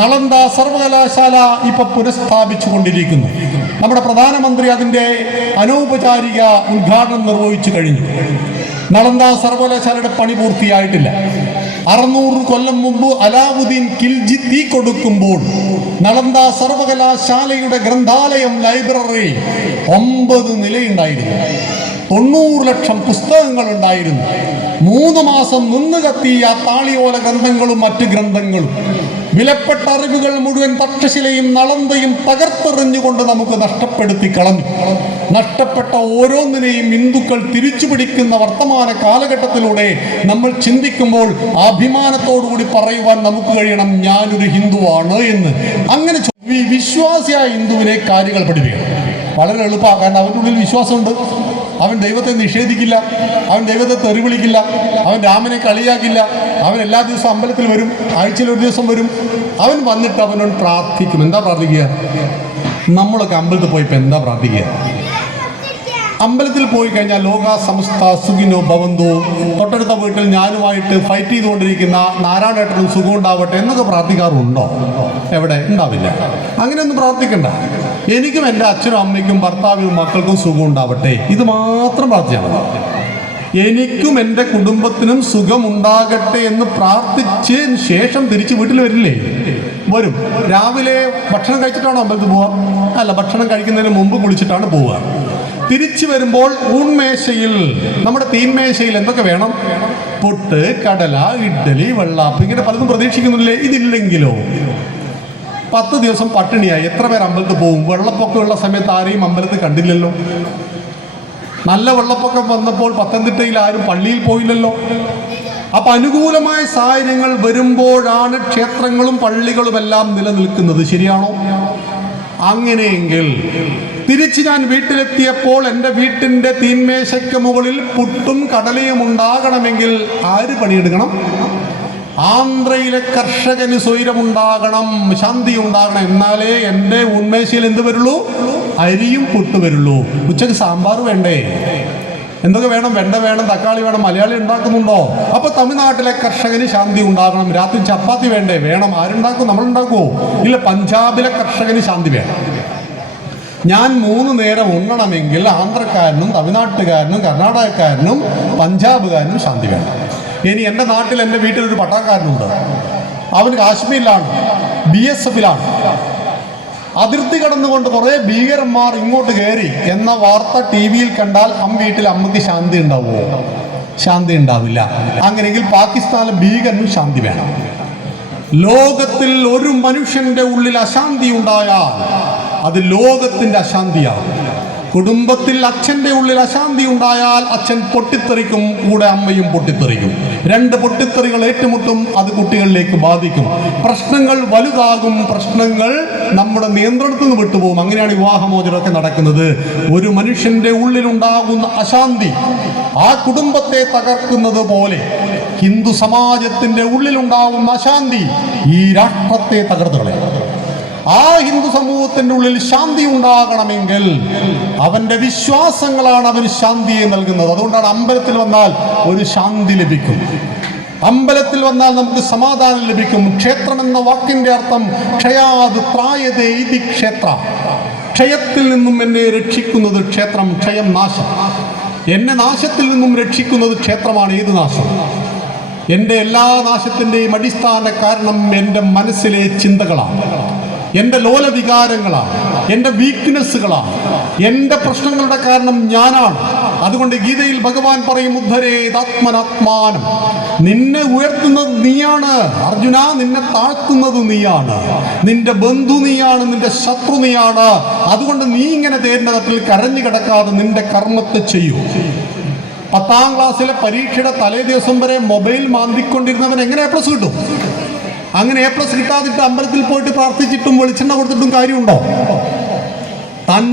നളന്ദ സർവകലാശാല ഇപ്പൊ പുനഃസ്ഥാപിച്ചു കൊണ്ടിരിക്കുന്നു. നമ്മുടെ പ്രധാനമന്ത്രി അതിൻ്റെ അനൗപചാരിക ഉദ്ഘാടനം നിർവഹിച്ചു കഴിഞ്ഞു. നളന്ദ സർവകലാശാലയുടെ പണി പൂർത്തിയായിട്ടില്ല. 600 കൊല്ലം മുമ്പ് അലാവുദ്ദീൻ ഖിൽജി തീ കൊടുക്കുമ്പോൾ നളന്ദ സർവകലാശാലയുടെ ഗ്രന്ഥാലയം, ലൈബ്രറി 9 നിലയുണ്ടായിരുന്നു. 90 ലക്ഷം പുസ്തകങ്ങൾ ഉണ്ടായിരുന്നു. 3 മാസം നിന്ന് കത്തിയ താളിയോല ഗ്രന്ഥങ്ങളും മറ്റ് ഗ്രന്ഥങ്ങളും, വിലപ്പെട്ട അറിവുകൾ മുഴുവൻ തക്ഷശിലയും നളന്തയും തകർത്തെറിഞ്ഞുകൊണ്ട് നമുക്ക് നഷ്ടപ്പെടുത്തി കളഞ്ഞു. നഷ്ടപ്പെട്ട ഓരോന്നിനെയും ഹിന്ദുക്കൾ തിരിച്ചു പിടിക്കുന്ന വർത്തമാന കാലഘട്ടത്തിലൂടെ നമ്മൾ ചിന്തിക്കുമ്പോൾ അഭിമാനത്തോടുകൂടി പറയുവാൻ നമുക്ക് കഴിയണം, ഞാനൊരു ഹിന്ദുവാണ് എന്ന്. അങ്ങനെ വിശ്വാസിയായ ഹിന്ദുവിനെ കാര്യങ്ങൾ പഠിപ്പിക്കണം. വളരെ എളുപ്പമാണ്. കാരണം അവൻ്റെ ഉള്ളിൽ വിശ്വാസമുണ്ട്. അവൻ ദൈവത്തെ നിഷേധിക്കില്ല, അവൻ ദൈവത്തെ തെറി വിളിക്കില്ല, അവൻ രാമനെ കളിയാക്കില്ല. അവൻ എല്ലാ ദിവസവും അമ്പലത്തിൽ വരും, ആഴ്ചയിൽ ഒരു ദിവസം വരും. അവൻ വന്നിട്ട് അവനോട് പ്രാർത്ഥിക്കും. എന്താ പ്രാർത്ഥിക്കുക? നമ്മളൊക്കെ അമ്പലത്തിൽ പോയിപ്പോൾ എന്താ പ്രാർത്ഥിക്കുക? അമ്പലത്തിൽ പോയി കഴിഞ്ഞാൽ ലോക സമസ്ത സുഖിനോ ഭവന്തോ, തൊട്ടടുത്ത വീട്ടിൽ ഞാനുമായിട്ട് ഫൈറ്റ് ചെയ്തുകൊണ്ടിരിക്കുന്ന നാരായണേട്ടനും സുഖം ഉണ്ടാവട്ടെ എന്നൊക്കെ പ്രാർത്ഥിക്കാറുണ്ടോ? എവിടെ? ഉണ്ടാവില്ല. അങ്ങനെയൊന്നും പ്രാർത്ഥിക്കണ്ട. എനിക്കും എൻ്റെ അച്ഛനും അമ്മയ്ക്കും ഭർത്താവിനും മക്കൾക്കും സുഖം ഉണ്ടാവട്ടെ, ഇത് മാത്രം പ്രാർത്ഥിച്ചാൽ മതി. എനിക്കും എൻ്റെ കുടുംബത്തിനും സുഖം ഉണ്ടാകട്ടെ എന്ന് പ്രാർത്ഥിച്ചതിന് ശേഷം തിരിച്ച് വീട്ടിൽ വരില്ലേ? വരും. രാവിലെ ഭക്ഷണം കഴിച്ചിട്ടാണോ അമ്പലത്തിൽ പോവുക? അല്ല, ഭക്ഷണം കഴിക്കുന്നതിന് മുമ്പ് കുളിച്ചിട്ടാണ് പോവുക. തിരിച്ചു വരുമ്പോൾ ഊൺമേശയിൽ, നമ്മുടെ തീന്മേശയിൽ എന്തൊക്കെ വേണം? പുട്ട്, കടല, ഇഡ്ഡലി, വെള്ളാപ്പ്, ഇങ്ങനെ പലതും പ്രതീക്ഷിക്കുന്നില്ലേ? ഇതില്ലെങ്കിലോ 10 ദിവസം പട്ടിണിയായി. എത്ര പേർ അമ്പലത്തിൽ പോകും? വെള്ളപ്പൊക്കമുള്ള സമയത്ത് ആരെയും അമ്പലത്തിൽ കണ്ടില്ലല്ലോ. നല്ല വെള്ളപ്പൊക്കം വന്നപ്പോൾ പത്തനംതിട്ടയിൽ ആരും പള്ളിയിൽ പോയില്ലല്ലോ. അപ്പൊ അനുകൂലമായ സാഹചര്യങ്ങൾ വരുമ്പോഴാണ് ക്ഷേത്രങ്ങളും പള്ളികളുമെല്ലാം നിലനിൽക്കുന്നത്. ശരിയാണോ? അങ്ങനെയെങ്കിൽ തിരിച്ച് ഞാൻ വീട്ടിലെത്തിയപ്പോൾ എൻ്റെ വീട്ടിൻ്റെ തീന്മേശയ്ക്ക് മുകളിൽ പുട്ടും കടലയും ഉണ്ടാകണമെങ്കിൽ ആര് പണിയെടുക്കണം? ആന്ധ്രയിലെ കർഷകന് സ്വൈരമുണ്ടാകണം, ശാന്തി ഉണ്ടാകണം. എന്നാലേ എൻ്റെ ഉന്മേശയിൽ എന്ത് വരുള്ളൂ? അരിയും പുട്ട് വരുള്ളൂ. ഉച്ചക്ക് സാമ്പാർ വേണ്ടേ? എന്തൊക്കെ വേണം? വെണ്ട വേണം, തക്കാളി വേണം. മലയാളി ഉണ്ടാക്കുന്നുണ്ടോ? അപ്പൊ തമിഴ്നാട്ടിലെ കർഷകന് ശാന്തി ഉണ്ടാകണം. രാത്രി ചപ്പാത്തി വേണ്ടേ? വേണം. ആരുണ്ടാക്കും? നമ്മൾ ഉണ്ടാക്കുമോ? ഇല്ല. പഞ്ചാബിലെ കർഷകന് ശാന്തി വേണം. ഞാൻ 3 നേരം ഉണ്ണണമെങ്കിൽ ആന്ധ്രക്കാരനും തമിഴ്നാട്ടുകാരനും കർണാടകക്കാരനും പഞ്ചാബുകാരനും ശാന്തി വേണം. ഇനി എൻ്റെ നാട്ടിൽ, എൻ്റെ വീട്ടിലൊരു പട്ടാക്കാരനുണ്ട്. അവൻ കാശ്മീരിലാണ്, BSFിലാണ്. അതിർത്തി കടന്നുകൊണ്ട് കുറേ ഭീകരന്മാർ ഇങ്ങോട്ട് കയറി എന്ന വാർത്ത TV-യിൽ കണ്ടാൽ വീട്ടിൽ അമ്മയ്ക്ക് ശാന്തി ഉണ്ടാവുമോ? ശാന്തി ഉണ്ടാവില്ല. അങ്ങനെയെങ്കിൽ പാകിസ്ഥാനിലെ ഭീകരനും ശാന്തി വേണം. ലോകത്തിൽ ഒരു മനുഷ്യന്റെ ഉള്ളിൽ അശാന്തി ഉണ്ടായാൽ അത് ലോകത്തിന്റെ അശാന്തിയാകും. കുടുംബത്തിൽ അച്ഛൻ്റെ ഉള്ളിൽ അശാന്തി ഉണ്ടായാൽ അച്ഛൻ പൊട്ടിത്തെറിക്കും, കൂടെ അമ്മയും പൊട്ടിത്തെറിക്കും. 2 പൊട്ടിത്തെറികൾ ഏറ്റുമുട്ടും, അത് കുട്ടികളിലേക്ക് ബാധിക്കും. പ്രശ്നങ്ങൾ വലുതാകും, പ്രശ്നങ്ങൾ നമ്മുടെ നിയന്ത്രണത്തിൽ നിന്ന് വിട്ടുപോകും. അങ്ങനെയാണ് വിവാഹമോചനമൊക്കെ നടക്കുന്നത്. ഒരു മനുഷ്യന്റെ ഉള്ളിലുണ്ടാകുന്ന അശാന്തി ആ കുടുംബത്തെ തകർക്കുന്നത് പോലെ ഹിന്ദു സമാജത്തിന്റെ ഉള്ളിലുണ്ടാകുന്ന അശാന്തി ഈ രാഷ്ട്രത്തെ തകർത്തുകളെ. ആ ഹിന്ദു സമൂഹത്തിന്റെ ഉള്ളിൽ ശാന്തി ഉണ്ടാകണമെങ്കിൽ അവന്റെ വിശ്വാസങ്ങളാണ് അവന് ശാന്തിയെ നൽകുന്നത്. അതുകൊണ്ടാണ് അമ്പലത്തിൽ വന്നാൽ ഒരു ശാന്തി ലഭിക്കും. അമ്പലത്തിൽ വന്നാൽ നമുക്ക് സമാധാനം ലഭിക്കും. ക്ഷേത്രം എന്ന വാക്കിന്റെ അർത്ഥം ക്ഷയാത് ത്രായതേ ഇതി ക്ഷേത്ര. ക്ഷയത്തിൽ നിന്നും എന്നെ രക്ഷിക്കുന്നത് ക്ഷേത്രം. ക്ഷയം നാശം. എന്നെ നാശത്തിൽ നിന്നും രക്ഷിക്കുന്നത് ക്ഷേത്രമാണ്. ഏത് നാശം? എൻ്റെ എല്ലാ നാശത്തിൻ്റെയും അടിസ്ഥാന കാരണം എൻ്റെ മനസ്സിലെ ചിന്തകളാണ്, എൻ്റെ ലോലവികാരങ്ങളാണ്, എൻ്റെ വീക്ക്നെസ്സുകളാണ്. എൻ്റെ പ്രശ്നങ്ങളുടെ കാരണം ഞാനാണ്. അതുകൊണ്ട് ഗീതയിൽ ഭഗവാൻ പറയും, ഉദ്ധരേതാത്മനാത്മാനം. നിന്നെ ഉയർത്തുന്നത് നീയാണ് അർജുന, നിന്നെ താഴ്ത്തുന്നത് നീയാണ്. നിന്റെ ബന്ധു നീയാണ്, നിന്റെ ശത്രു നീയാണ്. അതുകൊണ്ട് നീ ഇങ്ങനെ തേരിന്റെ തട്ടിൽ കരഞ്ഞു കിടക്കാതെ നിന്റെ കർമ്മത്തെ ചെയ്യൂ. 10ാം ക്ലാസ്സിലെ പരീക്ഷയുടെ തലേ ദിവസം വരെ മൊബൈൽ മാന്തിക്കൊണ്ടിരുന്നവൻ എങ്ങനെ A+ കിട്ടും? അങ്ങനെ A+ കിട്ടാതിട്ട് അമ്പലത്തിൽ പോയിട്ട് പ്രാർത്ഥിച്ചിട്ടും വെളിച്ചെണ്ണ കൊടുത്തിട്ടും കാര്യമുണ്ടോ? താൻ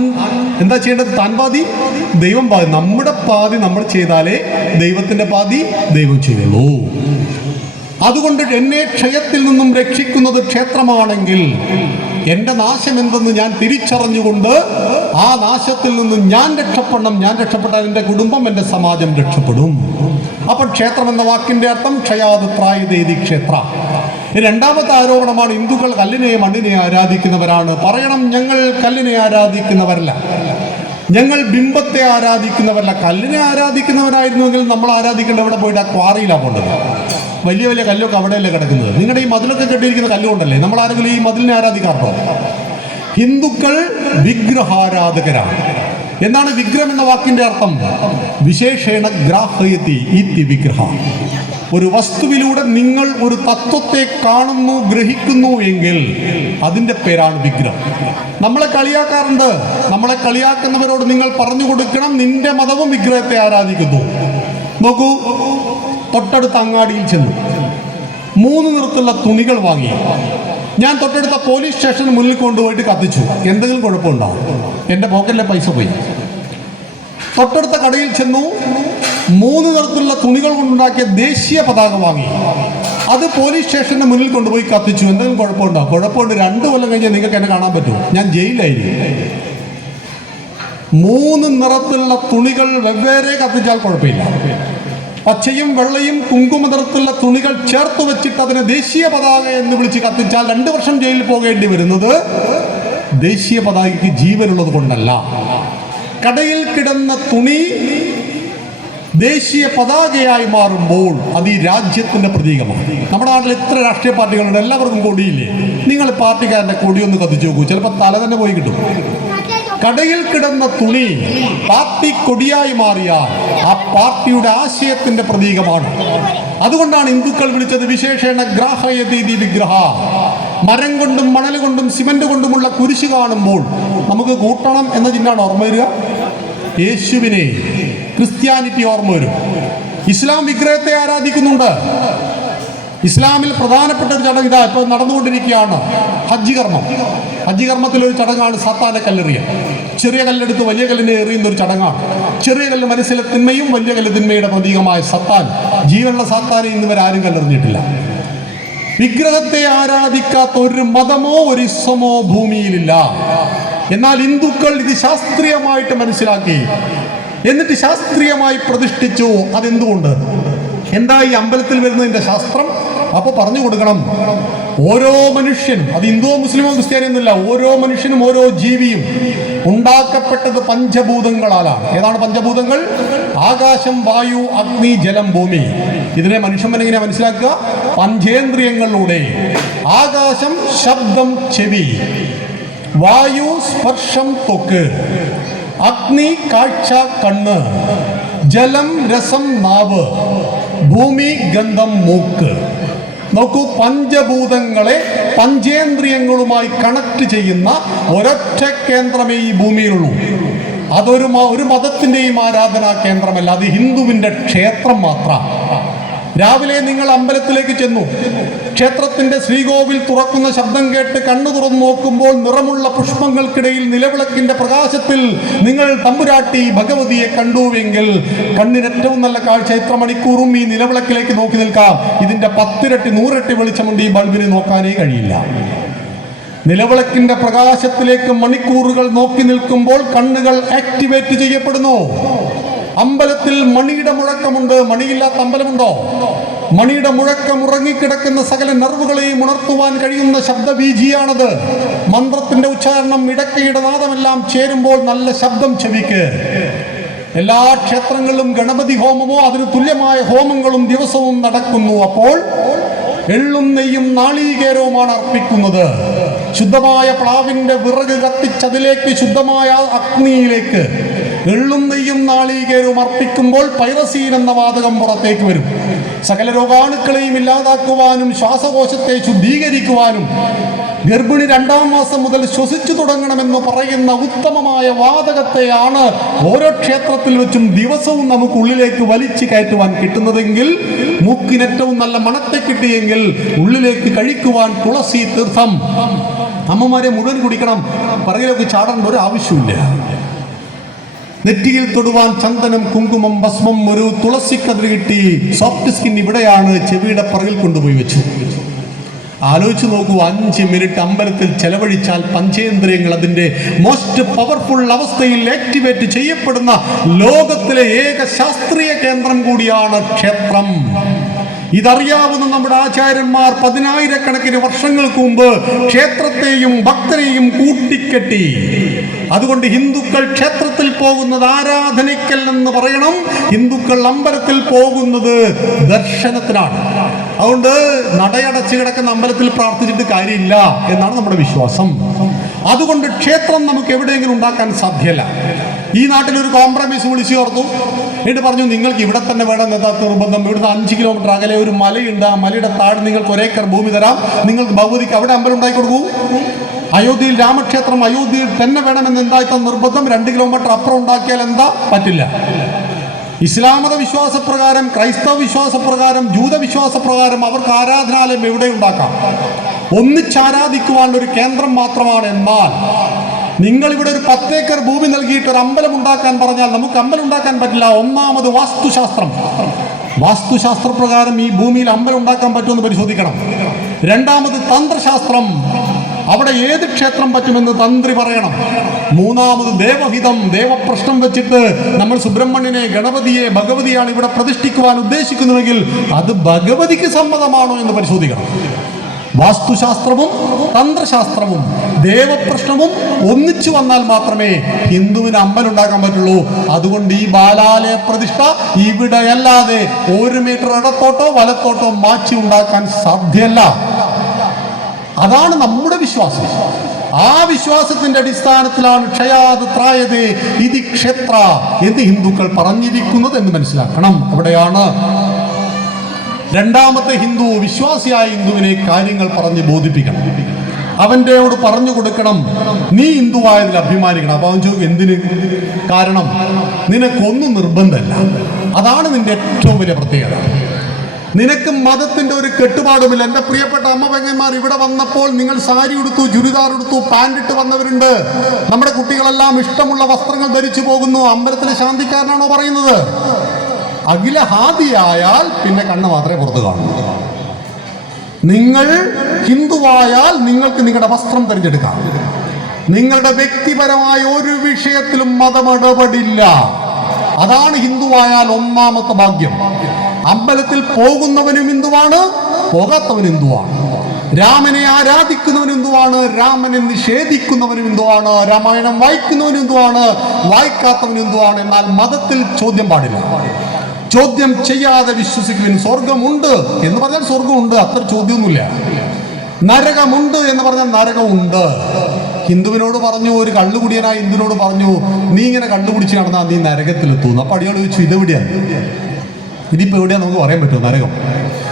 എന്താ ചെയ്യേണ്ടത്? താൻ പാതി ദൈവം പാതി. നമ്മുടെ പാതി നമ്മൾ ചെയ്താലേ ദൈവത്തിന്റെ പാതി ദൈവം ചെയ്യുള്ളൂ. അതുകൊണ്ട് എന്നെ ക്ഷയത്തിൽ നിന്നും രക്ഷിക്കുന്നത് ക്ഷേത്രമാണെങ്കിൽ എൻ്റെ നാശം എന്തെന്ന് ഞാൻ തിരിച്ചറിഞ്ഞുകൊണ്ട് ആ നാശത്തിൽ നിന്ന് ഞാൻ രക്ഷപ്പെടണം. ഞാൻ രക്ഷപ്പെട്ടാൽ എൻ്റെ കുടുംബം, എൻ്റെ സമാജം രക്ഷപ്പെടും. അപ്പോൾ ക്ഷേത്രം എന്ന വാക്കിന്റെ അർത്ഥം ക്ഷയാത് ത്രായതേതി ക്ഷേത്ര. രണ്ടാമത്തെ ആരോപണമാണ് ഹിന്ദുക്കൾ കല്ലിനെ മണ്ണിനെ ആരാധിക്കുന്നവരാണ്. പറയണം, ഞങ്ങൾ കല്ലിനെ ആരാധിക്കുന്നവരല്ല, ഞങ്ങൾ ബിംബത്തെ ആരാധിക്കുന്നവരല്ല. കല്ലിനെ ആരാധിക്കുന്നവരായിരുന്നുവെങ്കിൽ നമ്മൾ ആരാധിക്കേണ്ട എവിടെ പോയിട്ട് ആ ക്വാറിയിലാണ് പോകേണ്ടത്. വലിയ വലിയ കല്ലൊക്കെ അവിടെയല്ലേ കിടക്കുന്നത്. നിങ്ങളുടെ ഈ മതിലൊക്കെ കെട്ടിയിരിക്കുന്ന കല്ലുകൊണ്ടല്ലേ നമ്മൾ ആരെങ്കിലും ഈ മതിലിനെ ആരാധിക്കാറുണ്ടോ? ഹിന്ദുക്കൾ വിഗ്രഹാരാധകരാണ്. എന്താണ് വിഗ്രഹം എന്ന വാക്കിന്റെ അർത്ഥം? വിശേഷേണ ഗ്രാഹയതി ഇതി വിഗ്രഹ. ഒരു വസ്തുവിലൂടെ നിങ്ങൾ ഒരു തത്വത്തെ കാണുന്നു, ഗ്രഹിക്കുന്നു എങ്കിൽ അതിൻ്റെ പേരാണ് വിഗ്രഹം. നമ്മളെ കളിയാക്കാറുണ്ട്. നമ്മളെ കളിയാക്കുന്നവരോട് നിങ്ങൾ പറഞ്ഞു കൊടുക്കണം, നിന്റെ മതവും വിഗ്രഹത്തെ ആരാധിക്കുന്നു. നോക്കൂ, തൊട്ടടുത്ത അങ്ങാടിയിൽ ചെന്നു 3 നിറത്തുള്ള തുണികൾ വാങ്ങി. ഞാൻ തൊട്ടടുത്ത പോലീസ് സ്റ്റേഷന് മുന്നിൽ കൊണ്ടുപോയിട്ട് കത്തിച്ചു. എന്തെങ്കിലും കുഴപ്പമുണ്ടാവും? എൻ്റെ പോക്കറ്റിലെ പൈസ പോയി. തൊട്ടടുത്ത കടയിൽ ചെന്നു 3 നിറത്തിലുള്ള തുണികൾ കൊണ്ടുണ്ടാക്കിയ ദേശീയ പതാക വാങ്ങി. അത് പോലീസ് സ്റ്റേഷന്റെ മുന്നിൽ കൊണ്ടുപോയി കത്തിച്ചു. എന്തെങ്കിലും കുഴപ്പമുണ്ടാവും? കുഴപ്പമുണ്ട്. 2 കൊല്ലം കഴിഞ്ഞാൽ നിങ്ങൾക്ക് എന്നെ കാണാൻ പറ്റും, ഞാൻ ജയിലിലായിരിക്കും. 3 നിറത്തിലുള്ള തുണികൾ വെവ്വേറെ കത്തിച്ചാൽ കുഴപ്പമില്ല. പച്ചയും വെള്ളയും കുങ്കുമ നിറത്തിലുള്ള തുണികൾ ചേർത്ത് വെച്ചിട്ട് അതിനെ ദേശീയ പതാക എന്ന് വിളിച്ച് കത്തിച്ചാൽ 2 വർഷം ജയിലിൽ പോകേണ്ടി വരുന്നത് ദേശീയ പതാകയ്ക്ക് ജീവനുള്ളത് കൊണ്ടല്ല. കടയിൽ കിടന്ന തുണി ദേശീയ പതാകയായി മാറുമ്പോൾ അത് ഈ രാജ്യത്തിന്റെ പ്രതീകമാണ്. നമ്മുടെ നാട്ടിൽ എത്ര രാഷ്ട്രീയ പാർട്ടികളുണ്ട്, എല്ലാവർക്കും കൊടിയില്ലേ? നിങ്ങൾ പാർട്ടിക്കാരന്റെ കൊടിയൊന്ന് കത്തിച്ചു നോക്കൂ, ചിലപ്പോൾ തല തന്നെ പോയി കിട്ടും. കടയിൽ കിടന്ന തുണി പാർട്ടി കൊടിയായി മാറിയാൽ ആ പാർട്ടിയുടെ ആശയത്തിന്റെ പ്രതീകമാണ്. അതുകൊണ്ടാണ് ഹിന്ദുക്കൾ വിളിച്ചത് വിശേഷേണ ഗ്രാഹയതി വിഗ്രഹ. മരം കൊണ്ടും മണൽ കൊണ്ടും സിമന്റ് കൊണ്ടുമുള്ള കുരിശ് കാണുമ്പോൾ നമുക്ക് കൂട്ടണം എന്ന ചിഹ്നമാണ് ഓർമ്മ വരിക. യേശുവിനെ, ക്രിസ്ത്യാനിറ്റി ഓർമ്മ വരും. ഇസ്ലാം വിഗ്രഹത്തെ ആരാധിക്കുന്നുണ്ട്. ഇസ്ലാമിൽ പ്രധാനപ്പെട്ട ഒരു ചടങ്ങ് ഇതാ ഇപ്പോൾ നടന്നുകൊണ്ടിരിക്കുകയാണ്, ഹജ്ജ് കർമ്മം. ഹജ്ജ് കർമ്മത്തിലൊരു ചടങ്ങാണ് സാത്താനെ കല്ലെറിയ. ചെറിയ കല്ലെടുത്ത് വലിയ കല്ലിനെ എറിയുന്ന ഒരു ചടങ്ങാണ്. ചെറിയ കല്ല് മനസ്സിലെ തിന്മയും വലിയ കല്ല് തിന്മയുടെ പ്രതീകമായ സത്താൻ. ജീവനുള്ള സാത്താനെ ഇന്ന് വരെ ആരും കല്ലെറിഞ്ഞിട്ടില്ല. വിഗ്രഹത്തെ ആരാധിക്കാത്ത ഒരു മതമോ ഒരു ഇസ്മോ ഭൂമിയിലില്ല. എന്നാൽ ഹിന്ദുക്കൾ ഇത് ശാസ്ത്രീയമായിട്ട് മനസ്സിലാക്കി, എന്നിട്ട് ശാസ്ത്രീയമായി പ്രതിഷ്ഠിച്ചു. അതെന്തുകൊണ്ട്? എന്താ ഈ അമ്പലത്തിൽ വരുന്നതിന്റെ ശാസ്ത്രം? അപ്പൊ പറഞ്ഞു കൊടുക്കണം, ഓരോ മനുഷ്യനും, അത് ഹിന്ദുവോ മുസ്ലിമോ ക്രിസ്ത്യാനിയോ എന്നില്ല, ഓരോ മനുഷ്യനും ഓരോ ജീവിയും ഉണ്ടാക്കപ്പെട്ടത് പഞ്ചഭൂതങ്ങളാലാണ്. ഏതാണ് പഞ്ചഭൂതങ്ങൾ? ആകാശം, വായു, അഗ്നി, ജലം, ഭൂമി. ഇതിനെ മനുഷ്യൻ എങ്ങനെ മനസ്സിലാക്കുക? പഞ്ചേന്ദ്രിയങ്ങളിലൂടെ. ആകാശം ശബ്ദം, ചെവി; വായു സ്പർശം, ത്വക്ക്; അഗ്നി കാഴ്ച, കണ്ണ്; ജലം രസം, നാവ്; ഭൂമി ഗന്ധം, മൂക്ക്. നോക്കൂ, പഞ്ചഭൂതങ്ങളെ പഞ്ചേന്ദ്രിയങ്ങളുമായി കണക്ട് ചെയ്യുന്ന ഒരൊറ്റ കേന്ദ്രമേ ഈ ഭൂമിയിലുള്ളൂ. അതൊരു മതത്തിന്റെയും ആരാധനാ കേന്ദ്രമല്ല, അത് ഹിന്ദുവിന്റെ ക്ഷേത്രം മാത്രം. രാവിലെ നിങ്ങൾ അമ്പലത്തിലേക്ക് ചെന്നു, ക്ഷേത്രത്തിന്റെ ശ്രീകോവിൽ തുറക്കുന്ന ശബ്ദം കേട്ട് കണ്ണു തുറന്നു നോക്കുമ്പോൾ നിറമുള്ള പുഷ്പങ്ങൾക്കിടയിൽ നിലവിളക്കിന്റെ പ്രകാശത്തിൽ നിങ്ങൾ തമ്പുരാട്ടി ഭഗവതിയെ കണ്ടുവെങ്കിൽ കണ്ണിന് ഏറ്റവും നല്ല കാഴ്ച എത്ര മണിക്കൂറും ഈ നിലവിളക്കിലേക്ക് നോക്കി നിൽക്കാം. ഇതിന്റെ 10 ഇരട്ടി 100 ഇരട്ടി വെളിച്ചമുണ്ട് ഈ ബൾബിന് നോക്കാനേ കഴിയില്ല. നിലവിളക്കിന്റെ പ്രകാശത്തിലേക്ക് മണിക്കൂറുകൾ നോക്കി നിൽക്കുമ്പോൾ കണ്ണുകൾ ആക്ടിവേറ്റ് ചെയ്യപ്പെടുന്നു. അമ്പലത്തിൽ മണിയുടെ മുഴക്കമുണ്ട്. മണിയില്ലാത്ത അമ്പലമുണ്ടോ? മണിയുടെ മുഴക്കം ഉറങ്ങിക്കിടക്കുന്ന സകല നെർവുകളെയും ഉണർത്തുവാൻ കഴിയുന്ന ശബ്ദബീജിയാണത്. മന്ത്രത്തിന്റെ ഉച്ചാരണം, ഇടക്കയുടെ നാദമെല്ലാം ചേരുമ്പോൾ നല്ല ശബ്ദം ചെവിക്ക്. എല്ലാ ക്ഷേത്രങ്ങളിലും ഗണപതി ഹോമമോ അതിന് തുല്യമായ ഹോമങ്ങളും ദിവസവും നടക്കുന്നു. അപ്പോൾ എള്ളും നെയ്യും നാളീകേരവുമാണ് അർപ്പിക്കുന്നത്. ശുദ്ധമായ പ്ലാവിന്റെ വിറക് കത്തിച്ചതിലേക്ക്, ശുദ്ധമായ അഗ്നിയിലേക്ക് എള്ളും നെയ്യും നാളീകേരവും അർപ്പിക്കുമ്പോൾ പൈറസീൻ എന്ന വാതകം പുറത്തേക്ക് വരും. സകല രോഗാണുക്കളെയും ഇല്ലാതാക്കുവാനും ശ്വാസകോശത്തെ ശുദ്ധീകരിക്കുവാനും ഗർഭിണി 2-ാം മാസം മുതൽ ശ്വസിച്ചു തുടങ്ങണമെന്ന് പറയുന്ന ഉത്തമമായ വാതകത്തെയാണ് ഓരോ ക്ഷേത്രത്തിൽ വെച്ചും ദിവസവും നമുക്കുള്ളിലേക്ക് വലിച്ചു കയറ്റുവാൻ കിട്ടുന്നതെങ്കിൽ മൂക്കിനേറ്റവും നല്ല മണത്തെ കിട്ടിയെങ്കിൽ ഉള്ളിലേക്ക് കഴിക്കുവാൻ തുളസി തീർത്ഥം. അമ്മമാരെ മുഴുവൻ കുടിക്കണം, പറകിലൊക്കെ ചാടേണ്ട ഒരു ആവശ്യമില്ല. നെറ്റിയിൽ തൊടുവാൻ ചന്ദനം, കുങ്കുമം, ഭസ്മം, ഒരു തുളസിക്കതിര് കിട്ടി. സോഫ്റ്റ് സ്കിൻ ഇവിടെയാണ്, ചെവിയുടെ പറകിൽ കൊണ്ടുപോയി വെച്ചു. ആലോചിച്ച് നോക്കൂ, 5 മിനിറ്റ് അമ്പലത്തിൽ ചെലവഴിച്ചാൽ പഞ്ചേന്ദ്രിയങ്ങൾ അതിൻ്റെ മോസ്റ്റ് പവർഫുൾ അവസ്ഥയിൽ ആക്ടിവേറ്റ് ചെയ്യപ്പെടുന്ന ലോകത്തിലെ ഏക ശാസ്ത്രീയ കേന്ദ്രം കൂടിയാണ് ക്ഷേത്രം. ഇതറിയാവുന്ന നമ്മുടെ ആചാര്യന്മാർ 10,000-കണക്കിന് വർഷങ്ങൾക്ക് മുമ്പ് ക്ഷേത്രത്തെയും ഭക്തരെയും കൂട്ടിക്കെട്ടി. അതുകൊണ്ട് ഹിന്ദുക്കൾ ക്ഷേത്രത്തിൽ പോകുന്നത് ആരാധനയ്ക്കല്ലെന്ന് പറയണം, ഹിന്ദുക്കൾ അമ്പലത്തിൽ പോകുന്നത് ദർശനത്തിനാണ്. അതുകൊണ്ട് നടയടച്ച് കിടക്കുന്ന അമ്പലത്തിൽ പ്രാർത്ഥിച്ചിട്ട് കാര്യമില്ല എന്നാണ് നമ്മുടെ വിശ്വാസം. അതുകൊണ്ട് ക്ഷേത്രം നമുക്ക് എവിടെയെങ്കിലും ഉണ്ടാക്കാൻ സാധ്യമല്ല. ഈ നാട്ടിലൊരു കോംപ്രമൈസ് വിളിച്ചു ചേർത്തു. എന്നിട്ട് പറഞ്ഞു, നിങ്ങൾക്ക് ഇവിടെ തന്നെ വേണം യഥാർത്ഥ നിർബന്ധം. ഇവിടുന്ന് 5 കിലോമീറ്റർ അകലെ ഒരു മലയുണ്ട്, ആ മലയുടെ താഴെ നിങ്ങൾക്ക് 1 ഏക്കർ ഭൂമി തരാം, നിങ്ങൾക്ക് ഭഗവതിക്ക് അവിടെ അമ്പലം ഉണ്ടാക്കി കൊടുക്കൂ. അയോധ്യയിൽ രാമക്ഷേത്രം അയോധ്യയിൽ തന്നെ വേണമെന്ന് എന്തായിത്ത നിർബന്ധം. 2 കിലോമീറ്റർ അപ്പുറം ഉണ്ടാക്കിയാൽ എന്താ പറ്റില്ല. ഇസ്ലാമത വിശ്വാസപ്രകാരം, ക്രൈസ്തവ വിശ്വാസപ്രകാരം, ജൂത വിശ്വാസപ്രകാരം അവർക്ക് ആരാധനാലയം എവിടെ ഉണ്ടാക്കാം, ഒന്നിച്ചാരാധിക്കുവാനുള്ള ഒരു കേന്ദ്രം മാത്രമാണ്. എന്നാൽ നിങ്ങളിവിടെ ഒരു 10 ഏക്കർ ഭൂമി നൽകിയിട്ട് ഒരു അമ്പലം ഉണ്ടാക്കാൻ പറഞ്ഞാൽ നമുക്ക് അമ്പലം ഉണ്ടാക്കാൻ പറ്റില്ല. ഒന്നാമത് വാസ്തുശാസ്ത്രം, വാസ്തുശാസ്ത്രപ്രകാരം ഈ ഭൂമിയിൽ അമ്പലം ഉണ്ടാക്കാൻ പറ്റുമെന്ന് പരിശോധിക്കണം. രണ്ടാമത് തന്ത്രശാസ്ത്രം, അവിടെ ഏത് ക്ഷേത്രം പറ്റുമെന്ന് തന്ത്രി പറയണം. മൂന്നാമത് ദേവഹിതം, ദേവപ്രശ്നം വെച്ചിട്ട് നമ്മൾ സുബ്രഹ്മണ്യനെ, ഗണപതിയെ, ഭഗവതിയാണ് ഇവിടെ പ്രതിഷ്ഠിക്കുവാൻ ഉദ്ദേശിക്കുന്നുവെങ്കിൽ അത് ഭഗവതിക്ക് സമ്മതമാണോ എന്ന് പരിശോധിക്കണം. വാസ്തുശാസ്ത്രവും തന്ത്രശാസ്ത്രവും ദേവപ്രശ്നവും ഒന്നിച്ചു വന്നാൽ മാത്രമേ ഹിന്ദുവിന് അമ്പലം ഉണ്ടാക്കാൻ പറ്റുള്ളൂ. അതുകൊണ്ട് ഈ ബാലാലയ പ്രതിഷ്ഠ ഇവിടെയല്ലാതെ 1 മീറ്റർ ഇടത്തോട്ടോ വലത്തോട്ടോ മാറ്റി ഉണ്ടാക്കാൻ സാധ്യമല്ല. അതാണ് നമ്മുടെ വിശ്വാസം. ആ വിശ്വാസത്തിന്റെ അടിസ്ഥാനത്തിലാണ് ക്ഷയാത് ത്രായതേ ഇതി ക്ഷേത്ര എന്ന് ഹിന്ദുക്കൾ പറഞ്ഞിരിക്കുന്നത് എന്ന് മനസ്സിലാക്കണം. അവിടെയാണ് രണ്ടാമത്തെ ഹിന്ദു, വിശ്വാസിയായ ഹിന്ദുവിനെ കാര്യങ്ങൾ പറഞ്ഞ് ബോധിപ്പിക്കണം. അവൻ്റെയോട് പറഞ്ഞു കൊടുക്കണം, നീ ഹിന്ദുവായതിൽ അഭിമാനിക്കണം. അപ്പൊ അവൻ ചോദിക്കും, എന്തിന്? കാരണം നിനക്കൊന്നും നിർബന്ധമല്ല. അതാണ് നിന്റെ ഏറ്റവും വലിയ പ്രത്യേകത. നിനക്ക് മതത്തിന്റെ ഒരു കെട്ടുപാടുമില്ല. എൻ്റെ പ്രിയപ്പെട്ട അമ്മ പെങ്ങന്മാർ, ഇവിടെ വന്നപ്പോൾ നിങ്ങൾ സാരി ഉടുത്തു, ചുരിദാർ ഉടുത്തു, പാൻറ് ഇട്ട് വന്നവരുണ്ട്. നമ്മുടെ കുട്ടികളെല്ലാം ഇഷ്ടമുള്ള വസ്ത്രങ്ങൾ ധരിച്ചു പോകുന്നു. അമ്പലത്തിലെ ശാന്തിക്കാരനാണോ പറയുന്നത്? അഖിലഹാദിയായാൽ പിന്നെ കണ്ണ് മാത്രമേ പുറത്ത് കാണൂ. നിങ്ങൾ ഹിന്ദുവായാൽ നിങ്ങൾക്ക് നിങ്ങളുടെ വസ്ത്രം തിരഞ്ഞെടുക്കാം. നിങ്ങളുടെ വ്യക്തിപരമായ ഒരു വിഷയത്തിലും മതം ഇടപെടില്ല. അതാണ് ഹിന്ദുവായാൽ ഒന്നാമത്തെ ഭാഗ്യം. അമ്പലത്തിൽ പോകുന്നവനും ഹിന്ദുവാണ്, പോകാത്തവനും ഹിന്ദുവാണ്. രാമനെ ആരാധിക്കുന്നവനും ഹിന്ദുവാണ്, രാമനെ നിഷേധിക്കുന്നവനും ഹിന്ദുവാണ്. രാമായണം വായിക്കുന്നവനും ഹിന്ദുവാണ്, വായിക്കാത്തവനും ഹിന്ദുവാണ്. എന്നാൽ മതത്തിൽ ചോദ്യം പാടില്ല. ചോദ്യം ചെയ്യാതെ വിശ്വസിക്കുവിൻ. സ്വർഗമുണ്ട് എന്ന് പറഞ്ഞാൽ സ്വർഗമുണ്ട്, അത്ര ചോദ്യമൊന്നുമില്ല. നരകമുണ്ട് എന്ന് പറഞ്ഞാൽ നരകമുണ്ട്. ഹിന്ദുവിനോട് പറഞ്ഞു, ഒരു കള്ളുകുടിയനായ ഹിന്ദുവിനോട് പറഞ്ഞു, നീ ഇങ്ങനെ കള്ളുകുടിച്ച് നടന്നാൽ നീ നരകത്തിലെത്തുന്നു. അപ്പൊ അടിയോട് ചോദിച്ചു, ഇതെവിടെയാണ്? ഇതിപ്പോ എവിടെയാന്ന് നമുക്ക് പറയാൻ പറ്റുമോ? നരകം.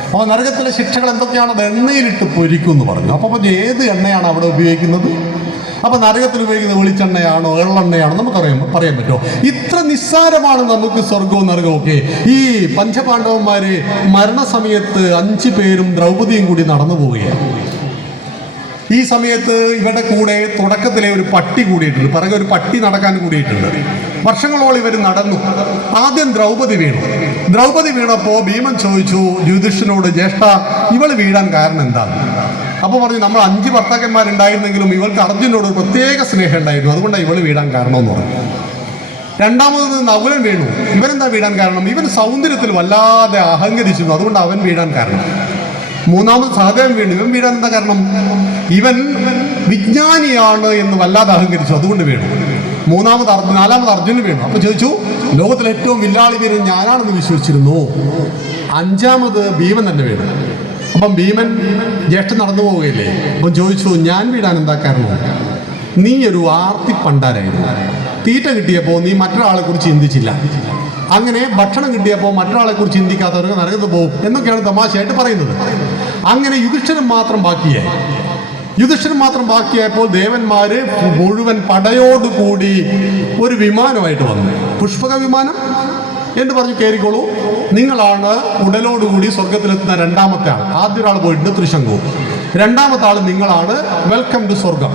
അപ്പോൾ നരകത്തിലെ ശിക്ഷകൾ എന്തൊക്കെയാണ്? അത് എണ്ണയിലിട്ട് പൊരിക്കും എന്ന് പറഞ്ഞു. അപ്പൊ ഏത് എണ്ണയാണ് അവിടെ ഉപയോഗിക്കുന്നത്? അപ്പൊ നരകത്തിൽ ഉപയോഗിക്കുന്നത് വെളിച്ചെണ്ണയാണോ എള്ളെണ്ണയാണോ പറയാൻ പറ്റുമോ? ഇത്ര നിസ്സാരമാണ് നമുക്ക് സ്വർഗവും നരകവും ഒക്കെ. ഈ പഞ്ചപാണ്ഡവന്മാര് മരണസമയത്ത് 5 പേരും ദ്രൗപദിയും കൂടി നടന്നു പോവുകയാണ്. ഈ സമയത്ത് ഇവരുടെ കൂടെ തുടക്കത്തിലെ ഒരു പട്ടി കൂടിയിട്ടുണ്ട്, പിറകെ ഒരു പട്ടി നടക്കാൻ കൂടിയിട്ടുണ്ട്. വർഷങ്ങളോളം ഇവർ നടന്നു. ആദ്യം ദ്രൗപദി വീണു. ദ്രൗപദി വീണപ്പോൾ ഭീമൻ ചോദിച്ചു യുധിഷ്ഠിരനോട്, ജ്യേഷ്ഠ, ഇവള് വീഴാൻ കാരണം എന്താണ്? അപ്പോൾ പറഞ്ഞു, നമ്മൾ 5 ഭർത്താക്കന്മാരുണ്ടായിരുന്നെങ്കിലും ഇവൾക്ക് അർജുനോട് ഒരു പ്രത്യേക സ്നേഹം ഉണ്ടായിരുന്നു, അതുകൊണ്ടാണ് ഇവള് വീഴാൻ കാരണമെന്ന് പറഞ്ഞു. രണ്ടാമത് നകുലൻ വീണു. ഇവനെന്താ വീഴാൻ കാരണം? ഇവൻ സൗന്ദര്യത്തിൽ വല്ലാതെ അഹങ്കരിച്ചിരുന്നു, അതുകൊണ്ട് അവൻ വീഴാൻ കാരണം. മൂന്നാമത് സഹദേവൻ വീണു. ഇവൻ വീഴാൻ എന്താ കാരണം? ഇവൻ വിജ്ഞാനിയാണ് എന്ന് വല്ലാതെ അഹങ്കരിച്ചു, അതുകൊണ്ട് വീണു. നാലാമത് അർജുനൻ വീണു. അപ്പൊ ചോദിച്ചു, ലോകത്തിലെ ഏറ്റവും വില്ലാളി വീരൻ ഞാനാണെന്ന് വിശ്വസിച്ചിരുന്നു. 5ാമത് ഭീമൻ തന്നെ വീണു. അപ്പം ഭീമൻ ജ്യേഷ്ഠൻ നടന്നു പോവുകയില്ലേ? അപ്പം ചോദിച്ചു, ഞാൻ വീഴാൻ എന്താ കാരണം? നീ ഒരു ആർത്തി പണ്ടാരായിരുന്നു. തീറ്റ കിട്ടിയപ്പോൾ നീ മറ്റൊരാളെ കുറിച്ച് ചിന്തിച്ചില്ല. അങ്ങനെ ഭക്ഷണം കിട്ടിയപ്പോൾ മറ്റൊരാളെ കുറിച്ച് ചിന്തിക്കാത്തവർക്ക് നരകത്ത് പോകും എന്നൊക്കെയാണ് തമാശയായിട്ട് പറയുന്നത്. അങ്ങനെ യുധിഷ്ഠിരൻ മാത്രം ബാക്കിയായപ്പോൾ ദേവന്മാര് മുഴുവൻ പടയോടുകൂടി ഒരു വിമാനമായിട്ട് വന്നു. പുഷ്പക വിമാനം. എന്ന് പറഞ്ഞു കയറിക്കോളൂ, നിങ്ങളാണ് ഉടലോടുകൂടി സ്വർഗത്തിലെത്തുന്ന രണ്ടാമത്തെ ആൾ. ആദ്യ ഒരാൾ പോയിട്ട് തൃശങ്കു, രണ്ടാമത്തെ ആൾ നിങ്ങളാണ്. വെൽക്കം ടു സ്വർഗം,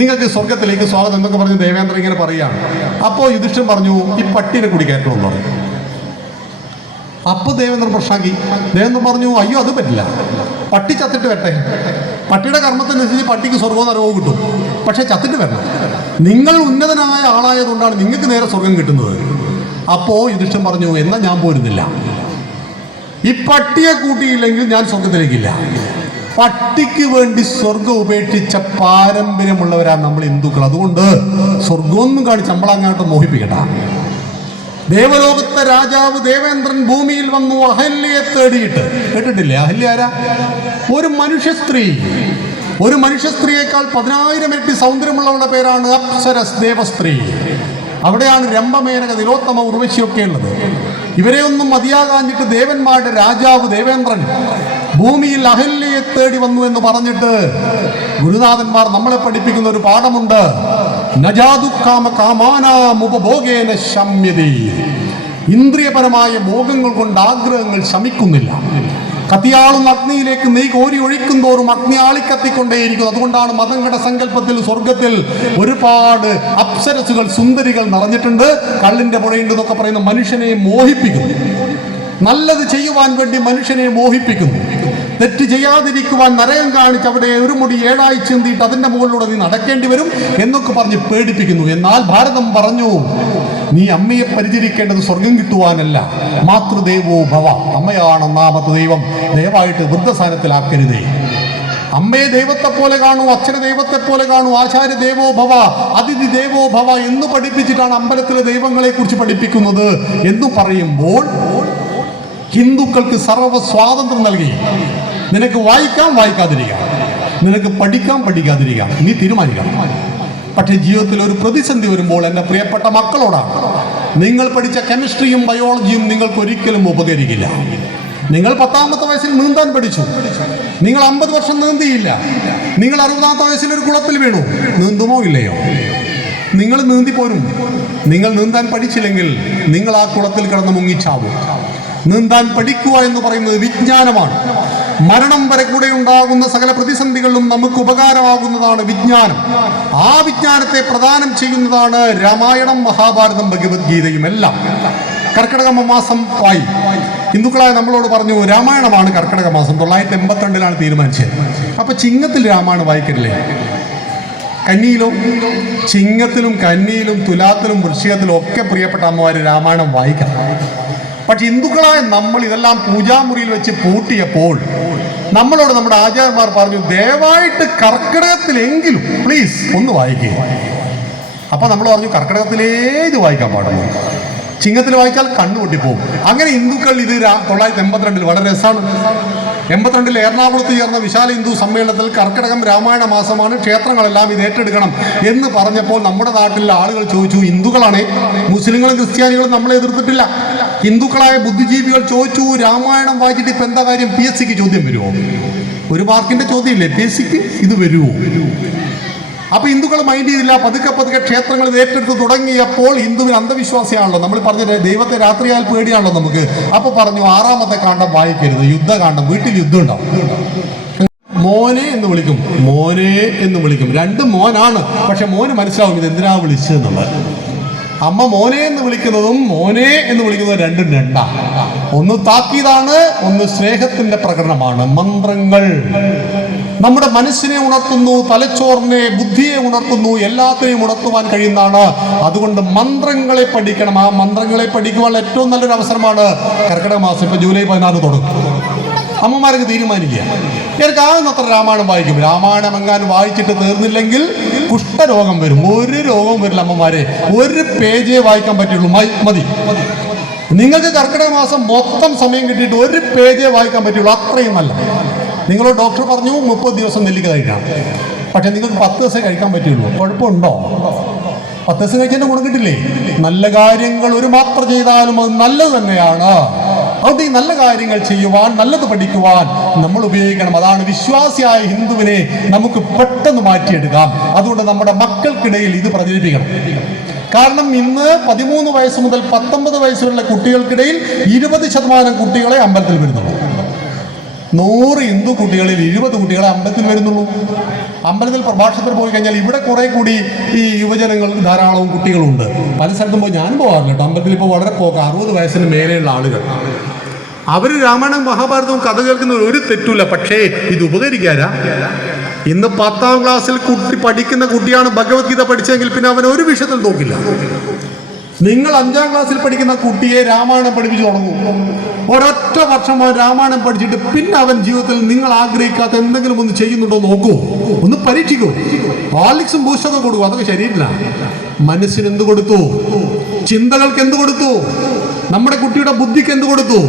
നിങ്ങൾക്ക് സ്വർഗത്തിലേക്ക് സ്വാഗതം എന്നൊക്കെ പറഞ്ഞ് ദേവേന്ദ്രൻ ഇങ്ങനെ പറയുകയാണ്. അപ്പോൾ യുധിഷ്ഠിരൻ പറഞ്ഞു ഈ പട്ടീനെ കൂടി കയറ്റണമെന്ന് പറഞ്ഞു. അപ്പോൾ ദേവേന്ദ്രൻ പ്രശ്നമാക്കി. ദേവേന്ദ്രൻ പറഞ്ഞു അയ്യോ അത് പറ്റില്ല, പട്ടി ചത്തിട്ട് വരട്ടെ, പട്ടിയുടെ കർമ്മത്തിനനുസരിച്ച് പട്ടിക്ക് സ്വർഗവും നരകവും കിട്ടും, പക്ഷെ ചത്തിട്ട് വരണം. നിങ്ങൾ ഉന്നതനായ ആളായതുകൊണ്ടാണ് നിങ്ങൾക്ക് നേരെ സ്വർഗം കിട്ടുന്നത്. അപ്പോൾ യുധിഷ്ഠിരൻ പറഞ്ഞു എന്നാൽ ഞാൻ പോരുന്നില്ല, ഈ പട്ടിയെ കൂട്ടിയില്ലെങ്കിൽ ഞാൻ സ്വർഗത്തിലേക്കില്ല. പട്ടിക്ക് വേണ്ടി സ്വർഗം ഉപേക്ഷിച്ച പാരമ്പര്യമുള്ളവരാണ് നമ്മൾ ഹിന്ദുക്കൾ. അതുകൊണ്ട് സ്വർഗമൊന്നും കാണിച്ച് നമ്മളങ്ങോട്ട് മോഹിപ്പിക്കട്ട. ദേവലോകത്തെ രാജാവ് ദേവേന്ദ്രൻ ഭൂമിയിൽ വന്നു അഹല്യയെ തേടിയിട്ട്. കേട്ടിട്ടില്ലേ അഹല്യ ആരാ? ഒരു മനുഷ്യ സ്ത്രീ. ഒരു മനുഷ്യ സ്ത്രീയേക്കാൾ 10,000 ഇരട്ടി സൗന്ദര്യമുള്ളവരുടെ പേരാണ് അപ്സരസ്, ദേവസ്ത്രീ. അവിടെയാണ് രംഭമേനക, തിലോത്തമ, ഉർവശിയൊക്കെ ഉള്ളത്. ഇവരെ ഒന്നും മതിയാകാഞ്ഞിട്ട് ദേവന്മാരുടെ രാജാവ് ദേവേന്ദ്രൻ ഭൂമിയിൽ അഹല്യയെ തേടി വന്നു എന്ന് പറഞ്ഞിട്ട് ഗുരുനാഥന്മാർ നമ്മളെ പഠിപ്പിക്കുന്ന ഒരു പാഠമുണ്ട്. നജാതുക്കാമ കാമാനാമുപഭോഗേന ശമ്യതേ. ഇന്ദ്രിയപരമായ ഭോഗങ്ങൾ കൊണ്ട് ആഗ്രഹങ്ങൾ ശമിക്കുന്നില്ല. കത്തിയാളുന്ന അഗ്നിയിലേക്ക് നെയ് കോരി ഒഴിക്കുന്തോറും അഗ്നി ആളിക്കത്തിക്കൊണ്ടേയിരിക്കുന്നു. അതുകൊണ്ടാണ് മതങ്ങളുടെ സങ്കല്പത്തിൽ സ്വർഗത്തിൽ ഒരുപാട് അപ്സരസുകൾ, സുന്ദരികൾ നിറഞ്ഞിട്ടുണ്ട്. കള്ളിന്റെ പുഴയുണ്ട് എന്നൊക്കെ പറയുന്ന മനുഷ്യനെ മോഹിപ്പിക്കുന്നു. നല്ലത് ചെയ്യുവാൻ വേണ്ടി മനുഷ്യനെ മോഹിപ്പിക്കുന്നു. തെറ്റ് ചെയ്യാതിരിക്കുവാൻ നരകം കാണിച്ച് അവിടെ ഒരു മുടി 7 ആയി ചിന്തിയിട്ട് അതിന്റെ മുകളിലൂടെ നീ നടക്കേണ്ടി വരും എന്നൊക്കെ പറഞ്ഞ് പേടിപ്പിക്കുന്നു. എന്നാൽ ഭാരതം പറഞ്ഞു നീ അമ്മയെ പരിചരിക്കേണ്ടത് സ്വർഗം കിട്ടുവാനല്ല, മാതൃദേവോ ഭവ, അമ്മയാണ് ഒന്നാമത്തെ ദൈവം, ദയവായിട്ട് വൃദ്ധസ്ഥാനത്തിലാക്കരുതേ. അമ്മയെ ദൈവത്തെ പോലെ കാണൂ, അച്ഛനെ ദൈവത്തെ പോലെ കാണൂ, ആചാര്യ ദേവോ ഭവ, അതിഥി ദേവോ ഭവ എന്ന് പഠിപ്പിച്ചിട്ടാണ് അമ്പലത്തിലെ ദൈവങ്ങളെ കുറിച്ച് പഠിപ്പിക്കുന്നത് എന്ന് പറയുമ്പോൾ ഹിന്ദുക്കൾക്ക് സർവ്വ സ്വാതന്ത്ര്യം നൽകി. നിനക്ക് വായിക്കാം, വായിക്കാതിരിക്കാം, നിനക്ക് പഠിക്കാം, പഠിക്കാതിരിക്കാം, നീ തീരുമാനിക്കണം. പക്ഷേ ജീവിതത്തിൽ ഒരു പ്രതിസന്ധി വരുമ്പോൾ എൻ്റെ പ്രിയപ്പെട്ട മക്കളോടാണ്, നിങ്ങൾ പഠിച്ച കെമിസ്ട്രിയും ബയോളജിയും നിങ്ങൾക്ക് ഒരിക്കലും ഉപകരിക്കില്ല. നിങ്ങൾ 10ാമത്തെ വയസ്സിൽ നീന്താൻ പഠിച്ചു, നിങ്ങൾ 50 വർഷം നീന്തിയില്ല. നിങ്ങൾ 60ാമത്തെ വയസ്സിൽ ഒരു കുളത്തിൽ വീണു, നീന്തുമോ ഇല്ലയോ? നിങ്ങൾ നീന്തിപ്പോരും. നിങ്ങൾ നീന്താൻ പഠിച്ചില്ലെങ്കിൽ നിങ്ങൾ ആ കുളത്തിൽ കിടന്ന് മുങ്ങിച്ചാവും. നീന്താൻ പഠിക്കുക എന്ന് പറയുന്നത് വിജ്ഞാനമാണ്. മരണം വരെ കൂടെ ഉണ്ടാകുന്ന സകല പ്രതിസന്ധികളിലും നമുക്ക് ഉപകാരമാകുന്നതാണ് വിജ്ഞാനം. ആ വിജ്ഞാനത്തെ പ്രദാനം ചെയ്യുന്നതാണ് രാമായണം, മഹാഭാരതം, ഭഗവത്ഗീതയും എല്ലാം. കർക്കിടക മാസം വായി. ഹിന്ദുക്കളായ നമ്മളോട് പറഞ്ഞു രാമായണമാണ് കർക്കിടക മാസം. 982 തീരുമാനിച്ചത്. അപ്പൊ ചിങ്ങത്തിൽ രാമായണം വായിക്കരുല്ലേ? കന്നിയിലും ചിങ്ങത്തിലും കന്നിയിലും തുലാത്തിലും വൃശ്ചികത്തിലും ഒക്കെ പ്രിയപ്പെട്ട അമ്മമാര് രാമായണം വായിക്കണം. പക്ഷെ ഹിന്ദുക്കളായ നമ്മൾ ഇതെല്ലാം പൂജാമുറിയിൽ വെച്ച് പൂട്ടിയപ്പോൾ നമ്മളോട് നമ്മുടെ ആചാര്യന്മാർ പറഞ്ഞു ദയവായിട്ട് കർക്കിടകത്തിലെങ്കിലും പ്ലീസ് ഒന്ന് വായിക്കുക. അപ്പൊ നമ്മൾ പറഞ്ഞു കർക്കിടകത്തിലേ ഇത് വായിക്കാൻ പാടുള്ളൂ, ചിങ്ങത്തിൽ വായിച്ചാൽ കണ്ണുപൊട്ടിപ്പോകും. അങ്ങനെ ഹിന്ദുക്കൾ ഇത് 982 വളരെ രസമാണ്. 82 എറണാകുളത്ത് ചേർന്ന വിശാല ഹിന്ദു സമ്മേളനത്തിൽ കർക്കിടകം രാമായണ മാസമാണ്, ക്ഷേത്രങ്ങളെല്ലാം ഇത് ഏറ്റെടുക്കണം എന്ന് പറഞ്ഞപ്പോൾ നമ്മുടെ നാട്ടിലെ ആളുകൾ ചോദിച്ചു, ഹിന്ദുക്കളാണ്, മുസ്ലിങ്ങളും ക്രിസ്ത്യാനികളും നമ്മളെ എതിർത്തിട്ടില്ല. ഹിന്ദുക്കളായ ബുദ്ധിജീവികൾ ചോദിച്ചു രാമായണം വായിച്ചിട്ട് ഇപ്പം എന്താ കാര്യം? PSC ചോദ്യം വരുമോ? 1 മാർക്കിന്റെ ചോദ്യമില്ലേ PSC ഇത് വരുമോ? അപ്പൊ ഹിന്ദുക്കൾ മൈൻഡ് ചെയ്തില്ല. പതുക്കെ പതുക്കെ ക്ഷേത്രങ്ങൾ ഏറ്റെടുത്ത് തുടങ്ങിയപ്പോൾ ഹിന്ദുവിന് അന്ധവിശ്വാസിയാണല്ലോ. നമ്മൾ പറഞ്ഞ ദൈവത്തെ രാത്രിയാൽ പേടിയാണല്ലോ നമുക്ക്. അപ്പൊ പറഞ്ഞു 6ാമത്തെ കാണ്ഡം വായിക്കരുത്, യുദ്ധകാന്ഡം, വീട്ടിൽ യുദ്ധം ഉണ്ടാവും. മോനെ എന്ന് വിളിക്കും, മോനെ എന്ന് വിളിക്കും. 2 മോനാണ്, പക്ഷെ മോന് മനസ്സിലാവും ഇത് എന്തിനാ വിളിച്ചതെന്നുള്ളത്. അമ്മ മോനെ എന്ന് വിളിക്കുന്നതും മോനെ എന്ന് വിളിക്കുന്നതും രണ്ടും രണ്ടാണ്. ഒന്ന് താക്കീതാണ്, ഒന്ന് സ്നേഹത്തിന്റെ പ്രകടനമാണ്. മന്ത്രങ്ങൾ നമ്മുടെ മനസ്സിനെ ഉണർത്തുന്നു, തലച്ചോറിനെ, ബുദ്ധിയെ ഉണർത്തുന്നു, എല്ലാത്തിനെയും ഉണർത്തുവാൻ കഴിയുന്നതാണ്. അതുകൊണ്ട് മന്ത്രങ്ങളെ പഠിക്കണം. ആ മന്ത്രങ്ങളെ പഠിക്കുവാൻ ഏറ്റവും നല്ലൊരു അവസരമാണ് കർക്കിടക മാസം. ഇപ്പൊ ജൂലൈ 16 തുടങ്ങും. അമ്മമാർക്ക് തീരുമാനിക്കുക, എനിക്കാവുന്നത്ര രാമായണം വായിക്കും. രാമായണം എങ്ങാനും വായിച്ചിട്ട് തീർന്നില്ലെങ്കിൽ കുഷ്ഠരോഗം വരും. ഒരു രോഗവും വരില്ല അമ്മമാരെ, 1 പേജേ വായിക്കാൻ പറ്റുള്ളൂ, മതി. നിങ്ങൾക്ക് കർക്കിടക മാസം മൊത്തം സമയം കിട്ടിയിട്ട് 1 പേജേ വായിക്കാൻ പറ്റുള്ളൂ, അത്രയും നല്ല. നിങ്ങളോട് ഡോക്ടർ പറഞ്ഞു 30 ദിവസം നെല്ലിക്ക കഴിക്കണം, പക്ഷെ നിങ്ങൾക്ക് 10 ദിവസം കഴിക്കാൻ പറ്റുള്ളൂ. കുഴപ്പമുണ്ടോ? 10 ദിവസം കഴിച്ചതിന്റെ ഗുണം കിട്ടില്ലേ? നല്ല കാര്യങ്ങൾ ഒരു മാത്ര ചെയ്താലും അത് നല്ലത് തന്നെയാണ്. അതുകൊണ്ട് ഈ നല്ല കാര്യങ്ങൾ ചെയ്യുവാൻ, നല്ലത് പഠിക്കുവാൻ നമ്മൾ ഉപയോഗിക്കണം. അതാണ് വിശ്വാസിയായ ഹിന്ദുവിനെ നമുക്ക് പെട്ടെന്ന് മാറ്റിയെടുക്കാം. അതുകൊണ്ട് നമ്മുടെ മക്കൾക്കിടയിൽ ഇത് പ്രചരിപ്പിക്കണം. കാരണം ഇന്ന് 13 വയസ്സ് മുതൽ 19 വയസ്സുള്ള കുട്ടികൾക്കിടയിൽ 20% കുട്ടികളെ അമ്പലത്തിൽ വരുന്നുള്ളൂ. 100 ഹിന്ദു കുട്ടികളിൽ 20 കുട്ടികളെ അമ്പലത്തിൽ വരുന്നുള്ളൂ. അമ്പലത്തിൽ പ്രഭാഷണത്തിന് പോയി കഴിഞ്ഞാൽ ഇവിടെ കുറെ കൂടി ഈ യുവജനങ്ങൾ ധാരാളവും കുട്ടികളുണ്ട്. പല സ്ഥലത്തും പോയി ഞാനും പോകാറില്ല കേട്ടോ. അമ്പലത്തിൽ ഇപ്പോൾ വളരെ പോകാം. 60 വയസ്സിന് മേലെയുള്ള ആളുകൾ അവർ രാമായണവും മഹാഭാരതവും കഥ കേൾക്കുന്ന ഒരു തെറ്റില്ല. പക്ഷേ ഇത് ഉപകരിക്കാരാ? ഇന്ന് 10ാം ക്ലാസ്സിൽ പഠിക്കുന്ന കുട്ടിയാണ് ഭഗവത്ഗീത പഠിച്ചെങ്കിൽ പിന്നെ അവൻ ഒരു വിഷയത്തിൽ നോക്കില്ല. നിങ്ങൾ 5ാം ക്ലാസ്സിൽ പഠിക്കുന്ന കുട്ടിയെ രാമായണം പഠിപ്പിച്ചു തുടങ്ങും. ഒരൊറ്റ വർഷം രാമായണം പഠിച്ചിട്ട് പിന്നെ അവൻ ജീവിതത്തിൽ നിങ്ങൾ ആഗ്രഹിക്കാത്ത എന്തെങ്കിലും ഒന്ന് ചെയ്യുന്നുണ്ടോ നോക്കൂ, ഒന്ന് പരീക്ഷിക്കൂ. ഹോർലിക്സും ബൂസ്റ്റൊക്കെ കൊടുക്കും, അതൊക്കെ ശരിയില്ല. മനസ്സിന് എന്ത് കൊടുത്തു? ചിന്തകൾക്ക് എന്ത് കൊടുത്തു? നമ്മുടെ കുട്ടിയുടെ ബുദ്ധിക്ക് എന്ത് കൊടുത്തു?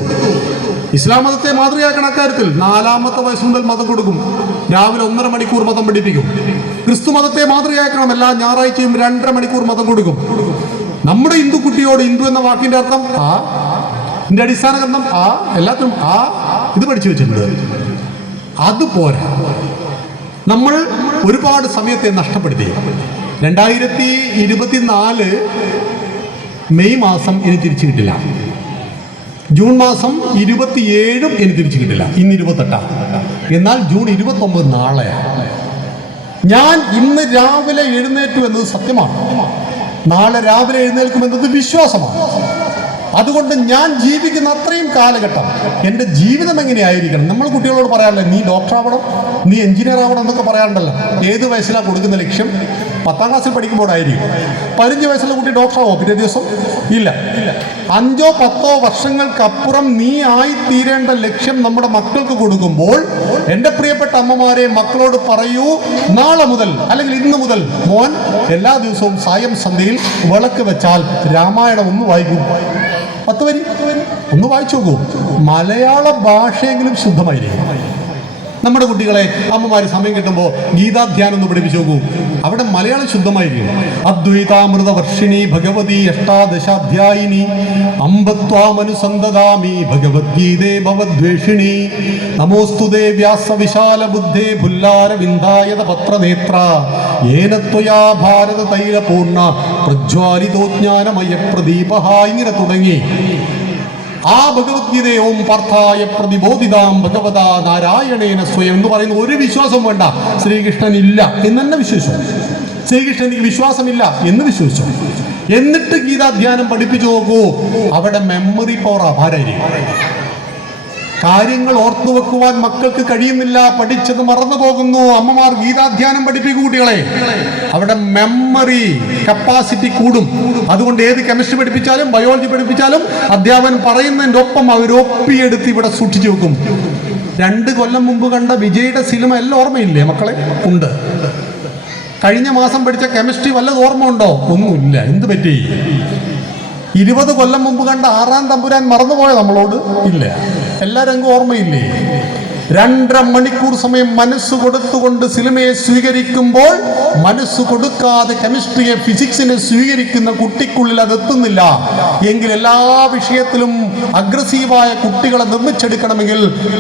ഇസ്ലാം മതത്തെ മാതൃകയാക്കണ കാര്യത്തിൽ 4ാമത്തെ വയസ്സ് മുതൽ മതം കൊടുക്കും. രാവിലെ 1.5 മണിക്കൂർ മതം പഠിപ്പിക്കും. ക്രിസ്തു മതത്തെ മാതൃകയാക്കണം. എല്ലാ ഞായറാഴ്ചയും 2.5 മണിക്കൂർ മതം കൊടുക്കും. നമ്മുടെ ഹിന്ദു കുട്ടിയോട് ഹിന്ദു എന്ന വാക്കിന്റെ അർത്ഥം ഇതിന്റെ അടിസ്ഥാന ഗ്രന്ഥം എല്ലാത്തിനും ഇത് പഠിച്ചു വെച്ചിട്ടുണ്ട്. അതുപോരാ, നമ്മൾ ഒരുപാട് സമയത്തെ നഷ്ടപ്പെടുത്തി. 2024 മെയ് മാസം ഇനി തിരിച്ചു കിട്ടില്ല. ജൂൺ മാസം 27 ഇനി തിരിച്ചു കിട്ടില്ല. ഇന്ന് 28. എന്നാൽ ജൂൺ 29 നാളെയാണ്. ഞാൻ ഇന്ന് രാവിലെ എഴുന്നേറ്റു എന്നത് സത്യമാണ്. നാളെ രാവിലെ എഴുന്നേൽക്കുമെന്നത് വിശ്വാസമാണ്. അതുകൊണ്ട് ഞാൻ ജീവിക്കുന്ന അത്രയും കാലഘട്ടം എൻ്റെ ജീവിതം എങ്ങനെയായിരിക്കണം? നമ്മൾ കുട്ടികളോട് പറയാറില്ല, നീ ഡോക്ടർ ആവണം, നീ എഞ്ചിനീയർ ആവണം എന്നൊക്കെ പറയാറുണ്ടല്ലോ. ഏത് വയസ്സിലാണ് കൊടുക്കുന്ന ലക്ഷ്യം? 10ാം ക്ലാസ്സിൽ പഠിക്കുമ്പോഴായിരിക്കും. 15 വയസ്സുള്ള കുട്ടി ഡോക്ടർ ആവോ പിറ്റേ ദിവസം? ഇല്ല. 5 or 10 വർഷങ്ങൾക്കപ്പുറം നീ ആയിത്തീരേണ്ട ലക്ഷ്യം നമ്മുടെ മക്കൾക്ക് കൊടുക്കുമ്പോൾ എൻ്റെ പ്രിയപ്പെട്ട അമ്മമാരെ, മക്കളോട് പറയൂ, നാളെ മുതൽ അല്ലെങ്കിൽ ഇന്ന് മുതൽ മോൻ എല്ലാ ദിവസവും സായം സന്ധ്യയിൽ വിളക്ക് വെച്ചാൽ രാമായണം ഒന്ന് വായിക്കും. 10 വരി ഒന്ന് വായിച്ചു നോക്കൂ. മലയാള ഭാഷയെങ്കിലും ശുദ്ധമായിരിക്കും. നമ്മുടെ കുട്ടികളെ അമ്മമാര് സമയം കിട്ടുമ്പോൾ ഗീതാധ്യാനം ഒന്ന് പഠിപ്പിച്ചു നോക്കൂ. അവിടെ മലയാളം ശുദ്ധമായിരിക്കും. അദ്വൈതാമൃത വർഷിണി ഭഗവതി അഷ്ടാദശാധ്യായിനി അമ്പത്വാമനുസന്തദാമി ഭഗവദ്ഗീതേ ഭവദ്വേഷിണി നമോസ്തുതേ വ്യാസ വിശാല ബുദ്ധേ ഭുല്ലാരവിന്ദായത പത്രനേത്ര യേന ത്വയാ ഭാരത തൈലപൂർണ പ്രജ്വാലിതോജ്ഞാനമയ പ്രദീപഃ. ഇങ്ങനെ തുടങ്ങി ആ ഭഗവത്ഗീതയെ ഓം പാർത്ഥായ പ്രതിബോധിതാം ഭഗവതാ നാരായണേന സ്വയം എന്ന് പറയുന്ന ഒരു വിശ്വാസം വേണ്ട. ശ്രീകൃഷ്ണൻ ഇല്ല എന്ന് തന്നെ വിശ്വസിച്ചു. ശ്രീകൃഷ്ണൻ എനിക്ക് വിശ്വാസമില്ല എന്ന് വിശ്വസിച്ചു. എന്നിട്ട് ഗീതാധ്യാനം പഠിപ്പിച്ചു നോക്കൂ. അവിടെ മെമ്മറി പവർ അപാരായിരിക്കും. കാര്യങ്ങൾ ഓർത്തു വെക്കുവാൻ മക്കൾക്ക് കഴിയുന്നില്ല. പഠിച്ചത് മറന്നു പോകുന്നു. അമ്മമാർ ഗീതാധ്യാനം പഠിപ്പിക്കും കുട്ടികളെ. അവിടെ മെമ്മറി കപ്പാസിറ്റി കൂടും. അതുകൊണ്ട് ഏത് കെമിസ്ട്രി പഠിപ്പിച്ചാലും ബയോളജി പഠിപ്പിച്ചാലും അധ്യാപകൻ പറയുന്നതിൻ്റെ ഒപ്പം അവരൊപ്പിയെടുത്ത് ഇവിടെ സൂക്ഷിച്ചു വെക്കും. 2 കൊല്ലം മുമ്പ് കണ്ട വിജയുടെ സിനിമ എല്ലാം ഓർമ്മയില്ലേ മക്കളെ? ഉണ്ട്. കഴിഞ്ഞ മാസം പഠിച്ച കെമിസ്ട്രി വല്ലത് ഓർമ്മ ഉണ്ടോ? ഒന്നുമില്ല. എന്ത് പറ്റി? 20 കൊല്ലം മുമ്പ് കണ്ട 6-ാം തമ്പുരാൻ മറന്നുപോയ നമ്മളോട്? ഇല്ല. എല്ലാ രംഗവും ഓർമ്മയില്ലേ? 2.5 മണിക്കൂർ സമയം മനസ്സ് കൊടുത്തുകൊണ്ട് സിനിമയെ സ്വീകരിക്കുമ്പോൾ മനസ്സ് കൊടുക്കാതെ കെമിസ്ട്രിയെ ഫിസിക്സിനെ സ്വീകരിക്കുന്ന കുട്ടിക്കുള്ളിൽ അതെത്തുന്നില്ല എങ്കിൽ എല്ലാ വിഷയത്തിലും അഗ്രസീവായ കുട്ടികളെ നിർമ്മിച്ചെടുക്കണമെങ്കിൽ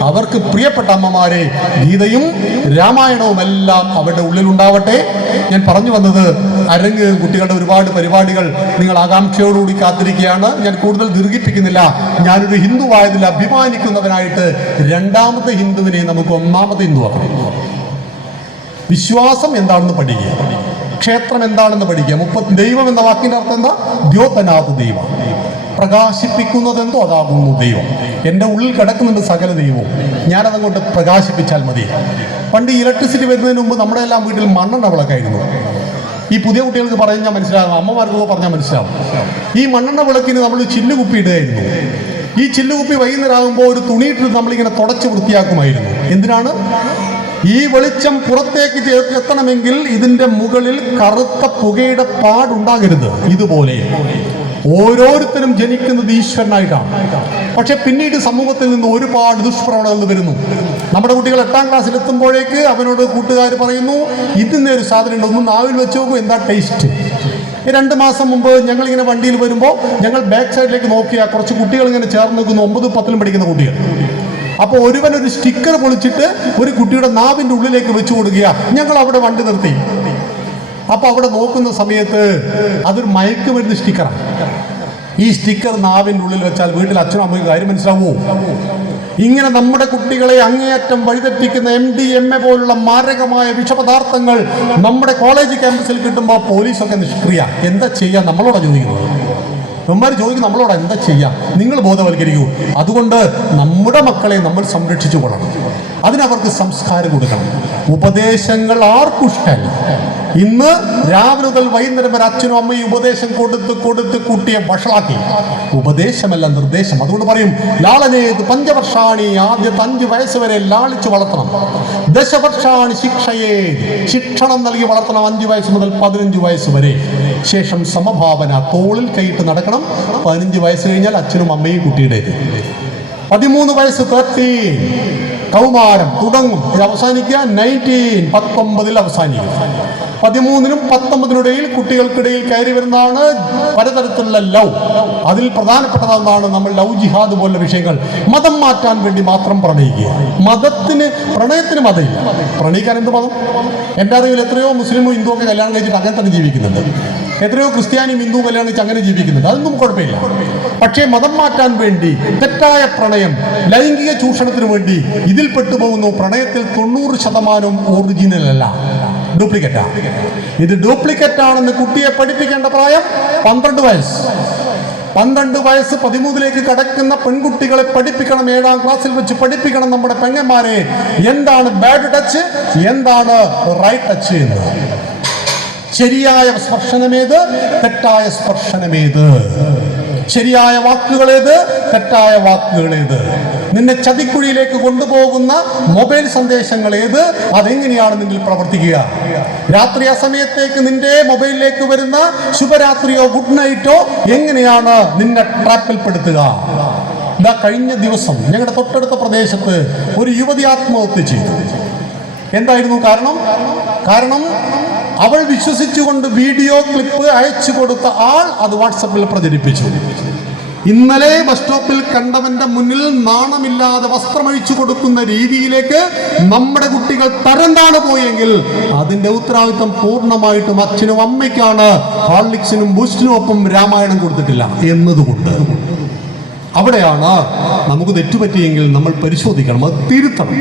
അവർക്ക് പ്രിയപ്പെട്ട അമ്മമാരെ ഗീതയും രാമായണവും എല്ലാം അവരുടെ ഉള്ളിലുണ്ടാവട്ടെ. ഞാൻ പറഞ്ഞു വന്നത് അരങ്ങ് കുട്ടികളുടെ ഒരുപാട് പരിപാടികൾ നിങ്ങൾ ആകാംക്ഷയോടുകൂടി കാത്തിരിക്കുകയാണ്. ഞാൻ കൂടുതൽ ദീർഘിപ്പിക്കുന്നില്ല. ഞാനൊരു ഹിന്ദുവായതിൽ അഭിമാനിക്കുന്നവനായിട്ട് 2ാമത്തെ ഹിന്ദുവിനെ നമുക്ക് 1ാമത്തെ ഹിന്ദു ആക്കണം. വിശ്വാസം എന്താണെന്ന് പഠിക്കുക, ക്ഷേത്രം എന്താണെന്ന് പഠിക്കുക. ദൈവം എന്ന വാക്കിന്റെ അർത്ഥം എന്താ? ദ്യോതനാഥ് ദൈവം. പ്രകാശിപ്പിക്കുന്നതെന്തോ അതാകുന്നു ദൈവം. എൻ്റെ ഉള്ളിൽ കിടക്കുന്നുണ്ട് സകല ദൈവവും. ഞാനതങ്ങോട്ട് പ്രകാശിപ്പിച്ചാൽ മതി. പണ്ട് ഇലക്ട്രിസിറ്റി വരുന്നതിന് മുമ്പ് നമ്മുടെ എല്ലാം വീട്ടിൽ മണ്ണെണ്ണ വിളക്കായിരുന്നു. ഈ പുതിയ കുട്ടികൾക്ക് പറഞ്ഞാൽ മനസ്സിലാകും, അമ്മമാർക്കൊക്കെ പറഞ്ഞാൽ മനസ്സിലാവും. ഈ മണ്ണെണ്ണ വിളക്കിന് നമ്മൾ ചില്ലുകുപ്പി ഇടുകയായിരുന്നു. ഈ ചില്ലുകുപ്പി വൈകുന്നേരമാകുമ്പോൾ ഒരു തുണിയിട്ട് നമ്മളിങ്ങനെ തുടച്ച് വൃത്തിയാക്കുമായിരുന്നു. എന്തിനാണ്? ഈ വെളിച്ചം പുറത്തേക്ക് എത്തണമെങ്കിൽ ഇതിൻ്റെ മുകളിൽ കറുത്ത പുകയുടെ പാടുണ്ടാകരുത്. ഇതുപോലെ ഓരോരുത്തരും ജനിക്കുന്നത് ഈശ്വരനായിട്ടാണ്. പക്ഷെ പിന്നീട് സമൂഹത്തിൽ നിന്ന് ഒരുപാട് ദുഷ്പ്രവണതകൾ വരുന്നു. നമ്മുടെ കുട്ടികൾ 8ാം ക്ലാസ്സിൽ എത്തുമ്പോഴേക്ക് അവനോട് കൂട്ടുകാർ പറയുന്നു, ഇതിൻ്റെ ഒരു സാധനം ഉണ്ട്, ഒന്ന് നാവിൽ വെച്ച് നോക്കൂ, എന്താ ടേസ്റ്റ്. 2 മാസം മുമ്പ് ഞങ്ങളിങ്ങനെ വണ്ടിയിൽ വരുമ്പോൾ ഞങ്ങൾ ബാക്ക് സൈഡിലേക്ക് നോക്കിയാൽ കുറച്ച് കുട്ടികൾ ഇങ്ങനെ ചേർന്ന് നിൽക്കുന്നു. 9, 10 പഠിക്കുന്ന കുട്ടികൾ. അപ്പോൾ ഒരുവനൊരു സ്റ്റിക്കർ പൊളിച്ചിട്ട് ഒരു കുട്ടിയുടെ നാവിൻ്റെ ഉള്ളിലേക്ക് വെച്ച് കൊടുക്കുക. ഞങ്ങൾ അവിടെ വണ്ടി നിർത്തി. അപ്പൊ അവിടെ നോക്കുന്ന സമയത്ത് അതൊരു മയക്കുമരുന്ന് സ്റ്റിക്കറാണ്. ഈ സ്റ്റിക്കർ നാവിൻ്റെ ഉള്ളിൽ വെച്ചാൽ വീട്ടിൽ അച്ഛനും അമ്മയ്ക്ക് കാര്യം മനസ്സിലാവുമോ? ഇങ്ങനെ നമ്മുടെ കുട്ടികളെ അങ്ങേയറ്റം വഴിതെറ്റിക്കുന്ന MDMA പോലുള്ള മാരകമായ വിഷപദാർത്ഥങ്ങൾ നമ്മുടെ കോളേജ് ക്യാമ്പസിൽ കിട്ടുമ്പോൾ പോലീസൊക്കെ നിഷ്ക്രിയ. എന്താ ചെയ്യാ? നമ്മളോടാ ചോദിക്കുന്നത്. ഇവന്മാർ ചോദിക്കും നമ്മളോട് എന്താ ചെയ്യാം? നിങ്ങൾ ബോധവൽക്കരിക്കൂ. അതുകൊണ്ട് നമ്മുടെ മക്കളെ നമ്മൾ സംരക്ഷിച്ചു കൊള്ളണം. അതിനവർക്ക് സംസ്കാരം കൊടുക്കണം. ഉപദേശങ്ങൾ ആർക്കും ഇഷ്ടമല്ല. ഇന്ന് രാവിലെ മുതൽ വൈകുന്നേരം വരെ അച്ഛനും അമ്മയും ഉപദേശം കൊടുത്ത് കൂട്ടിയ വഷളാക്കി. ഉപദേശമല്ല, നിർദ്ദേശം. അതുകൊണ്ട് പറയും ലാളനേത് പഞ്ചവർഷാണി, ആദ്യത്തെ 5 വയസ്സ് വരെ ലാളിച്ചു വളർത്തണം. ദശവർഷാണി ശിക്ഷയെ, ശിക്ഷണം നൽകി വളർത്തണം 5 വയസ്സ് മുതൽ 15 വയസ്സ് വരെ. ശേഷം സമഭാവന, തോളിൽ കൈയിട്ട് നടക്കണം. 15 വയസ്സ് കഴിഞ്ഞാൽ അച്ഛനും അമ്മയും കുട്ടിയുടേത്. 13 വയസ്സ് 13 കൗമാരം തുടങ്ങും. ഇത് അവസാനിക്കുക 19 അവസാനിക്കും. 13നും 19-നുമിടയിൽ കുട്ടികൾക്കിടയിൽ കയറി വരുന്നതാണ് പലതരത്തിലുള്ള ലവ്. അതിൽ പ്രധാനപ്പെട്ടതാണ് നമ്മൾ ലവ് ജിഹാദ് പോലുള്ള വിഷയങ്ങൾ. മതം മാറ്റാൻ വേണ്ടി മാത്രം പ്രണയിക്കുക. പ്രണയത്തിന് മതമില്ല. പ്രണയിക്കാൻ എന്ത് മതം? എൻ്റെ അറിവിൽ എത്രയോ മുസ്ലിമും ഹിന്ദുവും ഒക്കെ കല്യാണം കഴിച്ചിട്ട് അങ്ങനെ തന്നെ ജീവിക്കുന്നുണ്ട്. എത്രയോ ക്രിസ്ത്യാനിയും ഹിന്ദുവും കല്യാണം കഴിച്ച് അങ്ങനെ ജീവിക്കുന്നുണ്ട്. അതൊന്നും കുഴപ്പമില്ല. പക്ഷേ മതം മാറ്റാൻ വേണ്ടി തെറ്റായ പ്രണയം, ലൈംഗിക ചൂഷണത്തിന് വേണ്ടി ഇതിൽ പെട്ടുപോകുന്നു. പ്രണയത്തിൽ 90% ഒറിജിനൽ അല്ല, ഡ്യൂപ്ലിക്കേറ്റാ. ഇത് ഡ്യൂപ്ലിക്കേറ്റ് ആണെന്ന് കുട്ടിയെ പഠിപ്പിക്കേണ്ട പ്രായം 12 വയസ്സ്. 12 വയസ്സ് 13ലേക്ക് കടക്കുന്ന പെൺകുട്ടികളെ പഠിപ്പിക്കണം. 7ാം ക്ലാസ്സിൽ വെച്ച് പഠിപ്പിക്കണം നമ്മുടെ പെങ്ങന്മാരെ എന്താണ് ബാഡ് ടച്ച്, എന്താണ് റൈറ്റ് ടച്ച് എന്ന്. ശരിയായ സ്പർശനമേത്, തെറ്റായ സ്പർശനമേത്, ശരിയായ വാക്കുകളേത്, തെറ്റായ വാക്കുകളേത്, നിന്നെ ചതിക്കുഴിയിലേക്ക് കൊണ്ടുപോകുന്ന മൊബൈൽ സന്ദേശങ്ങൾ ഏത്, അതെങ്ങനെയാണ് നിന്നിൽ പ്രവർത്തിക്കുക. രാത്രി ആ സമയത്തേക്ക് നിന്റെ മൊബൈലിലേക്ക് വരുന്ന ശുഭരാത്രിയോ ഗുഡ് നൈറ്റോ എങ്ങനെയാണ് നിന്നെ ട്രാപ്പിൽപ്പെടുത്തുക. ഇതാ കഴിഞ്ഞ ദിവസം ഞങ്ങളുടെ തൊട്ടടുത്ത പ്രദേശത്ത് ഒരു യുവതി ആത്മഹത്യ ചെയ്തു. എന്തായിരുന്നു കാരണം? അവൾ വിശ്വസിച്ചുകൊണ്ട് വീഡിയോ ക്ലിപ്പ് അയച്ചു കൊടുത്ത ആൾ അത് വാട്സപ്പിൽ പ്രചരിപ്പിച്ചു. ഇന്നലെ ബസ് സ്റ്റോപ്പിൽ കണ്ടവന്റെ മുന്നിൽ നാണമില്ലാതെ വസ്ത്രമഴിച്ചു കൊടുക്കുന്ന രീതിയിലേക്ക് നമ്മുടെ കുട്ടികൾ തരംതാണ് പോയെങ്കിൽ അതിന്റെ ഉത്തരവാദിത്വം പൂർണ്ണമായിട്ടും അച്ഛനും അമ്മയ്ക്കാണ്. ഹോർലിക്സിനും ബൂസ്റ്റിനും ഒപ്പം രാമായണം കൊടുത്തിട്ടില്ല എന്നതുകൊണ്ട് അവിടെയാണ് നമുക്ക് തെറ്റുപറ്റിയെങ്കിൽ നമ്മൾ പരിശോധിക്കണം, അത് തിരുത്തണം.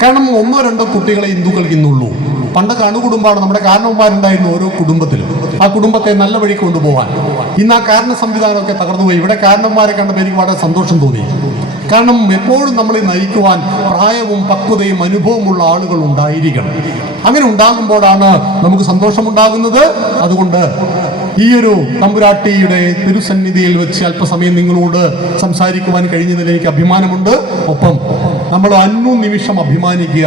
കാരണം 1-2 കുട്ടികളെ ഹിന്ദുക്കൾക്ക് ഇന്നുള്ളൂ. പണ്ടൊക്കെ അണുകുടുംബമാണ്. നമ്മുടെ കാരണവന്മാരുണ്ടായിരുന്നു ഓരോ കുടുംബത്തിലും. ആ കുടുംബത്തെ നല്ല വഴി കൊണ്ടുപോകാൻ. ഇന്ന് ആ കാരണ സംവിധാനമൊക്കെ തകർന്നുപോയി. ഇവിടെ കാരണവന്മാരെ കണ്ടപ്പോൾ എനിക്ക് വളരെ സന്തോഷം തോന്നി. കാരണം എപ്പോഴും നമ്മളെ നയിക്കുവാൻ പ്രായവും പക്വതയും അനുഭവമുള്ള ആളുകൾ ഉണ്ടായിരിക്കണം. അങ്ങനെ ഉണ്ടാകുമ്പോഴാണ് നമുക്ക് സന്തോഷമുണ്ടാകുന്നത്. അതുകൊണ്ട് ഈ ഒരു തമ്പുരാട്ടിയുടെ തിരുസന്നിധിയിൽ വെച്ച് അല്പസമയം നിങ്ങളോട് സംസാരിക്കുവാൻ കഴിഞ്ഞതിൽ എനിക്ക് അഭിമാനമുണ്ട്. ഒപ്പം നമ്മൾ നിമിഷം അഭിമാനിക്കുക,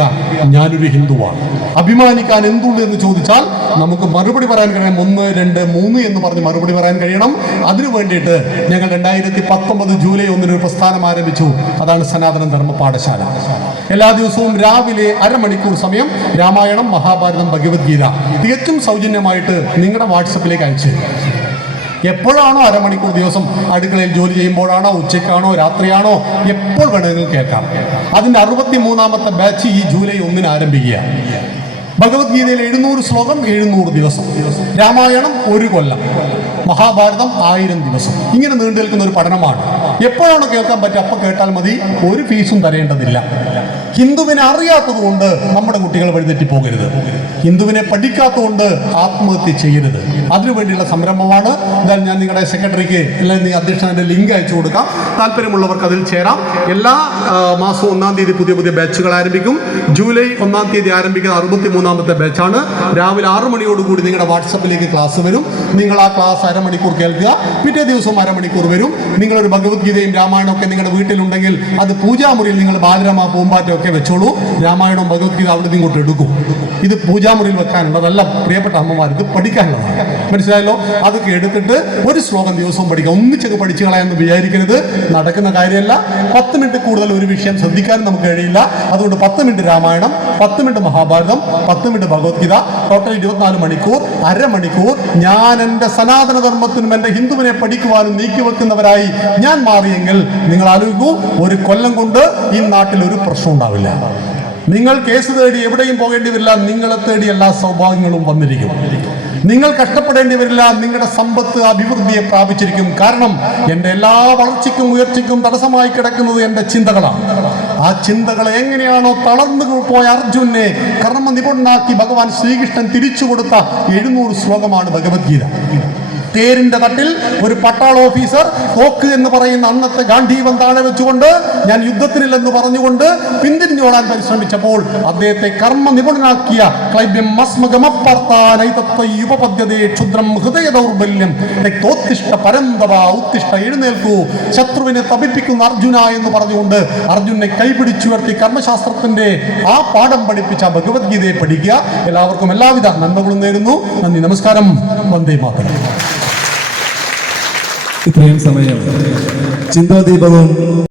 ഞാനൊരു ഹിന്ദുവാണ്. അഭിമാനിക്കാൻ എന്തുണ്ട് എന്ന് ചോദിച്ചാൽ നമുക്ക് മറുപടി പറയാൻ കഴിയണം. 1, 2, 3 എന്ന് പറഞ്ഞ് മറുപടി പറയാൻ കഴിയണം. അതിനു വേണ്ടിയിട്ട് ഞങ്ങൾ 2019 ജൂലൈ 1 ഒരു പ്രസ്ഥാനം ആരംഭിച്ചു. അതാണ് സനാതന ധർമ്മ പാഠശാല. എല്ലാ ദിവസവും രാവിലെ അരമണിക്കൂർ സമയം രാമായണം, മഹാഭാരതം, ഭഗവത്ഗീത തികച്ചും സൗജന്യമായിട്ട് നിങ്ങളുടെ വാട്സപ്പിലേക്ക് അയച്ചു. എപ്പോഴാണോ അരമണിക്കൂർ ദിവസം അടുക്കളയിൽ ജോലി ചെയ്യുമ്പോഴാണോ, ഉച്ചയ്ക്കാണോ, രാത്രിയാണോ, എപ്പോൾ വേണമെങ്കിലും കേൾക്കാം. അതിൻ്റെ 63ാമത്തെ ബാച്ച് ഈ ജൂലൈ 1 ആരംഭിക്കുക. ഭഗവത്ഗീതയിൽ 700 ശ്ലോകം 700 ദിവസം, രാമായണം 1 കൊല്ലം, മഹാഭാരതം 1000 ദിവസം. ഇങ്ങനെ നീണ്ടു നിൽക്കുന്ന ഒരു പഠനമാണ്. എപ്പോഴാണ് കേൾക്കാൻ പറ്റുക അപ്പോൾ കേട്ടാൽ മതി. ഒരു ഫീസും തരേണ്ടതില്ല. ഹിന്ദുവിനെ അറിയാത്തത് കൊണ്ട് നമ്മുടെ കുട്ടികൾ വഴിതെറ്റി പോകരുത്. ഹിന്ദുവിനെ പഠിക്കാത്തതുകൊണ്ട് ആത്മഹത്യ ചെയ്യരുത്. അതിനുവേണ്ടിയുള്ള സംരംഭമാണ്. എന്തായാലും ഞാൻ നിങ്ങളുടെ സെക്രട്ടറിക്ക് അല്ലെങ്കിൽ അധ്യക്ഷൻ്റെ ലിങ്ക് അയച്ചു കൊടുക്കാം. താല്പര്യമുള്ളവർക്ക് അതിൽ ചേരാം. എല്ലാ മാസവും 1-ാം തീയതി പുതിയ ബാച്ചുകൾ ആരംഭിക്കും. ജൂലൈ 1-ാം തീയതി ആരംഭിക്കുന്ന 63ാമത്തെ ബാച്ചാണ്. രാവിലെ 6 മണിയോടുകൂടി നിങ്ങളുടെ വാട്സപ്പിലേക്ക് ക്ലാസ് വരും. നിങ്ങൾ ആ ക്ലാസ് അരമണിക്കൂർ കേൾക്കുക. പിറ്റേ ദിവസം അരമണിക്കൂർ വരും. നിങ്ങളൊരു ഭഗവത്ഗീതയും രാമായണവും ഒക്കെ നിങ്ങളുടെ വീട്ടിലുണ്ടെങ്കിൽ അത് പൂജാമുറിയിൽ നിങ്ങൾ ബാലരമ, പൂമ്പാറ്റം ഒക്കെ വെച്ചോളൂ. രാമായണവും ഭഗവത്ഗീത അവിടെ നിന്ന് ഇങ്ങോട്ട് എടുക്കും. ഇത് പൂജാമുറിയിൽ വെക്കാനുള്ളതല്ല പ്രിയപ്പെട്ട അമ്മമാർ, ഇത് പഠിക്കാനുള്ളതാണ്. മനസ്സിലായല്ലോ? അതൊക്കെ എടുത്തിട്ട് ഒരു ശ്ലോകം ദിവസവും പഠിക്കാം. ഒന്നിച്ചൊക്കെ പഠിച്ചു കളയാമെന്ന് വിചാരിക്കരുത്. നടക്കുന്ന കാര്യമല്ല. 10 മിനിറ്റ് കൂടുതൽ ഒരു വിഷയം ശ്രദ്ധിക്കാനും നമുക്ക് കഴിയില്ല. അതുകൊണ്ട് 10 minute Ramayanam, 10 minute Mahabharatham, 10 minute Bhagavad Gita, total 24 മണിക്കൂർ. അരമണിക്കൂർ ഞാൻ എൻ്റെ സനാതനധർമ്മത്തിനും എൻ്റെ ഹിന്ദുവിനെ പഠിക്കുവാനും നീക്കിവെക്കുന്നവരായി ഞാൻ മാറിയെങ്കിൽ നിങ്ങൾ ആലോചിക്കൂ, 1 കൊല്ലം കൊണ്ട് ഈ നാട്ടിൽ ഒരു പ്രശ്നം ഉണ്ടാവില്ല. നിങ്ങൾ കേസ് തേടി എവിടെയും പോകേണ്ടി വരില്ല. നിങ്ങളെ തേടി എല്ലാ സൗഭാഗ്യങ്ങളും വന്നിരിക്കും. നിങ്ങൾ കഷ്ടപ്പെടേണ്ടി വരില്ല, നിങ്ങളുടെ സമ്പത്ത് അഭിവൃദ്ധിയെ പ്രാപിച്ചിരിക്കും. കാരണം എൻ്റെ എല്ലാ വളർച്ചയ്ക്കും ഉയർച്ചയ്ക്കും തടസ്സമായി കിടക്കുന്നത് എൻ്റെ ചിന്തകളാണ്. ആ ചിന്തകളെ എങ്ങനെയാണോ തളർന്നു പോയ അർജുനെ കർമ്മനിപുണനാക്കി ഭഗവാൻ ശ്രീകൃഷ്ണൻ തിരിച്ചു കൊടുത്ത 700 ശ്ലോകമാണ് ഭഗവത്ഗീത. തേരിന്റെ തട്ടിൽ ഒരു പട്ടാള ഓഫീസർ തോക്ക് എന്ന് പറയുന്ന അന്നത്തെ ഗാന്ധീവം താഴെ വെച്ചുകൊണ്ട് ഞാൻ യുദ്ധത്തിനില്ലെന്ന് പറഞ്ഞുകൊണ്ട് പിന്തിരിഞ്ഞോടാൻ പരിശ്രമിച്ചപ്പോൾ അദ്ദേഹത്തെ കർമ്മ നിപുണനാക്കിയ ക്ഷുദ്രം ഹൃദയ ദൗർബല്യം ഉത്തിഷ്ഠ എഴുന്നേൽക്കൂ, ശത്രുവിനെ തപിപ്പിക്കുന്ന അർജുന എന്ന് പറഞ്ഞുകൊണ്ട് അർജുനെ കൈപിടിച്ചുയർത്തി കർമ്മശാസ്ത്രത്തിന്റെ ആ പാഠം പഠിപ്പിച്ച ഭഗവത്ഗീതയെ പഠിക്കുക. എല്ലാവർക്കും എല്ലാവിധ നന്മകളും നേരുന്നു. നന്ദി, നമസ്കാരം. വന്ദേ മാതരം. ഇത്രയും സമയം ചിന്താദീപവും